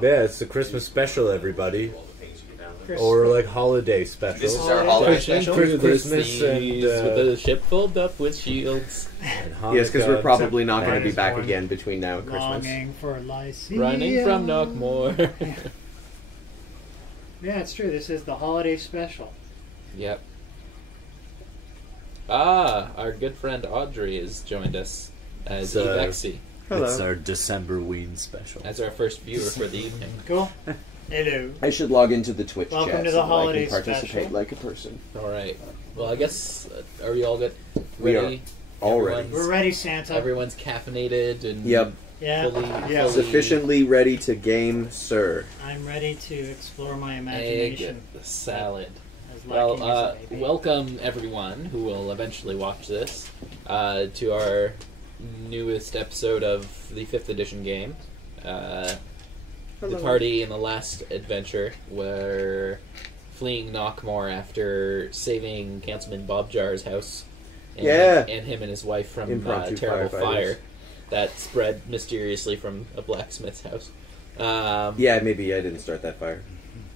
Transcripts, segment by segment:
Yeah, it's the Christmas special, everybody. Or like holiday special. This is our holiday special. Christmas and with the ship filled up with shields. Yes, because we're probably not going to be back again between now and Christmas. Longing for Lycia. Running from Knock Mohr. Yeah, it's true. This is the holiday special. Yep. Ah, our good friend Audrey has joined us as Evexi. Hello. It's our December Ween special. As our first viewer for the evening. Cool. Hello. I should log into the Twitch Welcome chat to so the that holiday I can participate special. like a person. Alright. Well, I guess, are we all good? We Ready? are all ready. We're ready, Santa. Everyone's caffeinated and Yep. Yeah. fully Sufficiently ready to game, sir. I'm ready to explore my imagination. egg salad. As lacking as it may be. Welcome everyone who will eventually watch this to our newest episode of the 5th edition game. The party in the last adventure were fleeing Knock Mohr after saving Councilman Bobjar's house and him and his wife from a terrible fire that spread mysteriously from a blacksmith's house. Yeah, maybe I didn't start that fire.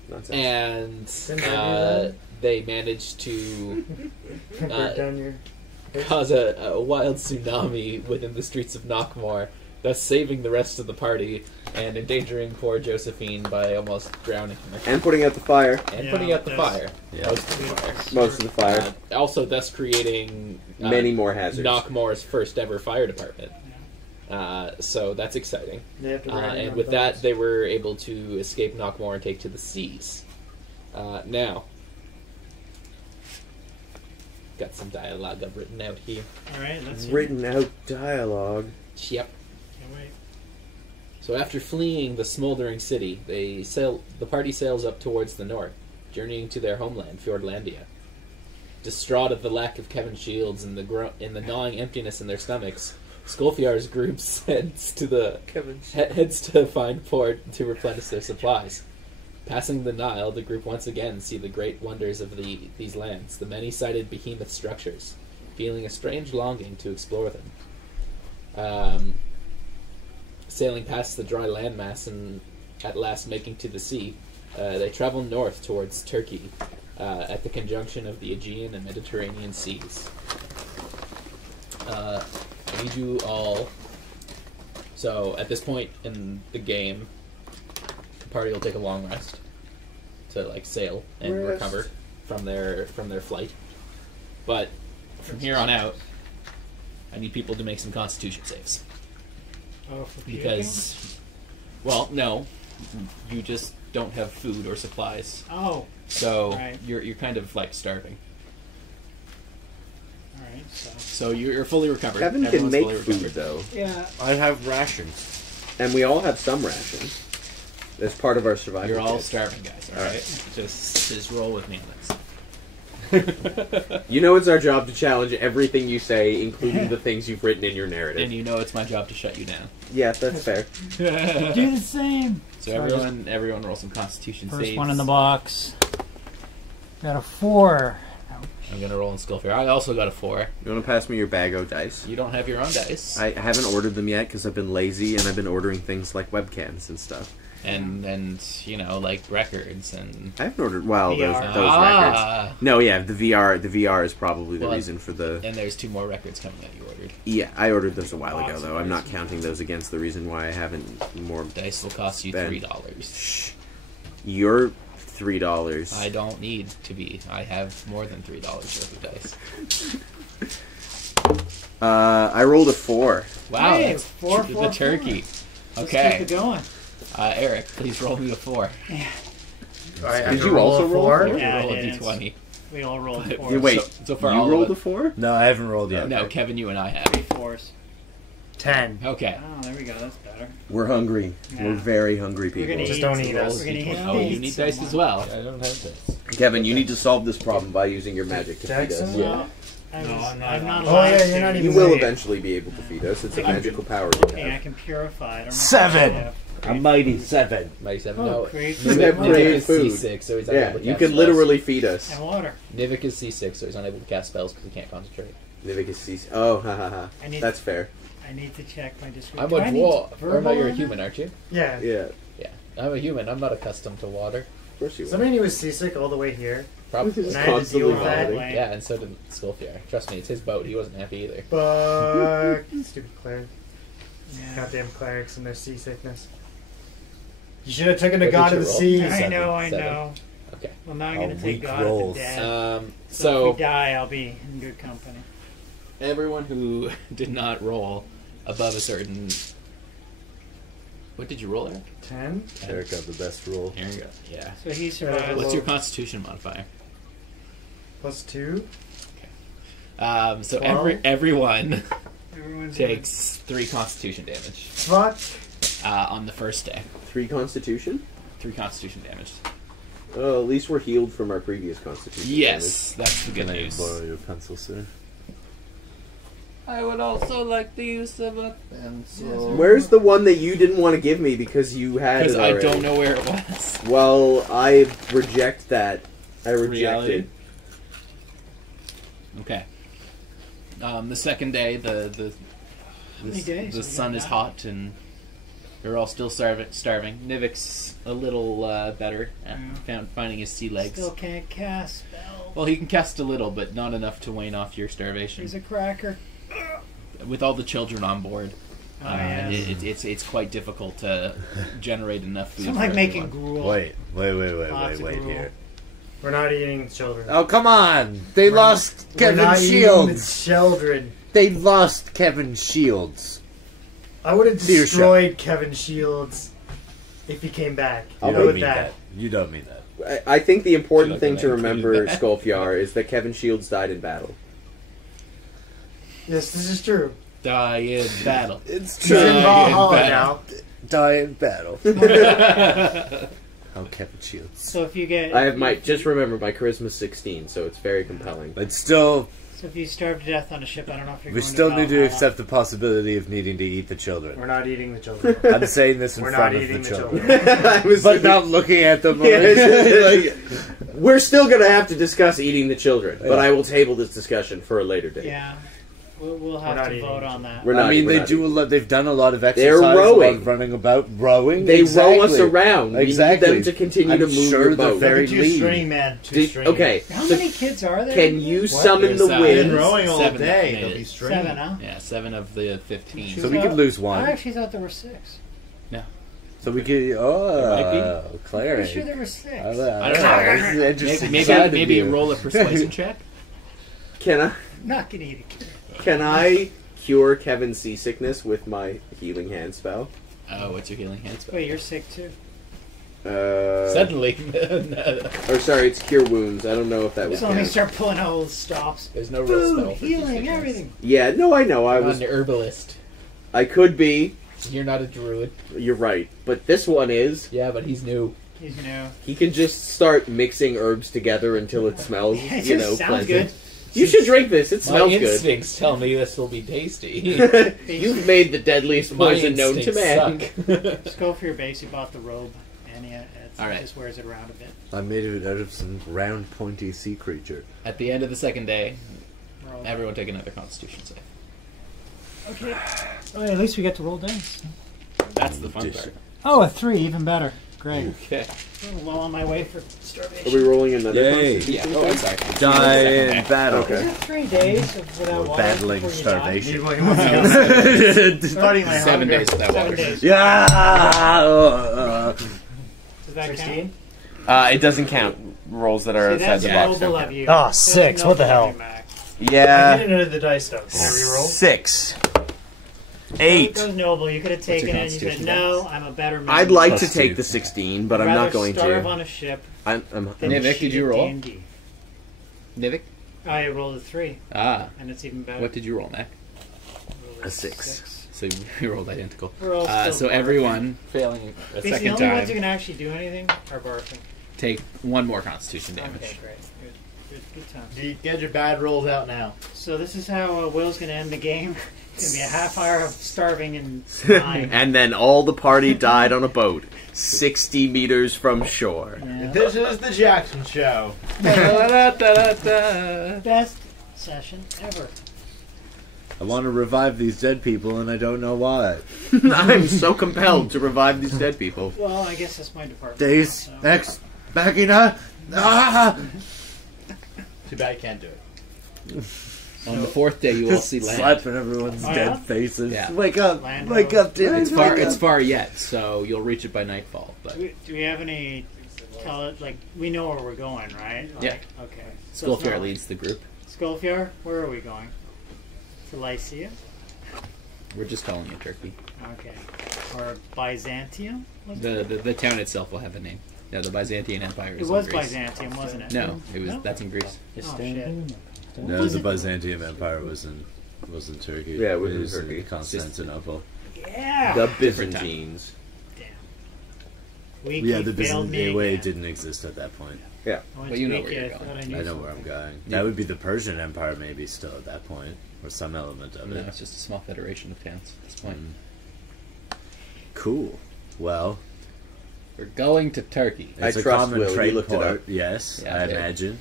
Nonsense. And they managed to cause a wild tsunami within the streets of Knock Mohr, thus saving the rest of the party and endangering poor Josephine by almost drowning her. And putting out the fire. And putting out the fire. Yeah. Most of the fire. Most of the fire. Also thus creating many more hazards. Knock Mohr's first ever fire department. So that's exciting. They have to ride And on with boats. that, they were able to escape Knock Mohr and take to the seas. Now, got some dialogue I've written out here. Alright, let's see. Written out dialogue. Yep. Can't wait. So after fleeing the smoldering city, the party sails up towards the north, journeying to their homeland, Fjordlandia. Distraught at the lack of Kevin's shields and the gnawing emptiness in their stomachs, Skolfjar's group heads to find port to replenish their supplies. Passing the Nile, the group once again see the great wonders of these lands, the many-sided behemoth structures, feeling a strange longing to explore them. Sailing past the dry landmass and at last making to the sea, they travel north towards Turkey, at the conjunction of the Aegean and Mediterranean seas. I need you all... So, at this point in the game, the party will take a long rest to, like, sail and recover from their flight. But, from here on out, I need people to make some Constitution saves. Oh, for puking? Because, well, no, you just don't have food or supplies. Oh. So, Right. you're kind of, like, starving. Alright, so... So you're fully recovered. Kevin can Everyone's make fully food, recovered. though. Yeah. I have rations. And we all have some rations. As part of our survival You're all kit. starving, guys, alright? Just roll with me on this. You know it's our job to challenge everything you say, including the things you've written in your narrative. And you know it's my job to shut you down. Yeah, that's fair. Do the same! So everyone roll some Constitution First saves. one in the box. Got a 4. I'm gonna roll in Skullfair. I also got a 4. You want to pass me your Bago dice? You don't have your own dice. I haven't ordered them yet because I've been lazy and I've been ordering things like webcams and stuff. And you know, like records and... I haven't ordered, well, those Ah. records. No, yeah, the VR is probably the reason for the... And there's 2 more records coming that you ordered. Yeah, I ordered those a while ago, though. I'm not counting those against the reason why I haven't more... Dice will cost you spent. $3. Shh. You're $3. I don't need to be. I have more than $3 worth of dice. I rolled a 4. Wow, Hey, that's 4, the 4, turkey. 4. Okay. Let's keep it going. Eric, please roll me a 4. Did you also roll a 4? Yeah, roll I a did. d20. We all rolled But- 4s. Wait, so far you all rolled of a 4? No, I haven't rolled yet. No, Kevin, you and I have. 3 4s. 10. Okay. Oh, there we go. That's better. We're hungry. Yeah. We're very hungry We're people. gonna Just eat. don't eat us. We're gonna eat. Oh, you need dice as well. I don't have this. Kevin, you need to solve this problem by using your magic to feed us. Jackson? Yeah. I'm I'm not not. allowed Oh, yeah, to. you're not You even will Wait. eventually be able to feed us. It's a I'm magical power you Okay, I have. can purify. I don't know 7. if A mighty 7. Mighty 7. Oh, No, great. You have Nivik great is food. C6, so he's Yeah, unable to you cast can spells. literally feed us. And water. Nivik is C6, so he's unable to cast spells because he can't concentrate. Nivik is CC. Oh, ha ha ha. I need- That's fair. I need to check my description. I'm Do a I need dwarf. Or verbal no, you're a on human, aren't you? Yeah. Yeah. Yeah. I'm a human. I'm not accustomed to water. Of course you Does that mean he was seasick all the way here? Probably. Just And I had to constantly deal with that. vomiting. Yeah, and so did Skullfjord. Trust me, it's his boat. He wasn't happy either. Fuck. Stupid cleric. Yeah. Goddamn clerics and their seasickness. You should have taken a What god did of the you roll? seas. I know, I Seven. know. Okay. Well, now I'm Oh, going to weak take God rolls. of the dead. So So if we die, I'll be in good company. everyone who did not roll above a certain... What did you roll, Eric? 10? Eric got the best roll. Here we go. Yeah. So he survives. What's your Constitution modifier? Plus 2? So 12? everyone Everyone's takes 3 Constitution damage Fuck. on the first day. 3 Constitution? 3 Constitution damage. Oh, at least we're healed from our previous Constitution. Yes, that's the good Can I news. borrow your pencil, sir? I would also like the use of a pencil. damage. Where's the one that you didn't want to give me because you had it Because I already? don't know where it was. Well, I reject that. I reject Reality. it. Okay. The second day, the many days the have we sun got is now? hot and they're all still starving. Nivik's a little better at finding his sea legs. Still can't cast spell. Well, he can cast a little, but not enough to wane off your starvation. He's a cracker. With all the children on board, Oh, yes. it's quite difficult to generate enough food. It's for like making everyone. gruel. Wait Lots of gruel. here. We're not eating children. Oh, come on! They We're- lost We're Kevin not eating Shields! the children. They lost Kevin Shields. I would have Dear destroyed Kevin Shields if he came back. You You know don't with mean that. You don't mean that. I think the important Should thing I to remember, that? Skullfjord, is that Kevin Shields died in battle. Yes, this is true. Die in battle. It's He's in Die Valhalla in now. Die in battle. Oh, Kevin Shields. So if you get, I have just remember my charisma's 16, so it's very compelling. But still, so if you starve to death on a ship, I don't know if you're we going still to need to Valhalla. accept the possibility of needing to eat the children. We're not eating the children. I'm saying this in We're front not of the eating the children. children. I was But not looking at them. Yeah, we're still going to have to discuss eating the children, but Yeah. I will table this discussion for a later date. Yeah, we'll have not to eating vote each on other. that. We're I not- mean, we're they not do a eating. lot. They've done a lot of exercise. They're a lot rowing. of running about, rowing. They exactly. row us around. Exactly. We need them to continue I'm to move sure your they're boat. very Too lean. string, man. Too string. Okay, How so many kids are there? can you summon There's, the uh, wind? Been rowing all 7 day. that They'll made be it. stringing. 7, huh? Yeah, 7 of the 15. So we could lose one. I actually thought there were 6. So we could. There Oh, I'm Claire. pretty sure there were 6. I don't I don't know. know. This is an interesting Maybe side of maybe you. roll a persuasion check. Can I'm not gonna eat a kid. I cure Kevin's seasickness with my healing hand spell? Oh, what's your healing hand spell? Wait, you're sick too. Suddenly, Or sorry, it's cure wounds. I don't know if that was. So let me count. start pulling out all those stops. there's no real spell Food, for healing, seasickness. everything. Yeah, no, I know. I I'm was. an herbalist. I could be. You're not a druid. You're right, but this one is. Yeah, but he's new. He's new. He can just start mixing herbs together until it smells, It you just know, sounds pleasant. good. You should drink this. It My smells good. instincts tell me this will be tasty. You've made the deadliest My poison known to man. instincts suck. Just go for your base. You bought the robe, and yeah, All right. just wears it around a bit. I made it out of some round, pointy sea creature. At the end of the second day, Robe. everyone take another Constitution save. Okay. Oh, at least we get to roll dice. That's the fun Dish. part. Oh, a 3, even better. Great. Okay. I'm well on my way for Are starvation. we rolling another Yay. Constitution? Yeah. Oh, I'm sorry. Die Second in day. battle. Okay. Is it 3 days without Or water battling before you starvation. He wants to go. Starting my 7 hunger. days without Die? 7 water. days. Yeah. Does that 16? count? It doesn't count rolls that are See, outside that's the box. noble don't of count. you. Ah, That's 6, what the noble of hell? you, Mac. I Yeah. didn't know the dice though. Can I reroll? 6. It was noble. You could have taken your it and you said, constitution no, I'm a better man. I'd like Plus to take 2. the 16, but I'd I'm not rather going starve to. on a ship I'm than Nivek, cheat did you at roll? D&D. Nivik? I rolled a 3, Ah. and it's even better. What did you roll, Mac? Rolled A 6. So we rolled identical. We're all still So barfing. everyone failing a Basically, second the only ones who time can actually do anything are barfing. take 1 more Constitution Okay, damage. great. Good times. Get your bad rolls out now. So this is how Will's going to end the game. It's going to be a half hour of starving and dying. And then all the party died on a boat, 60 meters from shore. Yeah. This is the Jackson Show. Best session ever. I want to revive these dead people, and I don't know why. I'm so compelled to revive these dead people. Well, I guess that's my department. Deus so. ex machina. Ah! Too bad you can't do it. On the fourth day, you will see land. Slapping everyone's Oh, dead yeah? faces. Yeah. Wake up! Land Wake roll. up, dude! It's far yet, so you'll reach it by nightfall. But Do we have any? Tell it like we know where we're going, right? Like, Yeah. Okay. So it's not Skullfjord like- leads the group. Skullfjord? Where are we going? To Lycia? We're just calling it Turkey. Okay. Or Byzantium? Was it? The town itself will have a name. No, the Byzantine Empire is It was in Greece. Byzantium, wasn't it? No, it was. No? That's in Greece. Oh, shit. No, the Byzantium Empire was in Turkey. Yeah, it was in in Turkey. Constantinople. Yeah! The Different Byzantines. Damn. Wiki Yeah, the failed me Byzantine way again. didn't exist at that point. I went Well, to you know Wiki, where you're I going. thought I I knew know something. where I'm going. Yeah. That would be the Persian Empire, maybe still at that point, or some element of No, it. it's just a small federation of towns at this point. Cool. Well, We're going to Turkey. I it's a trust common Will, he trade looked it port. up. Yes, Yeah, I okay. imagine.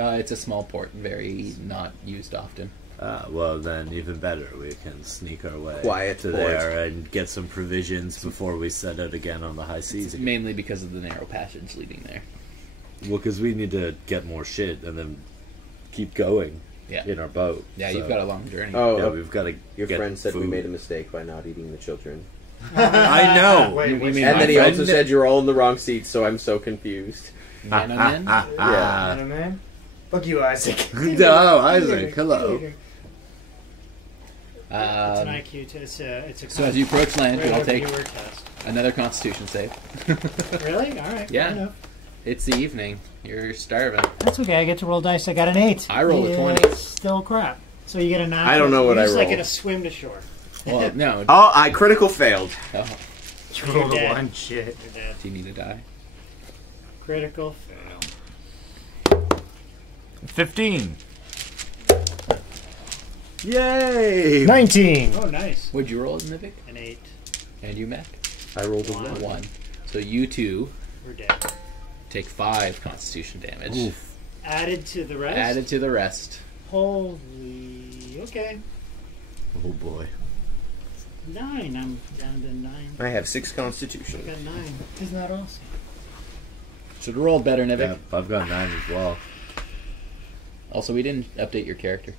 It's a small port, very not used often. Well, then even better. We can sneak our way Quiet to port. there and get some provisions before we set out again on the high seas. again. Mainly because of the narrow passage leading there. Well, because we need to get more shit and then keep going Yeah. in our boat. Yeah, So, you've got a long journey. Oh, yeah, we've got to. your get friend said we food. made a mistake by not eating the children. I know. Wait, You which mean And my then he friend? also said you're all in the wrong seat, so I'm so confused. Man, oh, man. Yeah. Man, oh, man. Fuck you, Isaac. No, Isaac. Hello. It's an Um, IQ test. It's a so as you approach land, regular you'll take viewer test. another Constitution save. Really? All right. Yeah. Fair enough. It's the evening. You're starving. That's okay. I get to roll dice. I got an 8. I rolled a 20. It's still crap. So you get a 9. I don't know what You're I just like rolled. in a swim to shore. Well, no. Oh, I critical failed. Oh, You rolled a dead. 1, shit. You're dead. do you need to die? Critical fail. 15. Yay! 19. Oh, nice. What'd you roll, Nivik? An 8. And you, Mac? I rolled a One. 1. 1. So you two We're dead. take 5 Constitution damage. Oof. Added to the rest. Added to the rest. Holy. Okay. Oh boy. 9. I'm down to 9. I have 6 I've Constitution. got 9. Isn't that awesome? Should have rolled better, Nivik. Yeah, I've got 9 as well. Also, we didn't update your character.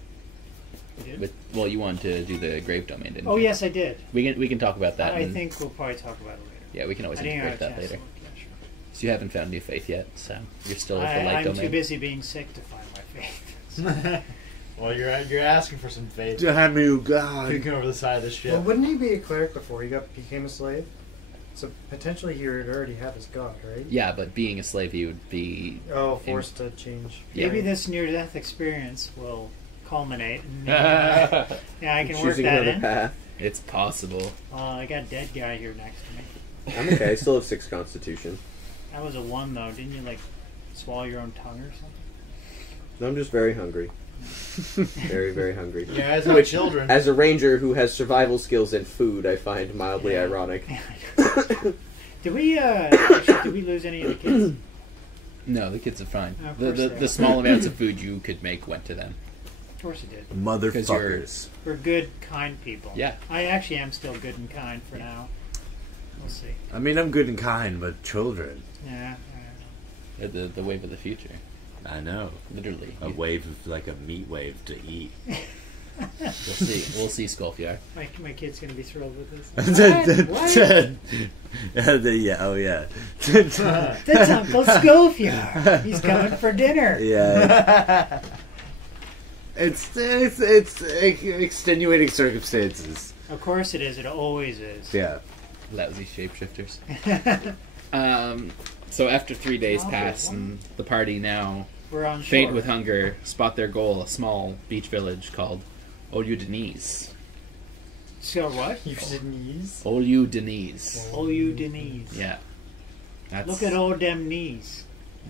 You did? Well, you wanted to do the grave domain, didn't Oh, you? yes, I did. We can talk about that. I and- think we'll probably talk about it later. Yeah, we can always I didn't have integrate a that chance later. to look. Yeah, sure. So you haven't found New Faith yet, so you're still at the light I'm domain. too busy being sick to find my faith. Well, you're asking for some faith. Damn you, God. Peeking over the side of the ship. Well, wouldn't he be a cleric before he became a slave? So potentially he would already have his god, right? Yeah, but being a slave, you would be. Oh, forced to change. Yeah. Maybe this near-death experience will culminate. And yeah, I can work Choosing that another in. path. It's possible. I got a dead guy here next to me. I'm okay. I still have 6 Constitution. That was a 1, though. Didn't you, like, swallow your own tongue or something? No, I'm just very hungry. Very, very hungry. You guys have children. As a ranger who has survival skills and food, I find mildly Yeah. ironic. Did we, actually, did we lose any of the kids? No, the kids are fine. Of The, course the, they are. the small amounts of food you could make went to them. Of course it did. Motherfuckers. We're good, kind people. Yeah. I actually am still good and kind for now. We'll see. I mean, I'm good and kind, but children. Yeah, I don't know. The wave of the future. I know. Literally. A wave of, like a meat wave to eat. We'll see. We'll see, Skullfjord. My kid's gonna be thrilled with this. What? Yeah, oh yeah. That's Uncle Schofield. He's coming for dinner. Yeah. It's extenuating circumstances. Of course it is. It always is. Yeah. Lousy shapeshifters. So after 3 days pass, and the party now, We're on shore. faint with hunger, spot their goal, a small beach village called Oludeniz. So what? You didn't use? Oludeniz. Oh, you Denise. Yeah. That's, Look at all them knees.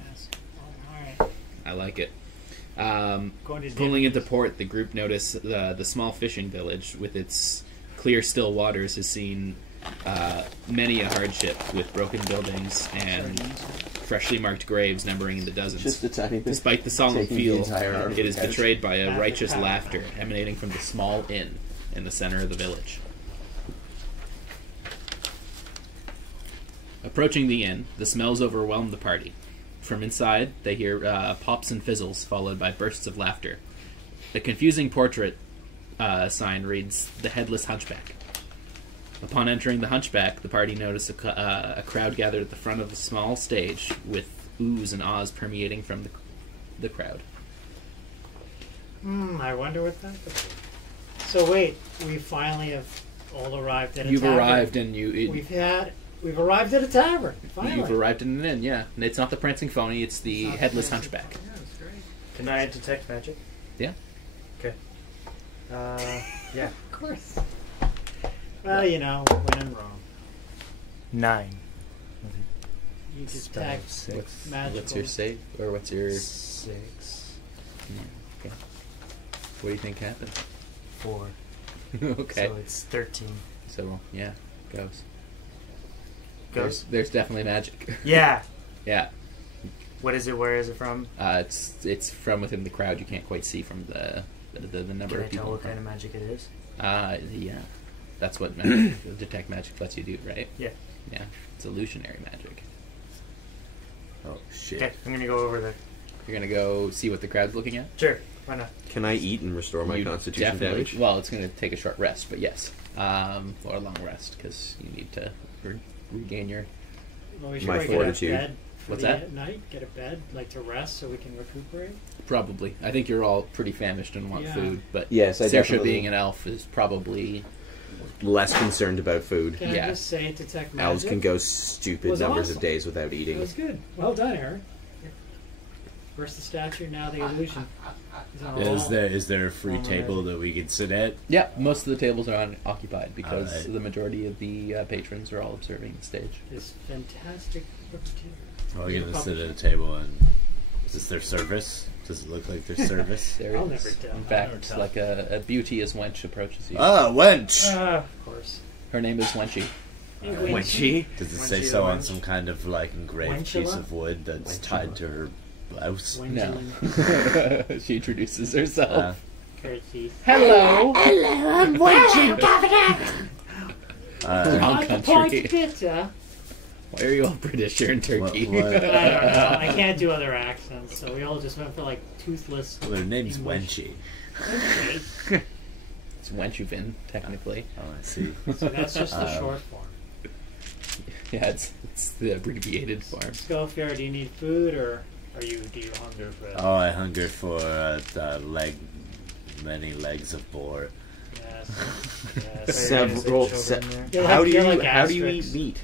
Yes. Oh, all right. I like it. Going to Pulling Denny's. into port, the group notice the small fishing village with its clear, still waters has seen many a hardship with broken buildings and freshly marked graves numbering in the dozens. Just a tiny bit. Despite the solemn Taking the feel, entire arm it is from the betrayed by a righteous laughter emanating from the small inn in the center of the village. Approaching the inn, the smells overwhelm the party. From inside, they hear pops and fizzles, followed by bursts of laughter. The confusing portrait sign reads, "The Headless Hunchback." Upon entering the Hunchback, the party notice a crowd gathered at the front of a small stage, with oohs and ahs permeating from the crowd. I wonder what that could be. So wait, we finally have all arrived at a You've tavern. arrived and We've arrived at a tavern. Finally. You've arrived in an inn, yeah. And it's not the Prancing Phony, it's the It's not Headless the Prancing Hunchback. Phony. Yeah, that's great. Can I detect magic? Yeah. Okay. Yeah. Of course. Well, you know, when in Rome. 9. You detect Six. magical. What's your save? Or what's your... 6. Okay. What do you think happened? 4. Okay. So it's 13. So, yeah, goes. Goes? There's definitely magic. Yeah. Yeah. What is it? Where is it from? It's from within the crowd. You can't quite see from the number Can I of people. tell what kind of magic it is? Yeah. That's what detect magic lets you do, right? Yeah. Yeah. It's illusionary magic. Oh, shit. Okay, I'm gonna go over there. You're gonna go see what the crowd's looking at? Sure. Why not? Can I eat and restore my You constitution definitely, damage? well, it's gonna take a short rest, but yes. Or a long rest, because you need to regain your... Well, we should My probably fortitude. get a bed for What's the that? night. Get a bed, like to rest, so we can recuperate. Probably. I think you're all pretty famished and want Yeah. food, but Yes, I Saoirse definitely- being an elf is probably... Less concerned about food. Can Yeah. I just say detect magic? Elves can go stupid Was numbers awesome. of days without It eating. was good. Well done, Aaron. First the statue, now the illusion. He's on a roll. Is there a free table that we can sit at? Yeah, most of the tables are occupied because Alright. the majority of the patrons are all observing the stage. This fantastic puppeteer. Well, we're You gonna publish sit at a it. table and... Is there service? Does it look like there's service? There I'll is, never tell. in I'll fact, never tell. like a beauteous wench approaches you. Ah, wench! Of course. Her name is Wenchy. Wenchy? Does it Wench say the so on wench? some kind of like engraved Wenchula? piece of wood that's Wenchula. tied to her blouse? No. Wengeling. She introduces herself. Curtsy. Hello! I'm watching Wrong the point country. pizza. Why are you all British? You're in Turkey. What- I don't know. I can't do other accents, so we all just went for like toothless. Well, her name's English. Wenchy. Okay. It's Wenchuvin, technically. Oh, I see. So that's just the short form. Yeah, it's the abbreviated form. Schofield, do you need food or do you hunger for it? Oh, I hunger for many legs of boar. Yes. Yes. Several. Children there. You're How like- do you're you like how do you Asterix. eat meat?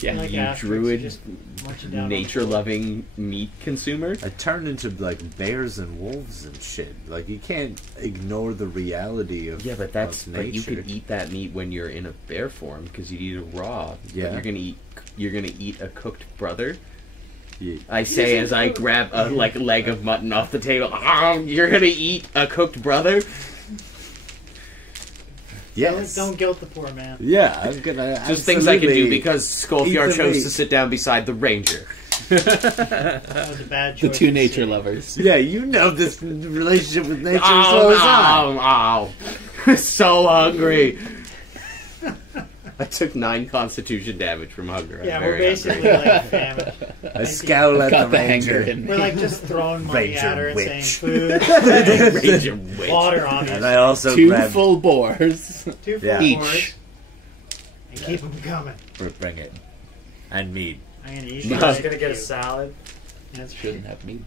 Yeah, Like you Asterix, druid, just marching down on the nature-loving meat consumer. I turn into like bears and wolves and shit. Like you can't ignore the reality of Yeah, but that's of but you nature. could eat that meat when you're in a bear form because you'd eat it raw. But Yeah. you're gonna eat a cooked brother. Yeah. I say as I grab a leg of mutton off the table. You're gonna eat a cooked brother. Yes. Don't guilt the poor man. Yeah, I'm gonna. Just things I can do absolutely because Skullfjord eat the chose meat. to sit down beside the ranger. That was a bad the choice. two of nature city. lovers. Yeah, you know this relationship with nature as well as I. So hungry. I took 9 constitution damage from hunger. I'm Yeah, we're very basically hungry. like famine. I scowl at Got the the hanger ranger. in We're me. like just throwing money Ranger at her and witch. saying food, Ranger witch. water, obviously. And I also Two grab. full boars. 2 full Yeah. Each. boards, and keep them coming. Bring it. And meat. I'm gonna eat. She's it. just gonna get a salad. That's Shouldn't have meat.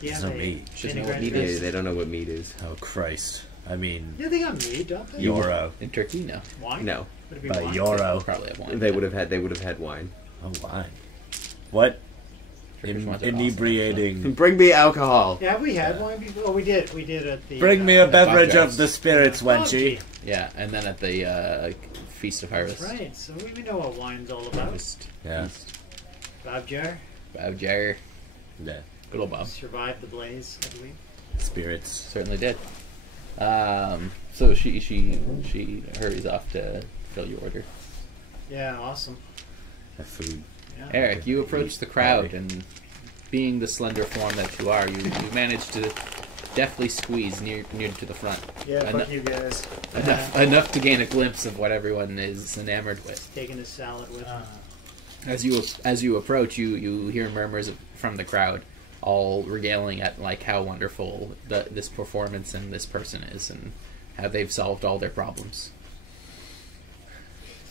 Yeah, There's no they- meat. Doesn't know what vinaigrette meat Yeah, fish. they don't know what meat is. Oh Christ! I mean, Yeah, they got meat, don't they? euro. In Turkey, no. Wine? No, Would it be By wine? euro. Probably have wine. they would have had wine. Oh wine. What? Turkish wines are awesome. Inebriating. Bring me alcohol. Yeah, have we had wine before? Oh, we did. We did at the. Bring me a beverage Vodka. of the spirits, Wenchy. Yeah, and then at the Feast of Harvest. That's right. So we know what wine's all about. Harvest. Yeah. Feast. Bob Jar Bob Jar. Yeah. Good old Bob. survived the blaze, I believe. Spirits. Certainly did. So she hurries off to fill your order. Yeah, awesome. That food. Yeah. Eric, you approach the crowd, and being the slender form that you are, you manage to deftly squeeze near to the front. Yeah, fuck you guys. Enough to gain a glimpse of what everyone is enamored with. Taking his salad with him. As you approach, you hear murmurs from the crowd, all regaling at like how wonderful this performance and this person is, and how they've solved all their problems.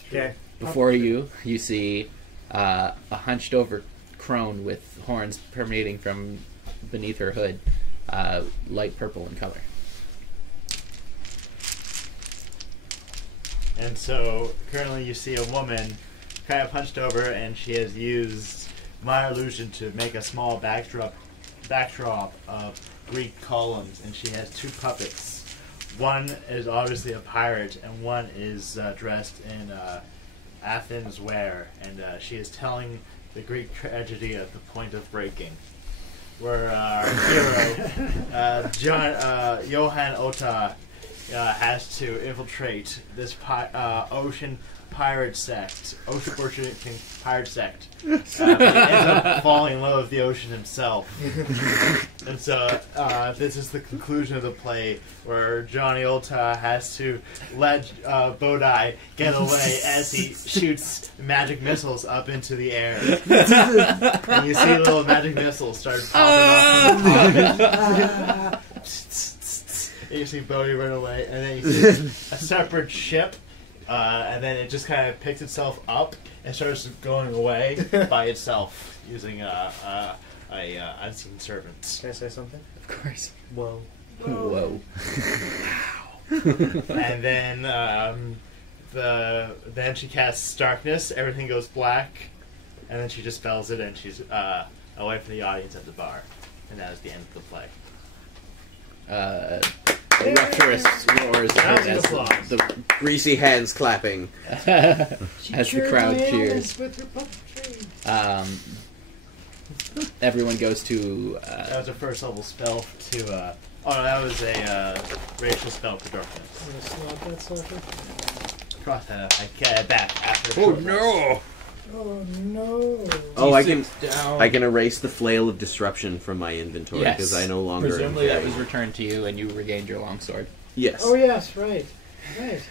Okay. Before you see a hunched over crone with horns permeating from beneath her hood, light purple in color. And so currently you see a woman kind of hunched over, and she has used my illusion to make a small backdrop of Greek columns, and she has two puppets. One is obviously a pirate, and one is dressed in Athens wear, and she is telling the Greek tragedy at the point of breaking, where our hero, Johann Ota, has to infiltrate this ocean pirate sect, ocean-worshipping pirate sect. Ends up falling in love with the ocean himself. And so this is the conclusion of the play, where Johnny Ota has to let Bodai get away as he shoots magic missiles up into the air. And you see little magic missiles start popping off from the top. And you see Bodhi run away, and then you see a separate ship. And then it just kind of picks itself up and starts going away by itself using a unseen servant. Can I say something? Of course. Whoa. Whoa. And then then she casts darkness. Everything goes black, and then she just spells it, and she's away from the audience at the bar, and that is the end of the play. Rapturous roars Rousing as applause. the Greasy hands clapping. as the crowd cheers. With her puppetry. Everyone goes to That was a first level spell to. Oh no, that was a racial spell for darkness. I'm gonna slap that sucker. Cross that. I get it back after. Oh short rest. no! Oh no. Oh, I can down. I can erase the flail of disruption from my inventory Yes. because I no longer. Presumably that carry- was returned to you, and you regained your longsword. Yes. Oh yes, right. Right.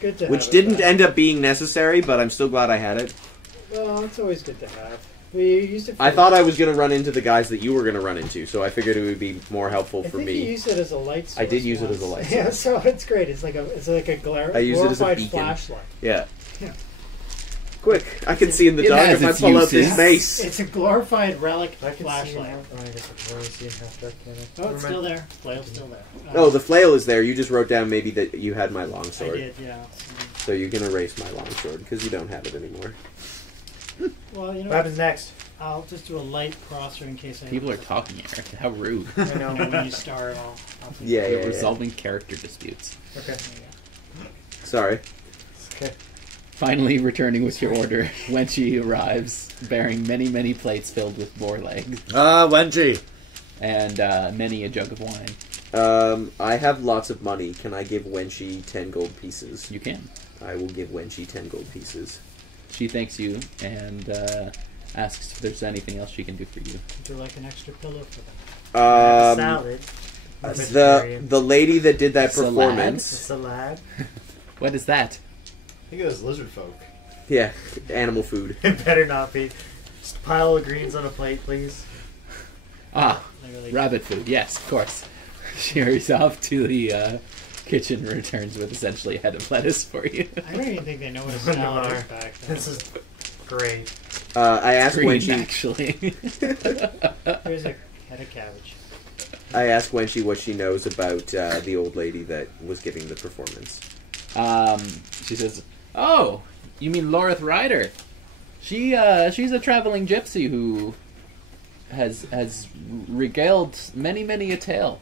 Good to have. Which it didn't back. end up being necessary, but I'm still glad I had it. Well, it's always good to have. We used it. For, I thought I was going to run into the guys that you were going to run into, so I figured it would be more helpful I for think you me. used it as a light source. I did use it as a once. light Yeah, source. so it's great. It's like a I use it as a glorified beacon. flashlight. Yeah. Yeah. Quick, I can see in the It dark has if I its pull out this uses. mace. It's a glorified relic I can see flashlight. it. Oh, I guess I can only see in half dark, can I? Oh, it's Never still mind. there. Flail's still there. Oh, the flail is there. You just wrote down maybe that you had my I longsword. did, yeah. So you can erase my longsword because you don't have it anymore. Well, you know, What happens next? I'll just do a light crosser in case I. People are talking, Eric. How rude. I You know, know. when you start, I'll take Yeah, You're yeah, yeah. resolving character disputes. Okay. Sorry. Okay. Finally returning with your order, Wenchi arrives, bearing many, many plates filled with boar legs, Wenji. and many a jug of wine. I have lots of money. Can I give Wenchi 10 gold pieces? You can. I will give Wenchi 10 gold pieces. She thanks you and asks if there's anything else she can do for you. Would you like an extra pillow for them? Salad. The lady that did that Salad? performance. Salad. What is that? I think it was lizard folk. Yeah, animal food. It better not be. Just a pile of greens on a plate, please. Ah, I really rabbit food. Yes, of course. She hurries off to the kitchen and returns with essentially a head of lettuce for you. I don't even think they know what a salad is Wonderbar. back then. This is great. I asked Green, Wenchi. actually. Here's a head of cabbage. I asked Wenchi what she knows about the old lady that was giving the performance. She says, "Oh, you mean Lorith Ryder? She's a traveling gypsy who has regaled many a tale.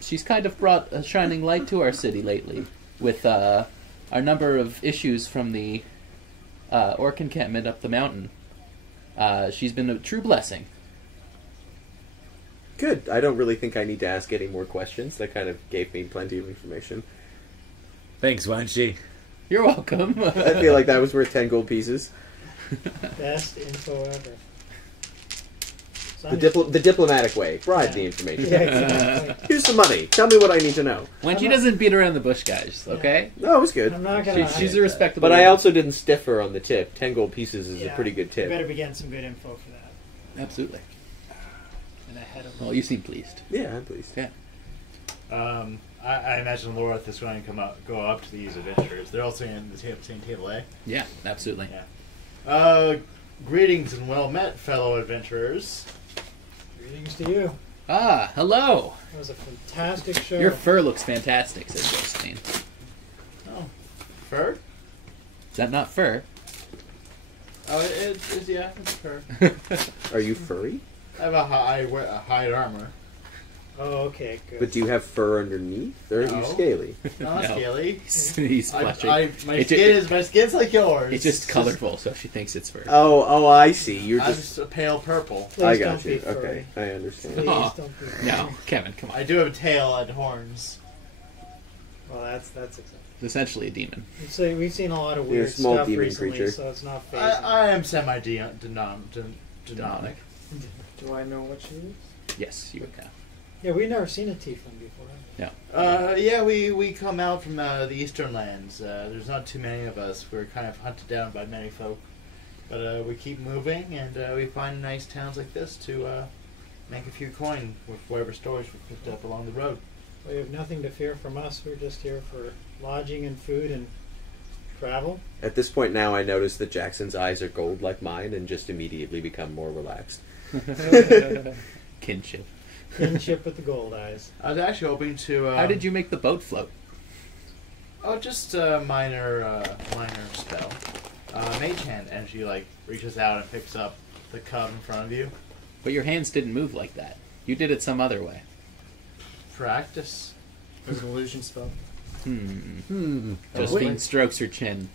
She's kind of brought a shining light to our city lately with our number of issues from the orc encampment up the mountain. She's been a true blessing." Good. I don't really think I need to ask any more questions. That kind of gave me plenty of information. Thanks, Wenji. You're welcome. I feel like that was worth 10 gold pieces. Best info ever. The diplomatic way. Bribe the information. Yeah, exactly. Here's the money. Tell me what I need to know. When she doesn't beat around the bush, guys, okay? No, it was good. I'm not gonna. She's a respectable But I woman. also didn't stiff her on the tip. 10 gold pieces is a pretty good You tip. better be getting some good info for that. Absolutely. And ahead of Well, you seem pleased. Yeah, I'm pleased. Yeah. I imagine Lorith is going to go up to these adventurers. They're also in the same table, eh? Yeah, absolutely. Yeah. Greetings and well met, fellow adventurers. Greetings to you. Ah, hello. That was a fantastic show. Your fur looks fantastic, says Josephine. Oh, fur? Is that not fur? Oh, it's yeah, it's fur. Are you furry? I wear a hide armor. Oh, okay, good. But do you have fur underneath? Or are you No. scaly? Not No. scaly. He's blushing. My skin's like yours. It's just colorful, so she thinks it's fur. Oh, I see. You're I'm just... just a pale purple. Please I don't got be you. furry. Okay, I understand. Please Aw. don't be furry. No, Kevin, come on. I do have a tail and horns. Well, that's acceptable. It's essentially a demon. So we've seen a lot of You're a weird small stuff demon recently, creature. so it's not phasing. I am semi-demonic. Demonic. Do I know what she is? Yes, you would now. Yeah, we've never seen a tiefling before. Yeah, we come out from the eastern lands. There's not too many of us. We're kind of hunted down by many folk. But we keep moving, and we find nice towns like this to make a few coin with whatever stores we picked up along the road. We have nothing to fear from us. We're just here for lodging and food and travel. At this point now, I notice that Jackson's eyes are gold like mine and just immediately become more relaxed. Kinship. Kinship with the gold eyes. I was actually hoping to... How did you make the boat float? Oh, just a minor spell. Mage hand, and she reaches out and picks up the cup in front of you. But your hands didn't move like that. You did it some other way. Practice. It was an illusion spell. Josephine strokes her chin.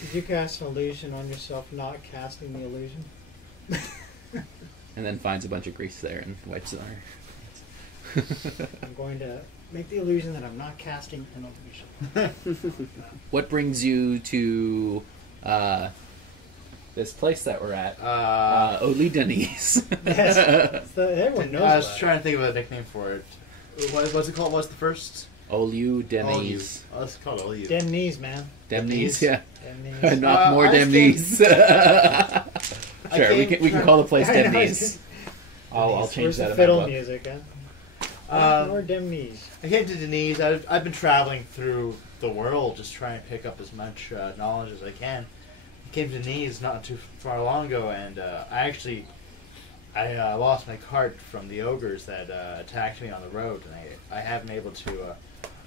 Did you cast an illusion on yourself not casting the illusion? And then finds a bunch of grease there and wipes it on her. I'm going to make the illusion that I'm not casting an illusion. What brings you to this place that we're at? Oli Denise. Yes, everyone knows I was about trying to think of a nickname for it. What's it called? What's the first?Olu Denise. Oh, it's called Olu. it. Demnese, man. Demnese, yeah. Demnese. Knock Mohr I Demnese. Sure, we can call the place I know, Demnese. I'll change Where's that the in my fiddle book. music, huh? Or I Demnese. came to Denise. I've been traveling through the world, just trying to pick up as much knowledge as I can. I came to Denise not too far long ago, and I lost my cart from the ogres that attacked me on the road, and I haven't been able to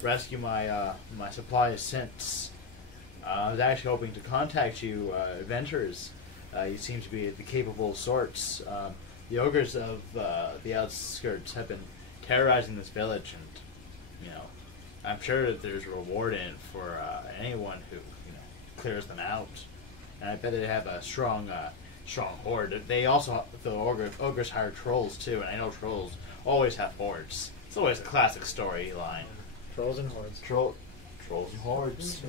rescue my my supplies since. I was actually hoping to contact you, adventurers. You seem to be the capable sorts. The ogres of the outskirts have been terrorizing this village, and I'm sure that there's a reward in it for anyone who clears them out. And I bet they have a strong horde. They also the ogres hire trolls too, and I know trolls always have hordes. It's always a classic storyline. Trolls and hordes. Trolls and hordes.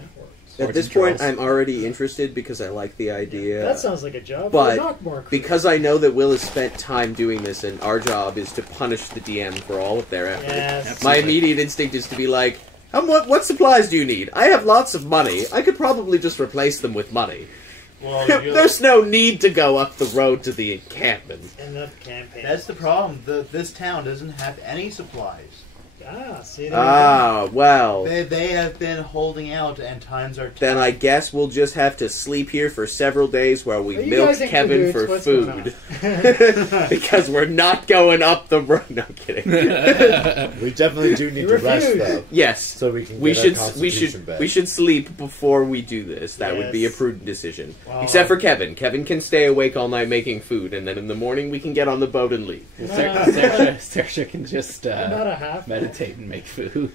At this point, I'm already interested because I like the idea. That sounds like a job. But for Knock Mohr crew. because I know that Will has spent time doing this, and our job is to punish the DM for all of their effort, Yes. my immediate instinct is to be like, what supplies do you need? I have lots of money. I could probably just replace them with money. Well, There's no need to go up the road to the encampment. End of campaign. that's the problem. This town doesn't have any supplies. See, there you go. Well. They have been holding out, and times are tough. Then I guess we'll just have to sleep here for several days while we Are you milk guys in Kevin cahoots? for What's going food. Because we're not going up the road. No, I'm kidding. We definitely do need You to rest, refuse. though, Yes. so we can We get should our constitution back. we should sleep before we do this. That would be a Yes. prudent decision. Well, Except for Kevin. Kevin can stay awake all night making food, and then in the morning we can get on the boat and leave. Saoirse can just About a half. meditate and make food.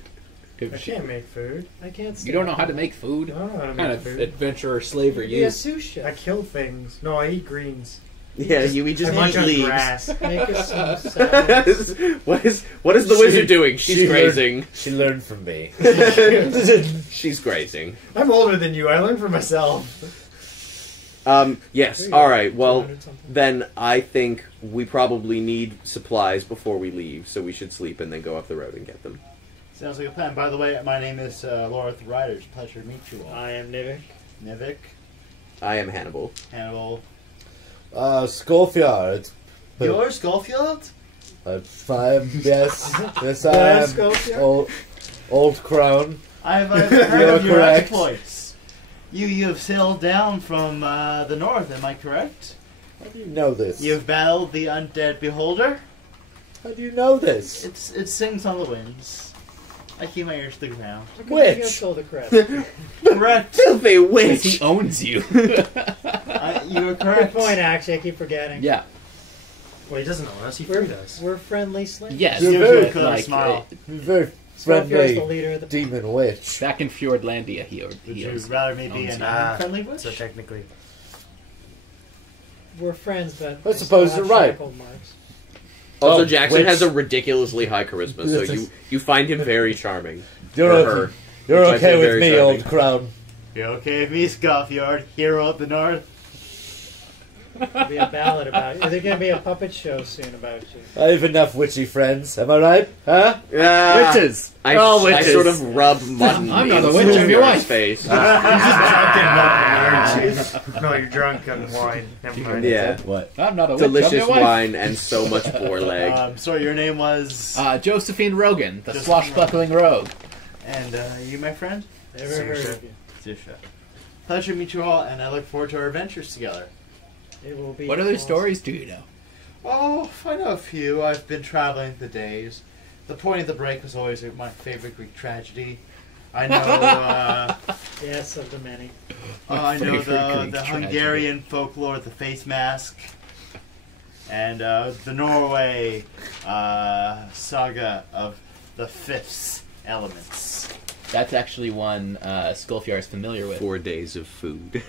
I can't make food. I can't. You don't know how to make food? I don't know how to What make kind of food. adventurer slave are Be a you? sous chef. I kill things. No, I eat greens. Yeah, we just I munch eat on leaves. grass. Make us some salads. what is the wizard doing? She's grazing. She learned from me. She's grazing. I'm older than you. I learned for myself. Yes. All right. Well, then I think we probably need supplies before we leave, so we should sleep and then go up the road and get them. Sounds like a plan. By the way, my name is Lorith Riders. Pleasure to meet you all. I am Nivik. Nivik, I am Hannibal. Hannibal. Skullfjord. You're Schofield? Yes, I am. Schofield? Old Crown. I've heard of your correct. exploits. You have sailed down from the north, am I correct? How do you know this? You've battled the undead beholder? How do you know this? It sings on the winds. I keep my ears to the ground. Which? You told the crap. Correct. Filthy witch! He owns you. You are Good correct. point, actually. I keep forgetting. Yeah. Well, he doesn't own us. He We're, freed us. we're friendly slaves. Yes. You're Gives you very a clever smile. You're very Scorpio's the friendly leader of the demon witch. Back in Fjordlandia, Would he you owns. rather me be owns an you. unfriendly witch? So technically, We're friends, but I suppose still have you're right. shackled marks. Also, Oh, Jackson witch. has a ridiculously high charisma, so you find him very charming. You're Or okay. her. You're Which I okay find with very me, charming. Old Crown. You're okay with me, Scoffyard, hero of the north? There'll be a ballad about you. There's going to be a puppet show soon about you. I have enough witchy friends. Am I right? Huh? Witches! I witches. sort of rub mutton I'm not a in witch, I'm your Scorpio's wife. face. you're just drunk in milk, aren't you? No, you're drunk on wine. Never mind. Yeah. What? I'm not a witch. I'm Delicious your wife. wine and so much boar leg. Sorry, your name was... Josephine Rogan, the Josephine swashbuckling rogue. and you, my friend? Never heard of you. Zusha. Pleasure to meet you all, and I look forward to our adventures together. It will be What other awesome. stories do you know? Oh, I know a few. I've been traveling the days. The Point of the Break was always my favorite Greek tragedy. I know, Yes, of the many. I know Favorite Greek the tragedy. Hungarian folklore, the face mask, and the Norway saga of the fifth elements. That's actually one Skullfjord is familiar with. 4 days of food.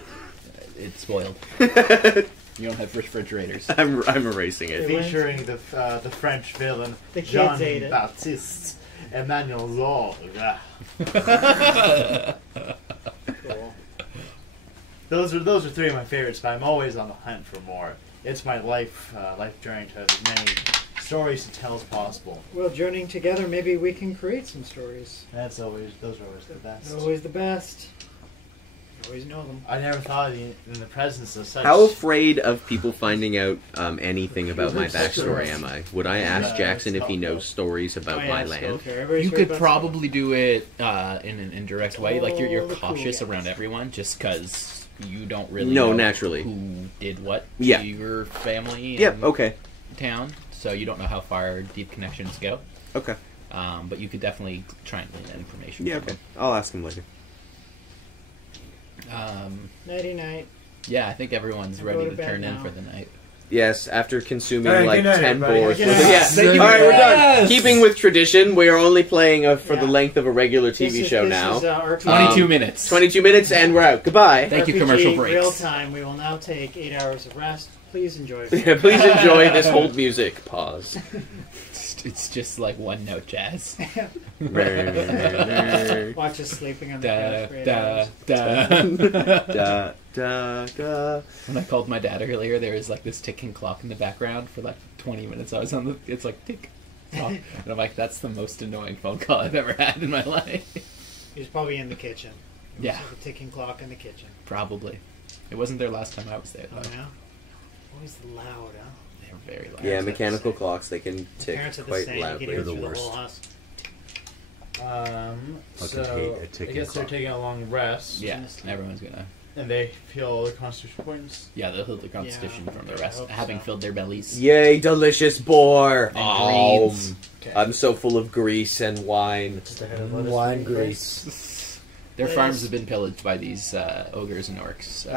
It's spoiled. You don't have refrigerators. I'm erasing it. Featuring the French villain The kids ate it. Jean-Baptiste Emmanuel Zola. Cool. Those are three of my favorites, but I'm always on the hunt for more. It's my life journey to have as many stories to tell as possible. Well, journeying together, maybe we can create some stories. Those are always the best. They're always the best. You always know them. I never thought in the presence of such. How afraid of people finding out anything about my backstory am I? Would I ask Jackson if he knows stories about my land? You could probably do it in an indirect way. Like you're All the cool cautious guys. around everyone just because you don't really No, know naturally. who did what to Yeah. your family Yep, and okay. town. So you don't know how far deep connections go. Okay. But you could definitely try and glean that information. Yeah, from okay. I'll ask him later. Nighty night. Yeah, I think everyone's I'll ready go to to bed turn in now. for the night. Yes, after consuming All right, like good night, 10 everybody. boars. Good night. Yeah, Thank you. Alright, we're done. Yes! Keeping with tradition, we are only playing for the Yeah. length of a regular This TV is- show this now. is, RPG 22 minutes. 22 minutes and we're out. Goodbye. Thank you, RPG commercial breaks. Real time. We will now take 8 hours of rest. Please enjoy. Please enjoy this hold music. Pause. It's just like one note jazz. Watch us sleeping on the Da, couch for 8 da, hours. da. Da. When I called my dad earlier, there was like this ticking clock in the background for like 20 minutes. I was on the, it's like tick, tock. And I'm like, that's the most annoying phone call I've ever had in my life. He was probably in the kitchen. Yeah, The ticking clock in the kitchen. probably. It wasn't there last time I was there Oh, though. yeah? Always loud, huh? They were very loud. Yeah, mechanical clocks, they can tick Parents are the quite same. You loudly. can hear the through the worst. whole house. So hate a I ticking guess they're clock. taking a long rest. Yeah, everyone's gonna. And they feel the constitution points. Yeah, they'll heal the constitution Yeah, from the I rest, hope having so. filled their bellies. Yay, delicious boar! And greens. Okay. I'm so full of grease and wine. Just ahead of us. Wine grease. Their Yes. farms have been pillaged by these ogres and orcs. So.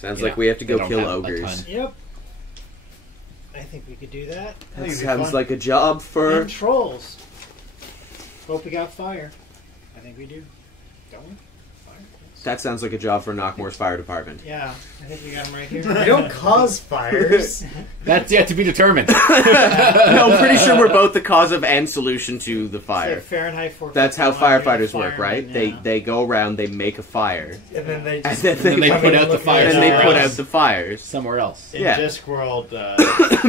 Sounds You like know, we have to they go don't kill have a ogres. ton. Yep. I think we could do that. I think That it'd be sounds fun. like a job for... And trolls. Hope we got fire. I think we do. Don't we? Fire? Yes. That sounds like a job for Knock Mohr's fire department. Yeah, I think we got him right here. We don't cause fires. That's yet to be determined. No, I'm pretty sure we're both the cause of and solution to the fire. Fahrenheit 451. That's how firefighters work, fireman, right? yeah. They go around, they make a fire, And then they and just... then they put out the fires. And they somewhere put else. out the fires. Somewhere else. In Yeah. Discworld,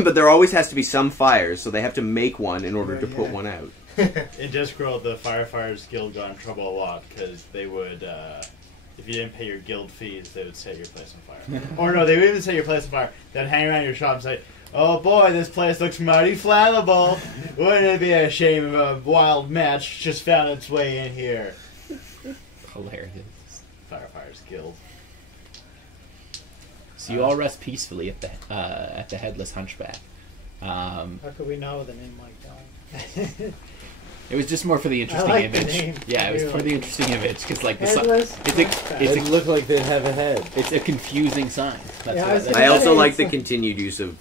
But there always has to be some fires, so they have to make one in order to put one out. in Discworld, the Firefighters Guild got in trouble a lot because they would, if you didn't pay your guild fees, they would set your place on fire. Or no, they would even set your place on fire. They'd hang around your shop and say, "Oh boy, this place looks mighty flammable. Wouldn't it be a shame if a wild match just found its way in here?" Hilarious. Firefighters Guild. So you all rest peacefully at the headless hunchback. How could we know with a name like that? It was just more for the interesting like the image. name. Yeah, it was I for really the like interesting image because like the Headless It looked like they have a head. it's a confusing sign. That's Yeah, what I was that- I also Okay, like the so- continued use of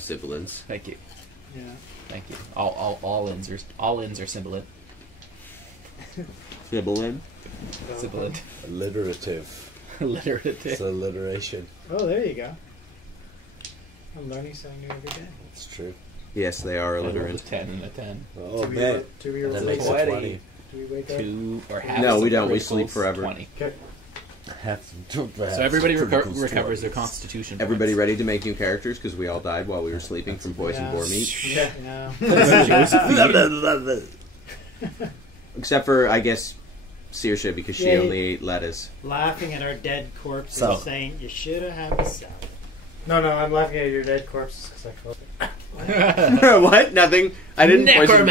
sibilants. Thank you, Yeah. thank you. All ins are sibilant. Sibilant? Sibilant. Alliterative. Alliterative. It's alliteration. Oh, there you go. I'm learning something new every day. It's true. Yes, they are I rolled a alliterant. 10 and a 10. Oh, Do we- man. do we That roll makes a it 20? 20. Do we wake up? 2 or half. No, of we the don't. We criticals, sleep forever. 20. Okay. So everybody recovers their constitution. Everybody points. ready to make new characters because we all died while we were sleeping from poison boar meat? Yeah. Except for, I guess, Saoirse because she Yeah, only ate lettuce. Laughing at our dead corpses, So. saying, "You should have had me salad." No, I'm laughing at your dead corpses because I killed it. What? Nothing. I didn't poison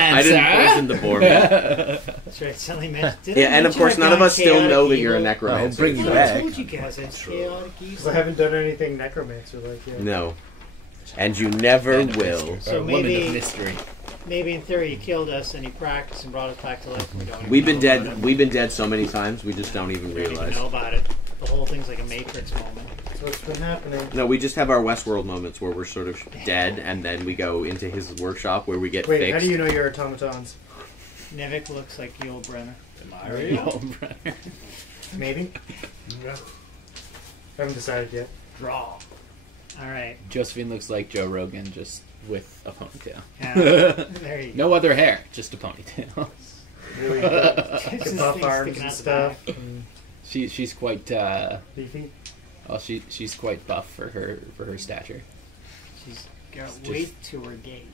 the boar meat. That's right. Suddenly mentioned. Yeah, and of course, none of us still know that you're a I'll necromancer. bring you I back. told you guys it's chaotic Because evil. I haven't done anything necromancer like yet. No. And you never Man of will. mystery. So Or woman maybe- of mystery. Maybe in theory you killed us and you practiced and brought us back to life. And we don't even We've been know about dead. it. We've been dead so many times. We just don't even We don't even realize. know about it. The whole thing's like a Matrix moment. So what's been happening? No, we just have our Westworld moments where we're sort of dead, and then we go into his workshop where we get Wait, fixed. how do you know you're automatons? Nivik looks like Yul Brenner. Maybe? I haven't decided yet. Raw. All right. Josephine looks like Joe Rogan, just with a ponytail. Yeah. There you go. No other hair, just a ponytail. Really Just good buff things arms sticking and out the stuff. back. And She's quite beefy. she's quite buff for her stature. She's got Just- weight to her gait.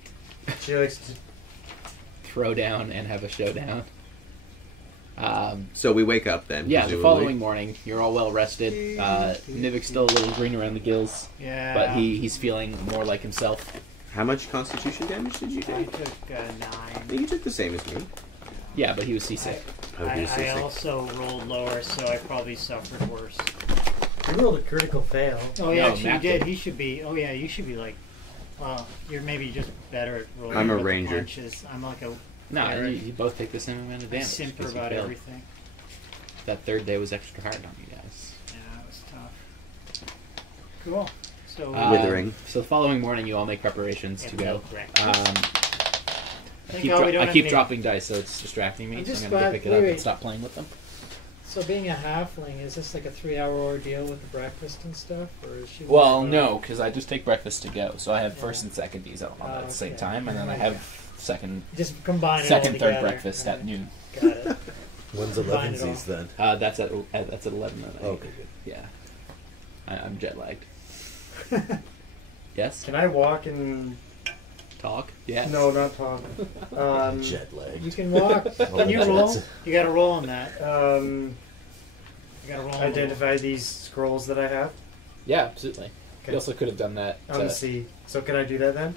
She likes to... Throw down and have a showdown. So we wake up then. Yeah, the presumably. following morning, you're all well rested. Nivik's still a little green around the gills, Yeah. but he's feeling more like himself. How much Constitution damage did you I take? took I 9. think you took the same as me. Yeah, but he was seasick. I also rolled lower, so I probably suffered worse. You rolled a critical fail. Oh yeah, No, actually you Matt did. did. He should be. Oh yeah, you should be like. Well, you're maybe just better at rolling. I'm a with the ranger. punches. I'm like a. No, Cleric. you both take the same amount of I damage. simper 'cause you about failed. everything. That third day was extra hard on you guys. Yeah, it was tough. Cool. So Withering. So the following morning, you all make preparations to go. I Thank God we don't I have keep any- dropping dice, so it's distracting me. I'm So just I'm gonna go glad- pick it up wait. and stop playing with them. So being a halfling, is this like a 3-hour ordeal with the breakfast and stuff, or is she? Well, no, because I just take breakfast to go. So I have first and second D's on at the same okay. time, and then I have second, Just combine it all third together. breakfast at Alright. noon. Got it. When's Combine it 11Z's then? That's at 11 at night. Okay, good. Yeah, I'm jet lagged. Yes. Can I walk and... Talk. Yes. No, not talk. Jet lag. You can walk. Can you roll? You got to roll on that. You got to roll. on the Identify these scrolls that I have Yeah, absolutely. Okay. You also could have done that. on the sea. So can I do that then?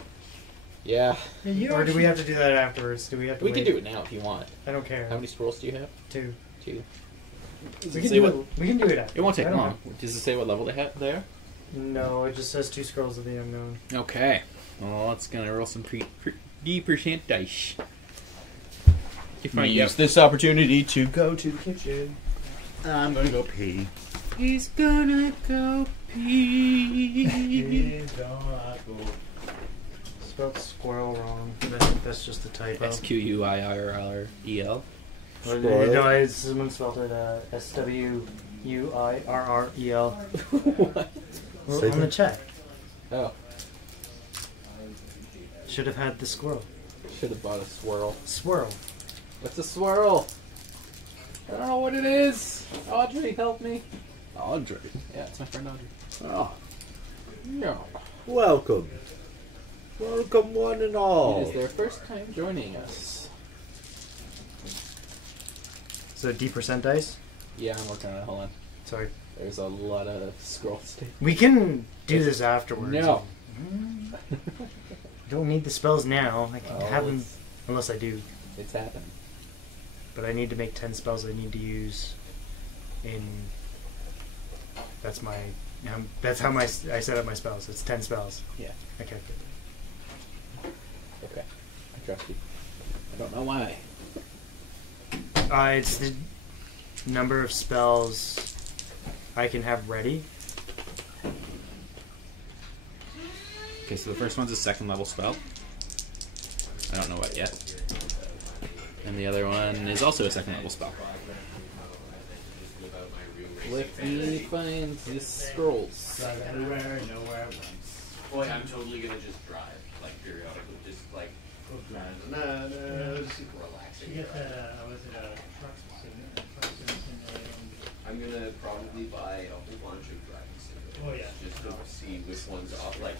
Yeah, Yeah, you Or do we actually- have to do that afterwards? Do we have to we wait? can do it now if you want. I don't care. How many scrolls do you have? 2. 2. We can do it. We can do it after. It won't take I don't long. Does it say what level they have there? know. No, it just says 2 scrolls of the unknown. Okay. Well, it's gonna roll some percent dice. You find Use this opportunity to go to the kitchen. I'm gonna go pee. He's gonna go pee. Spelled squirrel wrong. But I think that's just a typo. SQUIRREL. No, someone spelled it SWIRL. UIRREL. What? Well, Say on the that. chat. Oh, Should have had the squirrel. should have bought a swirl. Swirl. What's a swirl? I don't know what it is. Audrey, help me. Audrey. Yeah, it's my friend Audrey. Oh. No. Welcome. Welcome, one and all. It is their first time joining us. So D% dice. Yeah, I'm working on it. Hold on. Sorry. There's a lot of scrolls. We can do this afterwards. No. Don't need the spells now. I can Well, have them it's- unless I do. It's happening. But I need to make 10 spells I need to use in... That's my... That's how I set up my spells. It's 10 spells. Yeah. Okay. Okay. I trust you. I don't know why. It's the number of spells I can have ready. Okay, so the first one's a second level spell. I don't know what yet. And the other one is also a second level spell. Let me find the scrolls. Everywhere, nowhere at once. Boy, I'm totally gonna just drive, like periodically, just like super relaxing. You get the, was it a truck simulator? I'm gonna probably buy a whole bunch of driving simulators. Oh, yeah. Just to see which ones off. Like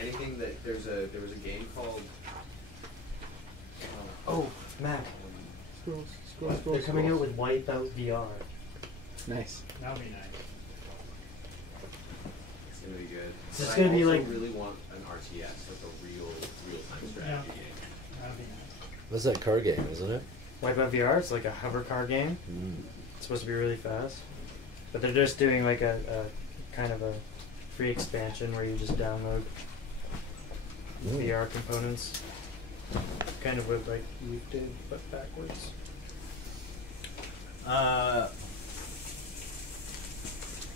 anything that there was a game called. Oh, Mac. Scrolls. They're coming out with Wipeout VR. Nice. That'll be nice. It's gonna be good. So it's But gonna I be also like- really want an RTS, like a real-time strategy game. That'll be nice. That's that card game, isn't it? Wipeout VR, it's like a hover car game. It's supposed to be really fast. But they're just doing like a kind of a free expansion where you just download VR components. Kind of what like we did, but backwards.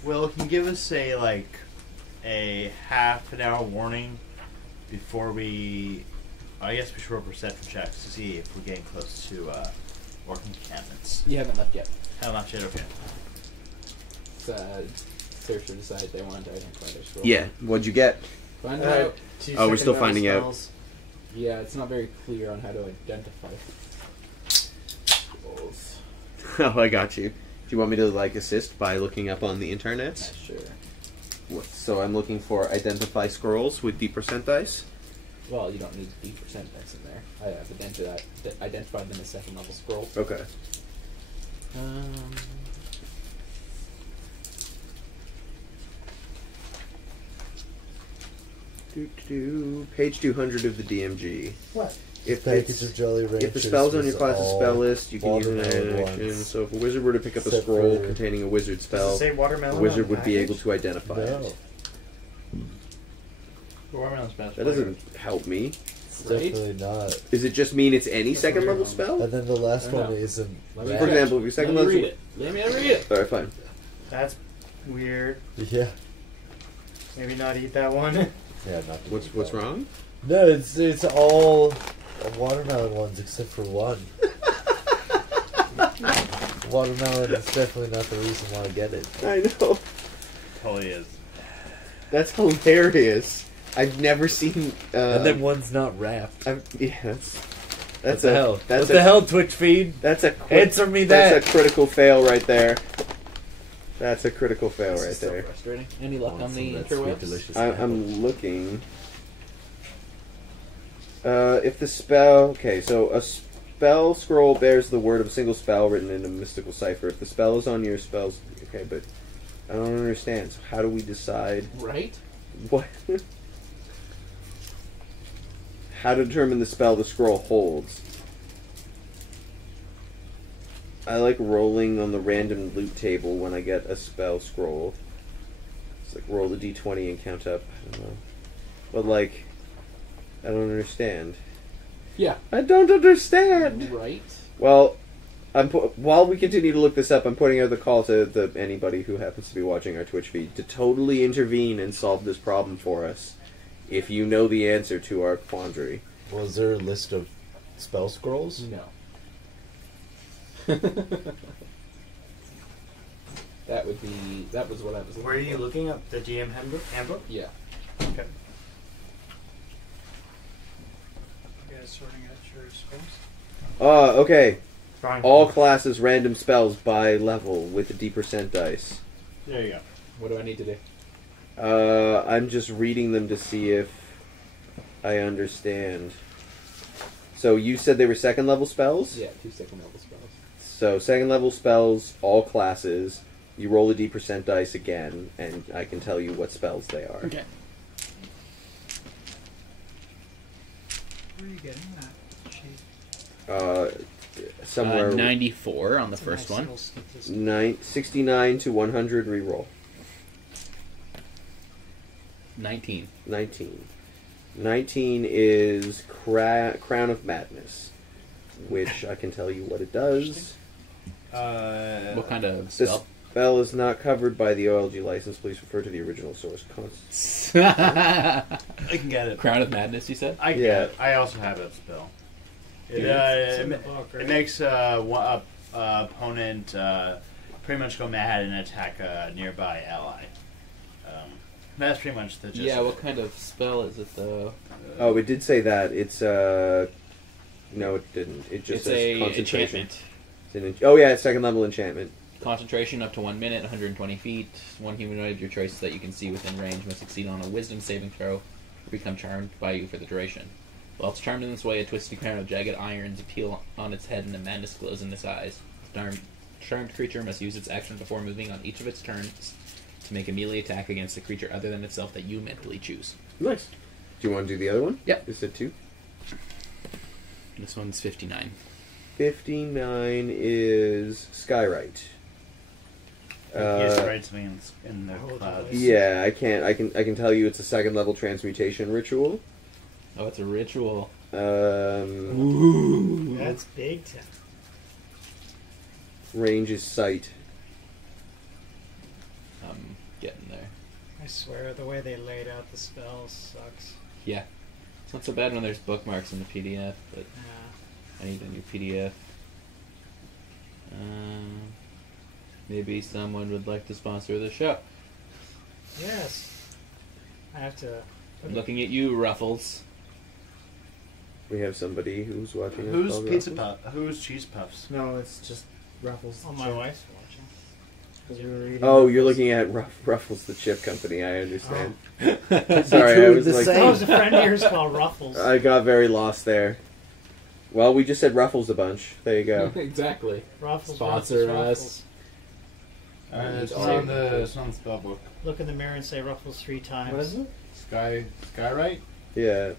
Will, can you give us a half an hour warning before we? I guess we should roll perception checks to see if we're getting close to working encampments. You haven't left yet. How much? Okay. Searcher decided they wanted to identify their scroll. Yeah. What'd you get? Find out. Oh, we're still finding out. Yeah, it's not very clear on how to identify scrolls. Oh, I got you. Do you want me to assist by looking up on the internet? Sure. So I'm looking for identify scrolls with D% dice. Well, you don't need D% dice in there. I have identified them as second level scrolls. Okay. Page 200 of the DMG. What? If Package of Jolly Ranchers if the spell's on your was class's all spell list, you can use an watermelon action. ones. So if a wizard were to pick up a Except scroll for- containing a wizard Does spell, it say the watermelon? wizard on the would be able package? to identify it. No, Watermelon's best. That doesn't help me. it's definitely not. Does it just mean it's any second level spell? And then the last I don't one know. isn't. Let me For example, if your second Let me level. read it. Let me read it. Alright, fine. That's weird. Yeah. Maybe not eat that one. Yeah, not. What's wrong? No, it's all watermelon ones except for one. Watermelon is definitely not the reason why I get it. I know. Totally is. That's hilarious. I've never seen. And then one's not wrapped. Yeah, What that's the a hell? that's What a the hell, Twitch feed? that's a Answer me that. That's a critical fail right there. That's a critical fail This right is so there. frustrating. Any luck on the That sweet, interwebs? delicious I'm looking. If the spell... Okay, so a spell scroll bears the word of a single spell written in a mystical cipher. If the spell is on your spells... Okay, but I don't understand. So how do we decide... Right? What? How to determine the spell the scroll holds. I like rolling on the random loot table when I get a spell scroll. It's like roll the d20 and count up. I don't know. But I don't understand. Yeah. I don't understand! Right? Well, while we continue to look this up, I'm putting out the call to anybody who happens to be watching our Twitch feed to totally intervene and solve this problem for us. If you know the answer to our quandary. Was there a list of spell scrolls? No. That would be. That was what I was looking Where are you for. looking up? The DM handbook? Yeah. Okay. You guys sorting out your spells? Okay. Fine. All classes random spells by level with a D% dice. There you go. What do I need to do? I'm just reading them to see if I understand. So you said they were second level spells? Yeah, 2 second level spells. So second level spells, all classes. You roll a D% dice again, and I can tell you what spells they are. Okay. Where are you getting that sheet? Somewhere 94 on the It's a first nice one. little statistic. 69 to 100 reroll. 19. 19. 19 is Crown of Madness, which I can tell you what it does. What kind of The spell? spell is not covered by the OLG license. Please refer to the original source. I can get it. Crown of Madness, you said? I can Yeah. get it. I also have that spell. It, It's in the book, it right? makes opponent pretty much go mad and attack a nearby ally. That's pretty much the gist. Yeah, of what it. kind of spell is it, though? Oh, it did say that. It's no, it didn't. It just It's says a concentration. enchantment. It's oh yeah, it's second level enchantment. Concentration up to 1 minute, 120 feet. One humanoid of your choice that you can see within range must succeed on a wisdom saving throw or become charmed by you for the duration. While it's charmed in this way, a twisty crown of jagged irons appeal on its head and a madness glows in its eyes. Charmed creature must use its action before moving on each of its turns to make a melee attack against a creature other than itself that you mentally choose. Nice. Do you want to do the other one? Yep. Is it 2? This one's 59. 59 is Skywrite. He just writes me in the Oh, clouds. nice. Yeah, I can tell you it's a second level transmutation ritual. Oh, it's a ritual. Ooh. That's big time. Range is sight. I'm getting there. I swear, the way they laid out the spells sucks. Yeah. It's not so bad when there's bookmarks in the PDF, but I need a new PDF. Maybe someone would like to sponsor the show. Yes. I have to. I'm looking at you, Ruffles. We have somebody who's watching. us Who's called pizza Ruffles. puff? Who's cheese puffs? No, it's just Ruffles. Oh, my wife's watching. 'Cause we were reading Oh, you're Ruffles. looking at Ruffles, the chip company. I understand. Sorry, Sorry, I was like, There was a friend of yours called Ruffles. I got very lost there. Well, we just said Ruffles a bunch. There you go. Exactly. Ruffles, Sponsor Ruffles, us. Ruffles. It's Oh, on the spell book. Look in the mirror and say Ruffles 3 times. What is it? Skywrite? Yeah,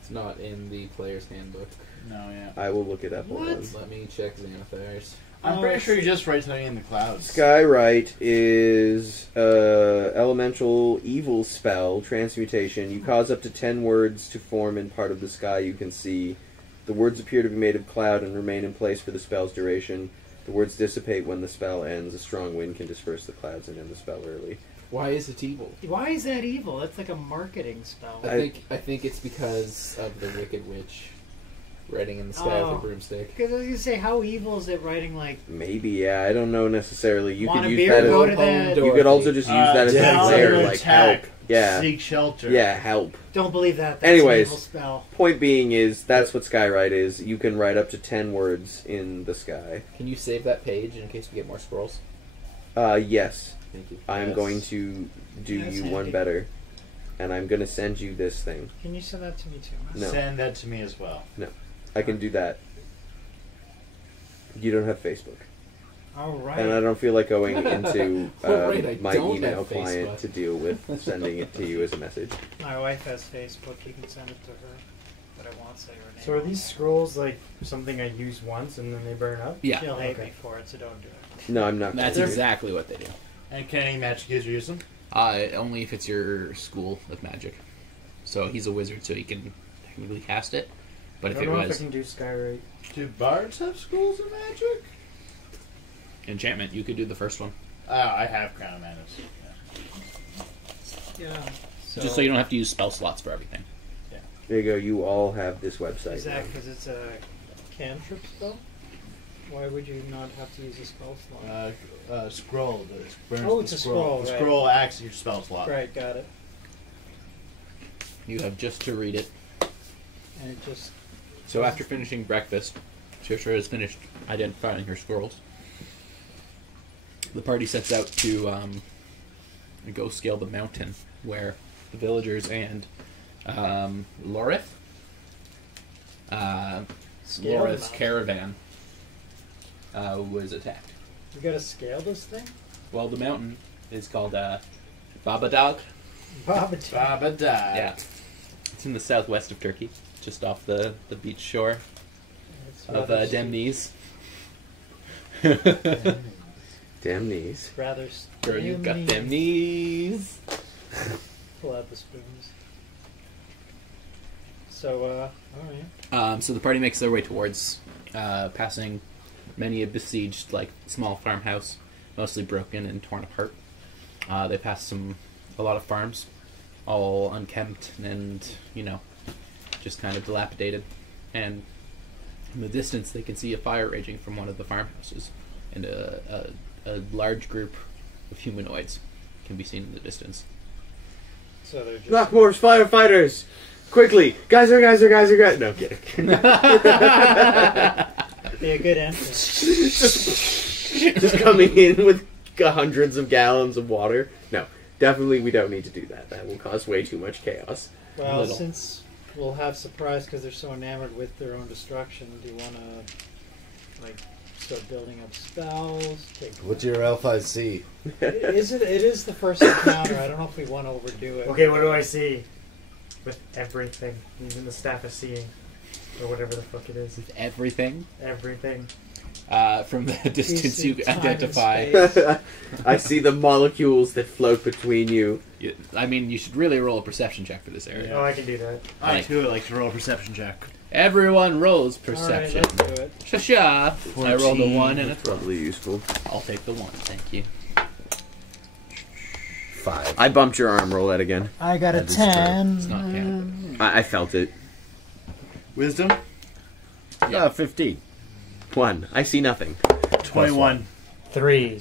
It's not in the player's handbook. No, yeah. I will look it up. What? Hold on. Let me check Xanathars. I'm pretty sure you just write something in the clouds. Skywrite is elemental evil spell transmutation. You cause up to 10 words to form in part of the sky you can see. The words appear to be made of cloud and remain in place for the spell's duration. The words dissipate when the spell ends. A strong wind can disperse the clouds and end the spell early. Why is it evil? Why is that evil? That's like a marketing spell. I think it's because of the Wicked Witch writing in the sky with Oh. a broomstick. Because I was gonna say, how evil is it writing like Maybe, yeah. I don't know necessarily. You want could a use beer? that Go as... to that. You could also just use that as a down declare, to like, attack, help. Yeah. Seek shelter. Yeah, help. Don't believe that. That's Anyways. an evil spell. Point being is, that's what Skywrite is. You can write up to 10 words in the sky. Can you save that page in case we get more scrolls? Yes. Thank you. I am Yes. going to do That's you one handy. better. And I'm going to send you this thing. Can you send that to me too? No. Send that to me as well. I can do that. You don't have Facebook. All right. And I don't feel like going into Oh, right, I my don't email have client Facebook. to deal with sending it to you as a message. My wife has Facebook. You can send it to her, but I won't say her name. So are on these there. scrolls like something I use once and then they burn up? Yeah, She'll hate Okay. me for it, so don't do it. No, I'm not. that's going to. exactly what they do. And can any magic user use them? Only if it's your school of magic. So he's a wizard, so he can technically cast it. But I if don't it know if I was can do Skywrite. Do bards have schools of magic? enchantment, you could do the first one. I have Crown of Madness. Yeah. Yeah. Just so you don't have to use spell slots for everything. There you go. You all have this website. Is that now. because it's a cantrip spell? Why would you not have to use a spell slot? Scroll. Burns Oh, the it's a scroll, The right. scroll acts as your spell slot. Right, got it. You have just to read it. And it just... So after finishing breakfast, Trisha has finished identifying her scrolls. The party sets out to go scale the mountain where the villagers and Lorith, Scale Lorith's the mountain. caravan was attacked. You gotta scale this thing? Well, the mountain is called Babadag. Puppeteer. Baba die. Yeah, it's in the southwest of Turkey, just off the beach shore It's of rather Demnes. Damn knees. rather Girl, you got steamy. them knees. Pull out the spoons. So, alright. So the party makes their way towards, passing many a besieged, like, small farmhouse, mostly broken and torn apart. They pass a lot of farms, all unkempt and, just kind of dilapidated. And in the distance, they can see a fire raging from one of the farmhouses, and a large group of humanoids can be seen in the distance. So they're just... Knock Mohr's firefighters! Quickly! Geyser! No, I'm kidding. Be a good entrance. Just coming in with hundreds of gallons of water. No, definitely we don't need to do that. That will cause way too much chaos. Well, Little. since we'll have surprise because they're so enamored with their own destruction, do you want to, like, start building up spells? What's your LFIC? It is the first encounter. I don't know if we want to overdo it. Okay, what do I see? With everything. Even the staff of seeing. Or whatever the fuck it is. Everything. Everything. From the distance, see you time and identify. space. I see the molecules that float between you. You should really roll a perception check for this area. Oh, I can do that. I too would like to roll a perception check. Everyone rolls All right, perception. let's do it. Sha-sha. I rolled a 1 and a 12. Probably useful. I'll take the 1, thank you. 5. I bumped your arm. Roll that again. I got a That is 10. It's not canon. I felt it. Wisdom? 15. 1. I see nothing. 21. 3.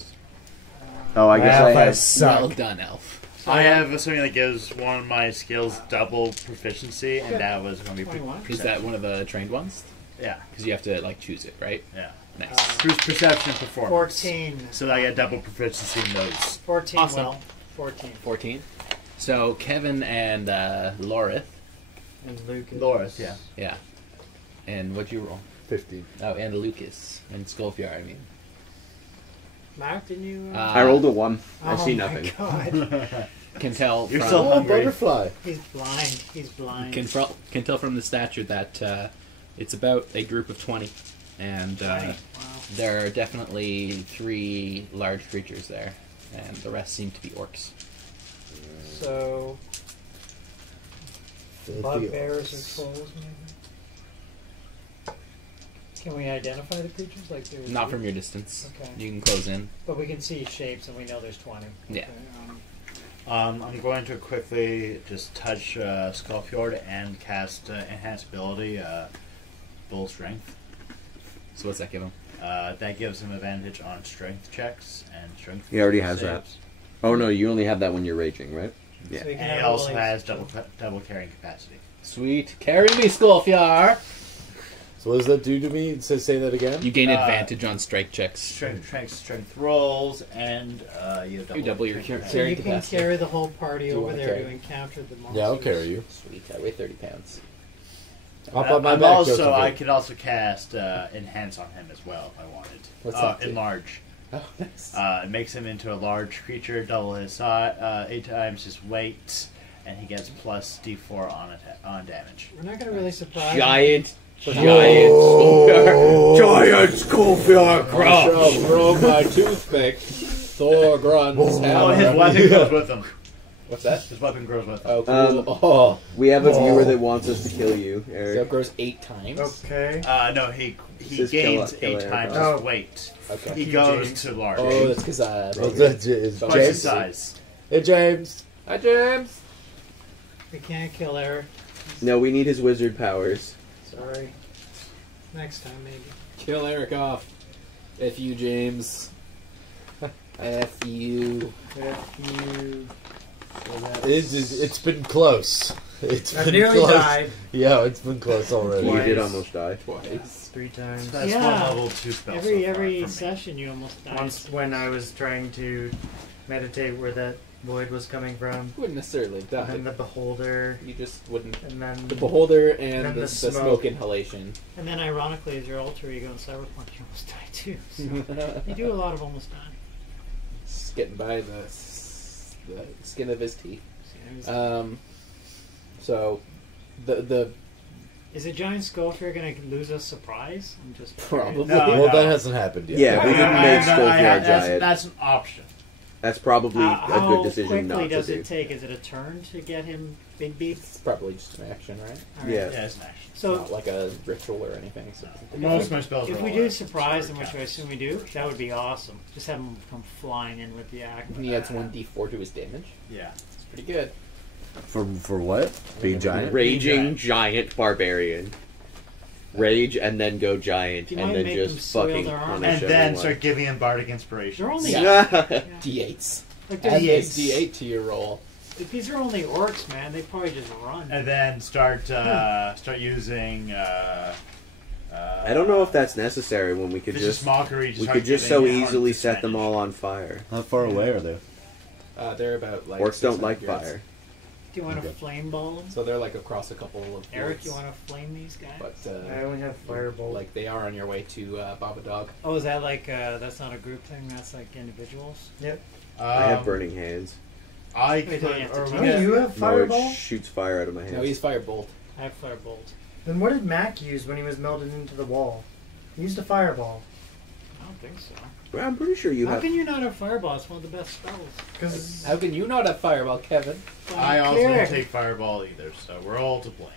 Oh, I guess I Well, have. Well done, Elf. I have something that gives one of my skills double proficiency, and that was going to be 21. Is that one of the trained ones? Yeah, Because you have to, choose it, right? yeah. Nice. Who's perception and performance? 14. So I get double proficiency in those. 14, Awesome. well. 14. 14. So, Kevin and Lorith. And Lucas. Loris, yeah. Yeah. And what'd you roll? 15. Oh, and Lucas. And Skullfjar, I mean. Mark, didn't you? I rolled a 1. I oh see my nothing. God. Can tell You're from... so Oh, hungry. butterfly. He's blind. He's blind. Can tell from the stature that it's about a group of 20. And Wow. there are definitely 3 large creatures there. And the rest seem to be orcs. So, Filthy bugbears orcs. or trolls, maybe? Can we identify the creatures? Like, there's Not from your distance. Okay. You can close in. But we can see shapes, and we know there's 20. Yeah. Okay, I'm going to quickly just touch Skullfjord and cast Enhanced Ability, Bull Strength. So what's that give him? That gives him advantage on strength checks and strength. He already has saves. Oh no, you only have that when you're raging, right? Yeah. So we can And have he a also little has extra- double carrying capacity. Sweet. Carry me, Skullfjar! So what does that do to me? Say that again? You gain Uh, advantage on strike checks. Strength rolls, and you double, You double your carrying So carrying you can capacity. carry the whole party Do you over wanna there carry? to encounter the monsters. Yeah, I'll carry you. Sweet. I weigh 30 pounds. Hop on my I'm back, also, Joseph. I could also cast Enhance on him as well if I wanted. What's that do? Enlarge. Oh, nice. It makes him into a large creature, double his size, 8 times his weight, and he gets plus D4 on damage. We're not going to really surprise Giant Skullfjord I shall throw my toothpick. Thor grunts. Oh, his hammer. weapon goes with him. What's that? His weapon grows with him. Oh, cool. Oh, We have a viewer that wants us to kill you, So Eric. it grows 8 times. Okay. No, he Says gains kill 8 Eric. times Oh. his weight. Okay. He goes to large. Oh, that's because What's that? Is Twice Twice his James? size. Hey, James. Hi, James. We can't kill Eric. No, we need his wizard powers. Sorry. Next time, maybe. Kill Eric off. F you, James. F you. It's been close. It's I've been nearly close. died Yeah, it's been close already. You did almost die. Twice. 3 times. That's Yeah. one level 2 spell. Every session you almost die. Once when I was trying to meditate where that void was coming from, You wouldn't necessarily and die. then the beholder, You just wouldn't. and then The beholder and then the the smoke. smoke. Inhalation. And then ironically, as your alter ego in Cyberpunk, you almost die too. So you do a lot of almost dying. Just getting by the skin of his teeth. So, the Is a giant Skullfair going to lose us surprise? I'm just Probably. No, Well, no. that hasn't happened yet. Yeah, we didn't make Skullfjord that's, giant. that's an option. That's probably a How good decision quickly not to does do. it take? Is it a turn to get him big beat? it's probably just an action, right? All right. Yeah. Yeah, it's an action. It's So not like a ritual or anything. So Most of my spells if are we all do that. surprise, Sorry, and which I Caps. assume we do, that would be awesome. Just have him come flying in with the act. he adds 1d4 to his damage. Yeah. It's pretty good. For what? Being giant? Raging giant barbarian. Rage and then go giant You and might then make them just soil fucking their armor. punish And then everyone. start giving him bardic inspiration. They're only D8s. like Add they're, this D8 to your roll. if these are only orcs, man. They probably just run. And then start using. I don't know if that's necessary when we could Vicious just mockery. we could just so easily set them all on fire. How far away are they? They're about like Orcs don't 600 like yards. fire. Do you want to Okay. flame ball them? So they're like across a couple of Eric, fields. you want to flame these guys? But I only have firebolt. like they are on your way to Baba Dog. Oh, is that like that's not a group thing? That's like individuals. I have burning hands. I Wait, could. don't you have to Or touch we Oh, get, you have No, fireball? it shoots fire out of my hands. No, he's Firebolt. I have firebolt. Then what did Mac use when he was melted into the wall? He used a fireball. I don't think so. Well, I'm pretty sure you How have. can you not have fireball? It's one of the best spells. Because How can you not have Fireball, Kevin? I also care. don't take fireball either, so we're all to blame.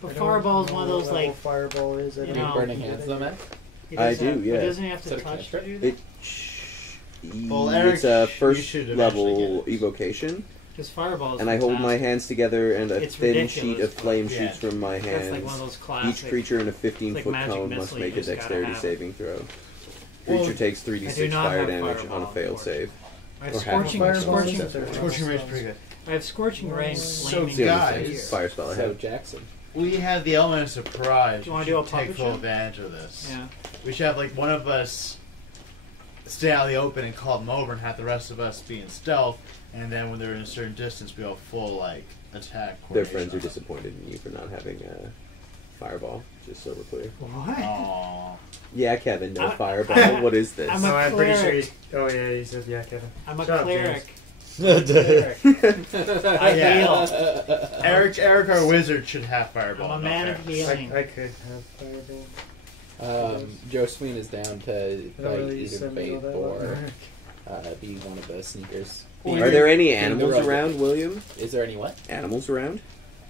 But fireball is one of those like fireball is. I you don't know, know. Burning hands, though, man. he I doesn't do, have- yeah. He doesn't have Is to that a touch to cantrip? do that. It. Well, Eric, It's a you first should eventually level get it. evocation, Because fireball is and I hold my fantastic. hands together, and a It's thin ridiculous, sheet of but- flame Yeah. shoots from my That's hands. like one of those classic. Each creature in a it's like 15-foot magic cone missile, must you make a just gotta dexterity have. saving throw. Well, Creature takes I do 3d6 not fire have damage fireball, on a failed save. I have Or half. scorching, Fireball scorching, is there. Scorching Ray is pretty good. I have scorching rain. So flaming It's the only guys, fire spell I So have. Jackson. We have the element of surprise. Do you wanna We do a should take puppet full show? advantage of this. Yeah. We should have like one of us stay out in the open and call them over, and have the rest of us be in stealth. And then when they're in a certain distance, we go full like attack. Their friends are coordination. disappointed in you for not having a fireball, just so we're clear. What? Aw. Yeah, Kevin, no I- fireball. What is this? I'm No, a I'm pretty sure cleric. he's. Oh yeah, he said yeah, Kevin. I'm a Shut up, cleric. James. I Yeah. heal. Eric, our wizard, should have fireball. I'm a no man of fair. healing. I could have fireball. Josephine is down to I don't like, really either send me bait all that or work. be one of the sneakers. Are there any Being the animals robot. around, William? Is there any what? Animals around?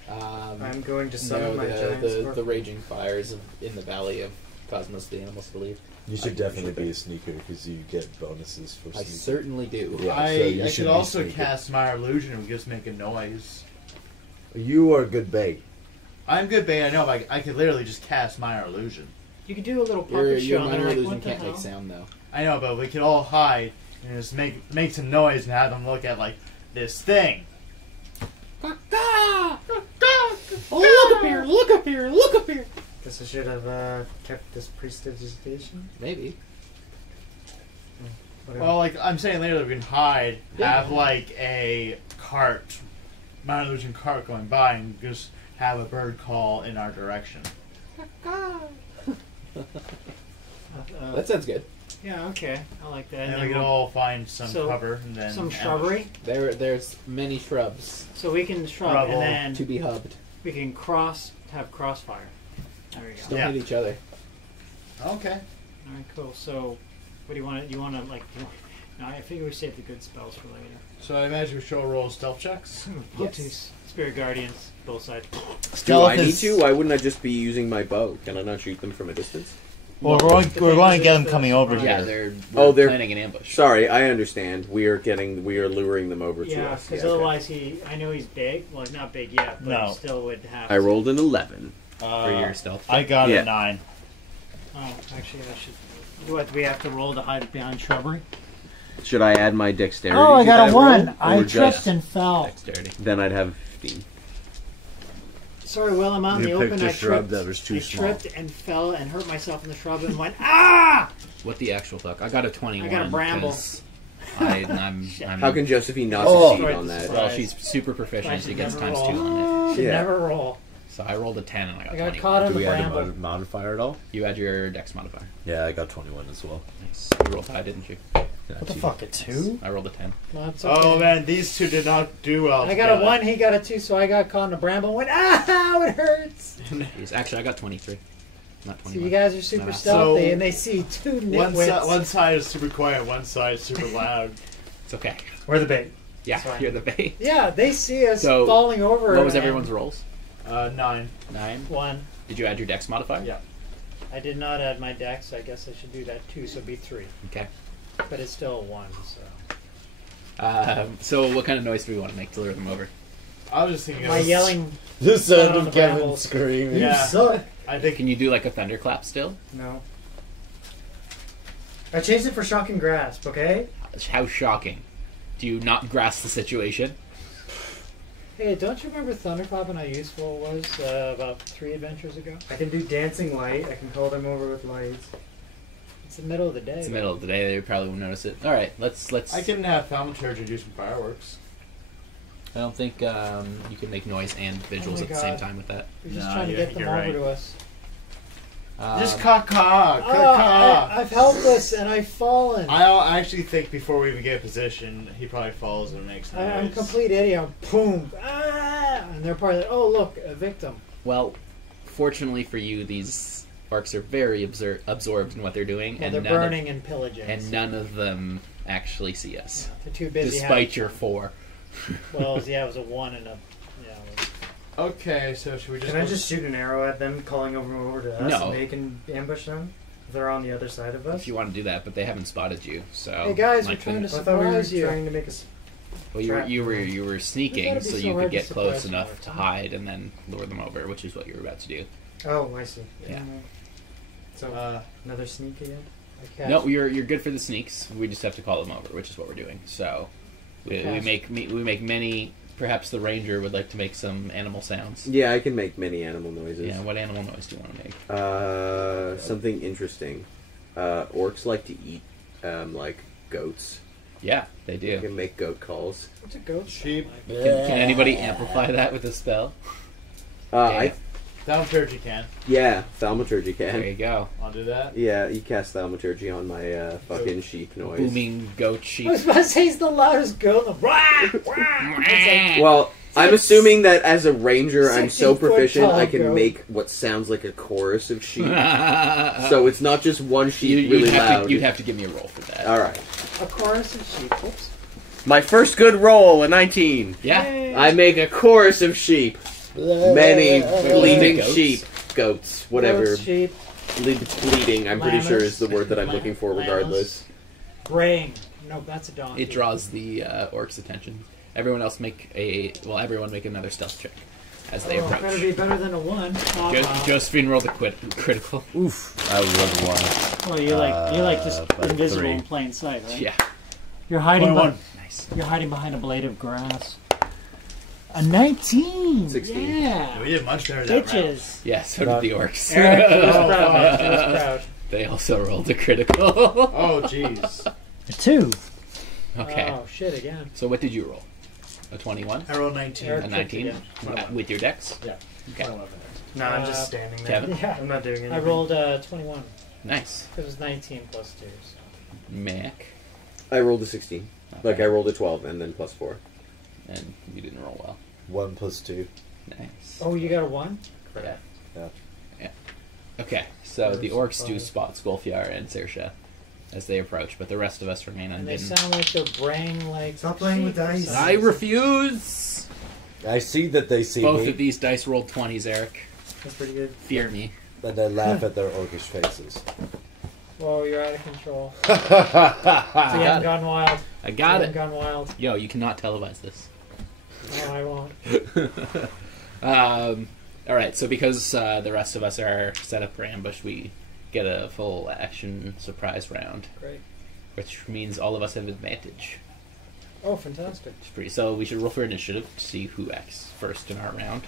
I'm going to No, summon my giant the scorpion. raging fires in the valley of Cosmos the animals believe. You should definitely be a sneaker because you get bonuses for I sneaking. certainly do. Yeah, I, so you I should could be also sneaky. cast my illusion and we just make a noise. You are good bait. I'm good bait, I know, but I could literally just cast my illusion. You could do a little Your puppet show. and minor they're like, illusion what the can't hell? make sound though. I know, but we could all hide and just make some noise and have them look at like this thing. Oh, look up here! Look up here! Look up here! Guess I should have kept this prestidigitation. Maybe. Whatever. Well, like I'm saying later, we can hide, Yeah. have like a cart, my illusion cart going by, and just have a bird call in our direction. That sounds good. Yeah, okay. I like that. And then we can we'll- all find some so, cover and then some ambush. shrubbery. There's many shrubs So we can shrub Rubble. and to then be hubbed. we can have crossfire. There we Just go. don't Yeah. hit each other. Okay. All right, cool. So, what do you want to? You want to like? No, I figure we save the good spells for later. So I imagine we should all roll stealth checks. Yes. Spirit guardians, both sides. Do I need to? Why wouldn't I just be using my bow? Can I not shoot them from a distance? Well, we're going to get them coming over Yeah, here. They're planning an ambush. Sorry, I understand. We are luring them over to Yeah, us. because Yeah, okay. otherwise I know he's big. Well, he's not big yet, but No. he still would have. I rolled an 11. For your stealth. I got Yeah. a 9. Oh, actually, I should. What, do we have to roll to hide behind shrubbery? Should I add my dexterity? Oh, I to got that a 1. roll, I or tripped just- and fell. Dexterity. Then I'd have 15. Sorry, while I'm out in the You open, picked a I shrub tripped, that was too I small. tripped and fell and hurt myself in the shrub and went, ah! What the actual fuck? I got a 21. I got a bramble. 'cause I'm How can Josephine not Oh. succeed on that? well, she's super proficient. I She should gets never times roll. 2 on Should Yeah. never roll. it. So I rolled a 10 and I got I got 21. caught in Do the we add a bramble. modifier at all? You had your dex modifier. Yeah, I got 21 as well. Nice. You rolled high, didn't you? What the fuck, a 2? I rolled a 10. Well, that's okay. Oh man, these two did not do well. I got a 1, he got a 2, so I got caught in the bramble and went, ah, it hurts! Jeez. Actually, I got 23. Not So 21. you guys are super No. stealthy, So, and they see 2 One, nitwits. one side is super quiet, one side is super loud. It's okay. We're the bait. Yeah, That's fine. you're the bait. Yeah, they see us So, falling over. What was and- everyone's rolls? 9. 9. 1. Did you add your dex modifier? Yeah. I did not add my dex, I guess I should do that too, so it'd be 3. Okay. But it's still a 1, so. So what kind of noise do we want to make to lure them over? I was just thinking My of yelling. The sound on of the Kevin brambles. screaming. Yeah. Suck. I think Can you do like a thunderclap still? No. I changed it for shocking grasp, okay? How shocking. Do you not grasp the situation? Hey, don't you remember Thunderclap and how useful it was about 3 adventures ago? I can do dancing light. I can call them over with lights. It's the middle of the day. It's the middle of the day. They probably won't notice it. All right, let's. I can have thaumaturgy do some fireworks. I don't think you can make noise and visuals my at the same God. time with that. We're just No, trying to you're- get them you're over right. to us. Just caw-caw, Oh, caw-caw. I've helpless and I've fallen. I actually think before we even get a position, he probably falls and makes noise. I'm a complete idiot. I'm boom. Ah! And they're probably like, oh, look, a victim. Well, fortunately for you, these orcs are very absorbed in what they're doing, Well, and they're none burning and pillaging. and none of them actually see us, Yeah, they're too busy. despite having your fun. 4. Well, it was a 1 and a. Yeah. It was, Okay, so should we just... Can I just shoot an arrow at them, calling them over to us, No. and they can ambush them? If they're on the other side of us? If you want to do that, but they haven't spotted you, so. Hey, guys, we're like, trying to I thought we were surprise you. trying to make us... Well, you were I sneaking, thought it'd be so so you hard could to get close surprise enough them. to hide and then lure them over, which is what you were about to do. Oh, I see. Yeah. So, another sneak again? Okay. No, you're good for the sneaks. We just have to call them over, which is what we're doing. So we Okay. make many. Perhaps the ranger would like to make some animal sounds. Yeah, I can make many animal noises. Yeah, what animal noise do you want to make? Something interesting. Orcs like to eat, like, goats. Yeah, they You do. can make goat calls. What's a goat? Sheep. sound Can anybody amplify that with a spell? I Thaumaturgy can. Yeah, thaumaturgy There can. you go. I'll do that. Yeah, you cast thaumaturgy on my fucking sheep noise. Booming goat I sheep. was about to say he's the loudest goat. In the, rah, rah. It's Well, I'm assuming that as a ranger, I'm so 16-foot proficient tall I can goat. make what sounds like a chorus of sheep. So So it's not just one sheep really loud. you'd have to give me a roll for that. All right. like a chorus of sheep. Whoops. My first good roll, a 19. Yeah. I make a chorus of sheep. Many bleating Goats? sheep. Goats. Whatever. Goats, sheep, Bleating, I'm pretty sure is the word that I'm looking for regardless. braying. No, that's a donkey. It draws the orcs' attention. Everyone else everyone make another stealth check as they Oh, better be approach. better than a 1. Josephine rolled a critical. Oof. I rolled 1. Well, you're like just but invisible 3. in plain sight, right? Yeah, You're hiding. 21. nice. You're hiding behind a blade of grass. A 19. 16. Yeah. We did much better that round. Bitches. Yeah, so did the orcs. Eric, he was proud, man. He was proud. They also rolled a critical. Oh, jeez. A 2. Okay. Oh, shit, again. So what did you roll? A 21? I rolled 19. Eric A tricked 19? again. With your dex? Yeah. Okay. 11. No, I'm just standing there. Kevin? Yeah. I'm not doing anything. I rolled 21. Nice. It was 19 plus 2. So. Mac. I rolled a 16. Okay. Like I rolled a 12 and then plus 4. And you didn't roll well. 1 plus 2. Nice. Oh, you got a 1? Yeah. Yeah. Okay, so the orcs do spot Skolfiar and Saoirse as they approach, but the rest of us remain And they unbidden. sound like they're braying like. Stop playing with sheep. dice. I refuse! I see that they see Both me, of these dice rolled 20s, Eric. That's pretty good. Fear me. and I laugh at their orcish faces. Whoa, you're out of control. I You got haven't it. gone wild. I got You it. haven't gone wild. Yo, you cannot televise this. No, I won't. Alright, so because the rest of us are set up for ambush, we get a full action surprise round, Great. which means all of us have advantage. Oh, fantastic. So we should roll for initiative to see who acts first in our round.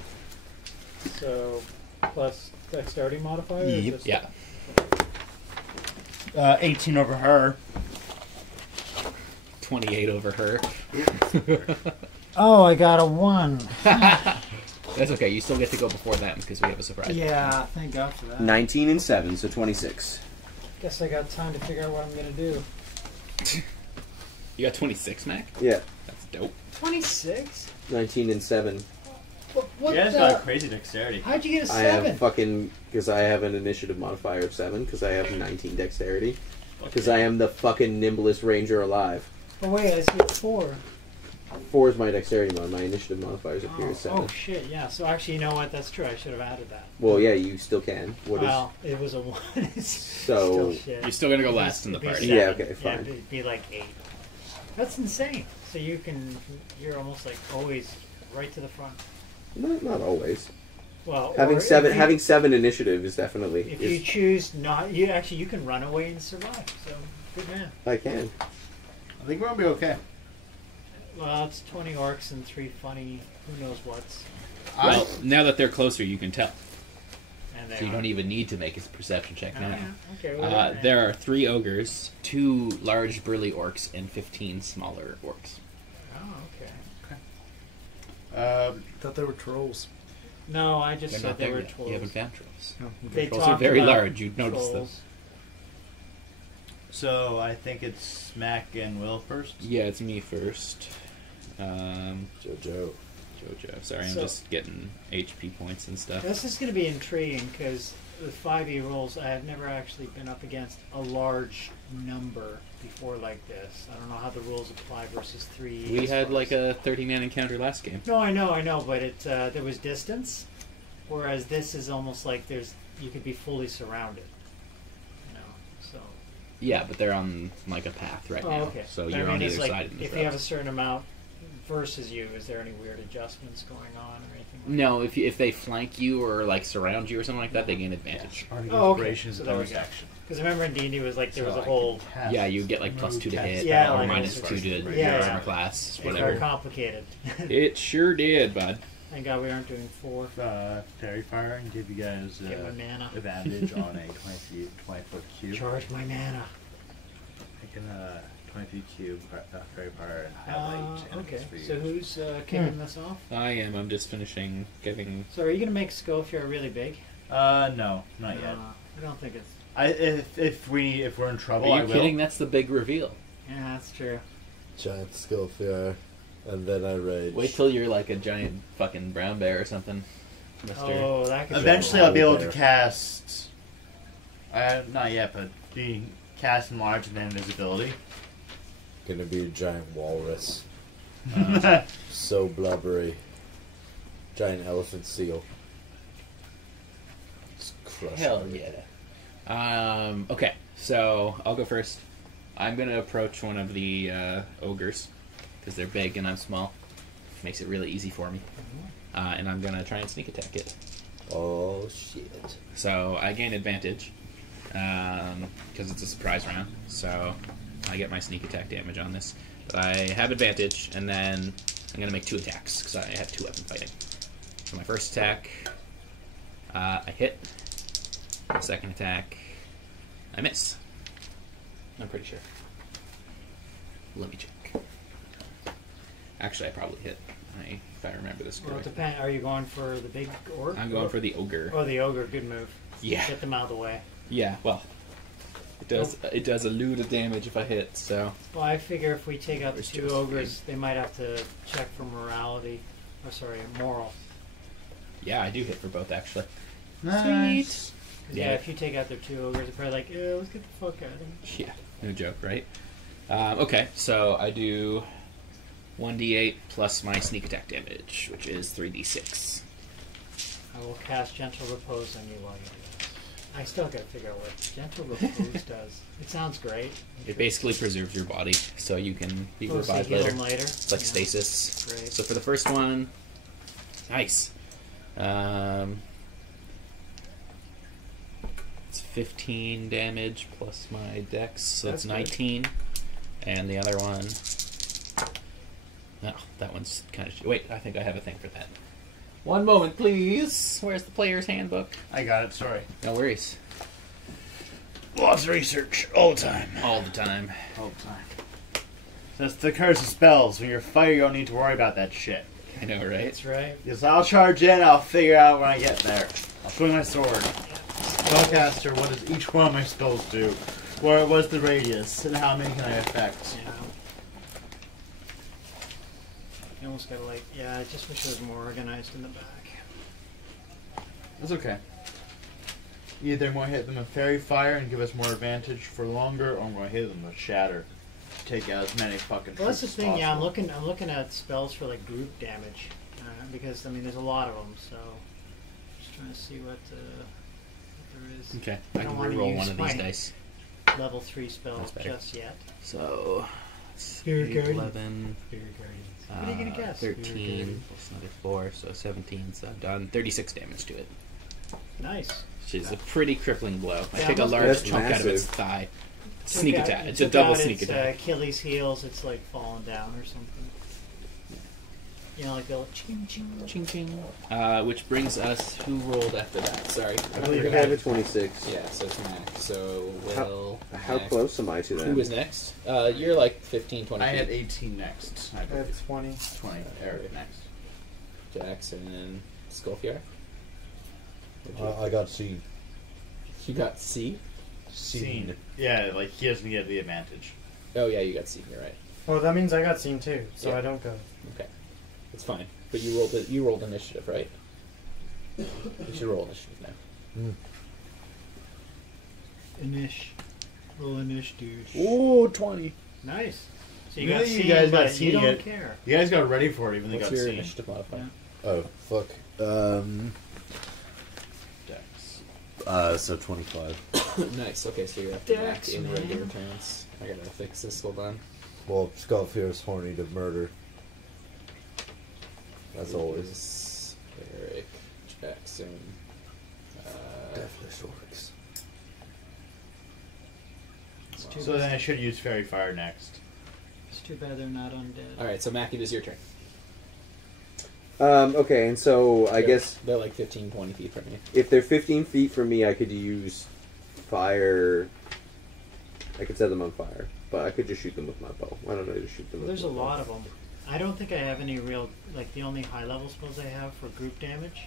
So, plus dexterity modifier? or Yep. just- Yeah. 18 over her. 28 over her. Oh, I got a 1. That's okay. You still get to go before them because we have a surprise. Yeah, thank God for that. 19 and 7, so 26. Guess I got time to figure out what I'm going to do. You got 26, Mac? Yeah, That's dope. 26? 19 and 7. What You guys the? got crazy dexterity. How'd you get a I 7? have fucking... Because I have an initiative modifier of 7, because I have 19 dexterity. Because I am the fucking nimblest ranger alive. Oh, wait, I see 4. 4 is my dexterity mod. My initiative modifiers up here is 7. Oh, shit, yeah. So actually, you know what? That's true. I should have added that. Well, yeah, you still can. What is... Well, it was a 1. It's So- still shit. You're still going to go last in the It'd be party. 7. Yeah, okay, fine. Yeah, it'd be like 8. That's insane. So you're almost like always right to the front. Not always. Well, Having or 7 if you- having 7 initiative is definitely... If is- you choose not, you can run away and survive. So good man. I can. I think we're gonna be okay. Well, it's 20 orcs and 3 funny who knows whats. Well, now that they're closer, you can tell. And So you don't even need to make a perception check Oh, now. yeah. Okay. Well, There are 3 ogres, 2 large burly orcs, and 15 smaller orcs. Oh, okay. Thought they were trolls. No, I just They're said not they there were yet. trolls. You haven't found trolls. They Trolls are talked very about large. You'd notice them. trolls. So I think it's Smack and Will first. Yeah, it's me first. Jojo. Jojo. Sorry, I'm So- just getting HP points and stuff. This is going to be intriguing because with 5e rules, I have never actually been up against a large number before like this. I don't know how the rules apply versus 3. We had like a 30-man encounter last game. No, I know, but it there was distance, whereas this is almost like you could be fully surrounded. You know, so. Yeah, but they're on like a path right now. Okay. So But you're on it's either like, side of the if you have a certain amount versus you, is there any weird adjustments going on or anything? Like No, if they flank you or like surround you or something like that, they gain advantage. Oh, okay. Inspiration is So a there we bonus go. action. Because I remember in D&D was like there was So a I whole. can cast Yeah, you get like +2 to move hit, Yeah, or like -2 to Yeah, your yeah. armor class, It's very whatever. complicated. It sure did, bud. Thank God we aren't doing 4. Fairy Fire and give you guys Get my mana. advantage on a 20-foot cube. Charge my mana. I can 20 feet cube Fairy Fire and highlight enemies Okay. for you. So who's kicking this off? I am. I'm just finishing getting. So are you going to make Scofier really big? No, not yet. I don't think it's. If we're in trouble, Are I you will. kidding? That's the big reveal. Yeah, that's true. Giant Skullfire. And then I rage. Wait till you're like a giant fucking brown bear or something, Mister. Oh, that could Eventually, I'll be able to Bear. cast. Not yet, but cast enlarge and invisibility. Gonna be a giant walrus. So blubbery. Giant elephant seal. Just crush Hell everything. yeah. Okay, so I'll go first. I'm gonna approach one of the ogres because they're big and I'm small. Makes it really easy for me. And I'm gonna try and sneak attack it. Oh shit. So I gain advantage because it's a surprise round. So I get my sneak attack damage on this. But I have advantage, and then I'm gonna make 2 attacks because I have 2 weapon fighting. So my first attack, I hit. The second attack, I miss. I'm pretty sure. Let me check. Actually, I probably hit. If I remember this Well, it correctly. depends. Are you going for the big orc? I'm going for the ogre. Oh, the ogre. Good move. Yeah. Get them out of the way. Yeah. Well, it does a loot of damage if I hit. So. Well, I figure if we take out the Where's 2 Joe's ogres, they might have to check for morality. Oh, sorry, moral. Yeah, I do hit for both actually. Nice. 'Cause, Yeah. yeah, if you take out their 2 ogres, they're probably like, yeah, let's get the fuck out of them. Yeah, no joke, right? Okay, so I do 1d8 plus my sneak attack damage, which is 3d6. I will cast Gentle Repose on you while you do this. I still gotta figure out what Gentle Repose does. It sounds great. It basically preserves your body, so you can be Oh, so revived heal later. them later. It's like Yeah. stasis. Great. So for the first one, nice. It's 15 damage plus my dex, so that's That's 19. And the other one... No, that one's kind of... Wait, I think I have a thing for that. One moment, please. Where's the player's handbook? I got it, sorry. No worries. Lots of research, all the time. All the time. All the time. That's the curse of spells. When you're fire, you don't need to worry about that shit. I know, right? That's right. Because I'll charge in, I'll figure out when I get there. I'll swing my sword. Spellcaster, what does each one of my spells do? What's the radius, and how many can I affect? Yeah. You almost gotta like, yeah, I just wish it was more organized in the back. That's okay. Either I'm going to hit them with Fairy Fire and give us more advantage for longer, or I'm going to hit them with Shatter. Take out as many fucking Well, that's the troops as thing. Yeah, I'm possible. looking at spells for like group damage because I mean there's a lot of them. So just trying to see what there is. Okay, I I don't can wanna reroll use one of these my- dice. Level 3 spells That's better. just yet. So, Spirit Guardian. 11, Spirit Guardians. What are you gonna guess? 13, plus another 4, so 17, so I've done 36 damage to it. Nice. Which is a pretty crippling blow. I Yeah, take a must- large That's chunk out of its massive. thigh. Sneak Took out- attack. it It's a took double out sneak its, attack. Achilles heels. It's like falling down or something. You know, like the ching ching. Ching ching. Which brings us, who rolled after that? Sorry. I believe I have a 26. Yeah, so it's Mac. So, Will. How Mac. close am I to them? Who was next? You're like 15, 20 I feet. had 18 next. I I believe. have 20. 20. Eric next. Jackson, Skullfjord. I got C. You got C? Scene. Yeah, like he doesn't get the advantage. Oh yeah, you got C. You're right. Well, that means I got seen too, so Yeah. I don't go. Okay, it's fine. But you rolled it. You rolled initiative, right? You should roll initiative now. Inish. Roll Inish, dude. Ooh, 20. Nice. So you Yeah, got you seen, guys got but seen you don't it. care. You guys got ready for it, even though What's you got your seen. initiative modifier? Oh, fuck. Dex. So 25. Nice. Okay, so you're after Mac Dex, in man. regular turns. I gotta fix this. Hold on. Well, Skullfear's horny to murder. As always. Eric Jackson. Devilish orcs. It's too So bad. then I should use Fairy Fire next. It's too bad they're not undead. All right, so Mac, it is your turn. Okay, and so I guess they're like 15, 20 feet from you. if they're 15 feet from me, I could use fire. I could set them on fire, but I could just shoot them with my bow. Why don't I just shoot them? There's with a my bow? lot of them. I don't think I have any real, like the only high level spells I have for group damage.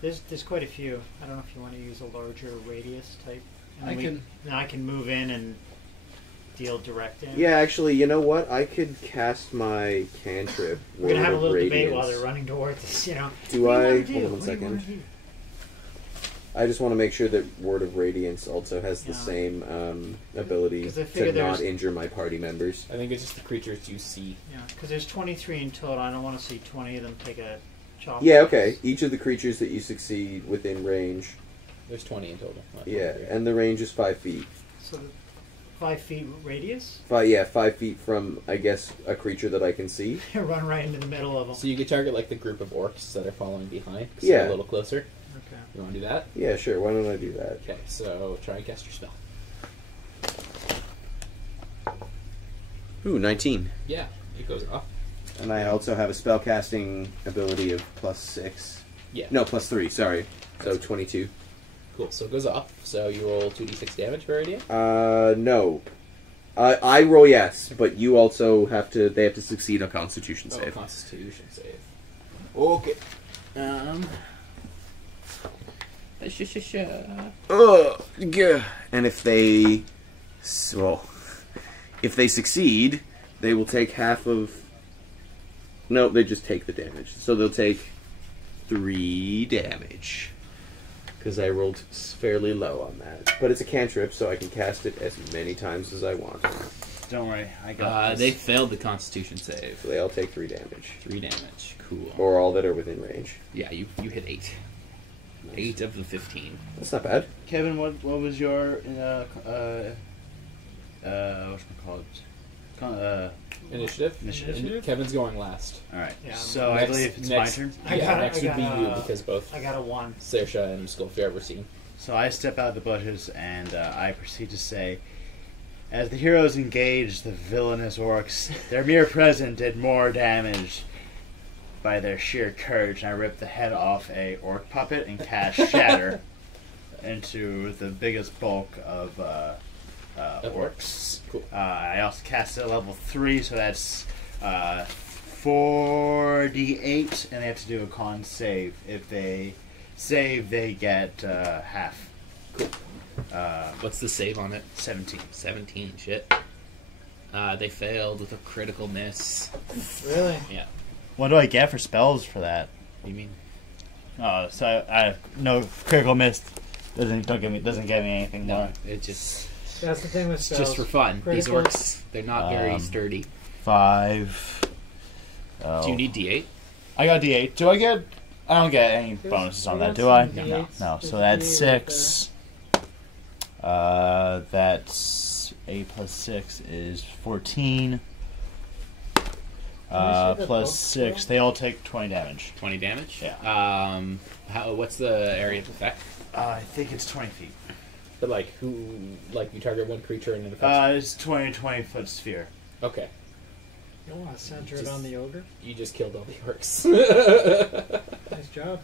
There's quite a few. I don't know if you want to use a larger radius type. And I then can- Then I can move in and deal direct damage. Yeah, actually, you know what? I could cast my cantrip. We're gonna have a Word of little debate Radiance. while they're running towards us. You know. Do What I? you wanna do? Hold on What one do you wanna second. do? I just want to make sure that Word of Radiance also has the Yeah. same ability 'Cause I to figure not there's- injure my party members. I think it's just the creatures you see. Yeah, because there's 23 in total. I don't want to see 20 of them take a chop. Yeah, okay. Each of the creatures that you succeed within range. There's 20 in total. not Yeah, 23. and the range is 5 feet. So the 5 feet radius. 5 feet from, I guess, a creature that I can see. Run right into the middle of them. So you could target like the group of orcs that are following behind. 'Cause Yeah. they're a little closer. Okay. You want to do that? Yeah, sure. Why don't I do that? Okay, so try and cast your spell. Ooh, 19. Yeah, it goes off. And I also have a spellcasting ability of +6. Yeah. No, +3, sorry. So 22. Cool, so it goes off. So you roll 2d6 damage for idea? No. I roll yes, but you also have to, they have to succeed a constitution Oh, save. Constitution save. Okay. Yeah. And if they, if they succeed, they will take half of. No, they just take the damage. So they'll take 3 damage. Because I rolled fairly low on that. But it's a cantrip, so I can cast it as many times as I want. Don't worry, I got They this. failed the Constitution save. So they all take 3 damage. 3 damage. Cool. Or all that are within range. Yeah, you hit 8. 8 of the 15. That's not bad. Kevin, what was your whatchamacallit? Initiative? Initiative? Kevin's going last. Alright. Yeah, so I Next- believe it's next- my turn. I Yeah, got- next I would be got, you because both I got a 1. Saoirse and Skullfjord were seen. So I step out of the bushes and I proceed to say, as the heroes engage the villainous orcs, their mere presence did more damage by their sheer courage, and I rip the head off a orc puppet and cast Shatter into the biggest bulk of orcs. Cool. I also cast it at level 3, so that's 4d8, and they have to do a con save. If they save, they get half. Cool. What's the save on it? 17. 17, shit. They failed with a critical miss. Really? Yeah. What do I get for spells for that? What do you mean? So I have no critical miss. Doesn't get me anything No, more. it just... That's the thing with It's spells. just for fun. Critical. These orcs, they're not very sturdy. 5. Oh. Do you need D8? I got D8. Do I get? I don't get any There's- bonuses on we that, got do I? some No. D8s. No. There's So a that's D8 6. That's 8 plus 6 is 14. Can we see the Plus book 6. still? They all take 20 damage. 20 damage? Yeah. What's the area of effect? I think it's 20 feet. But like, you target one creature and it affects... It's 20 foot sphere. Okay. You want to center it on the ogre? You just killed all the orcs. Nice job.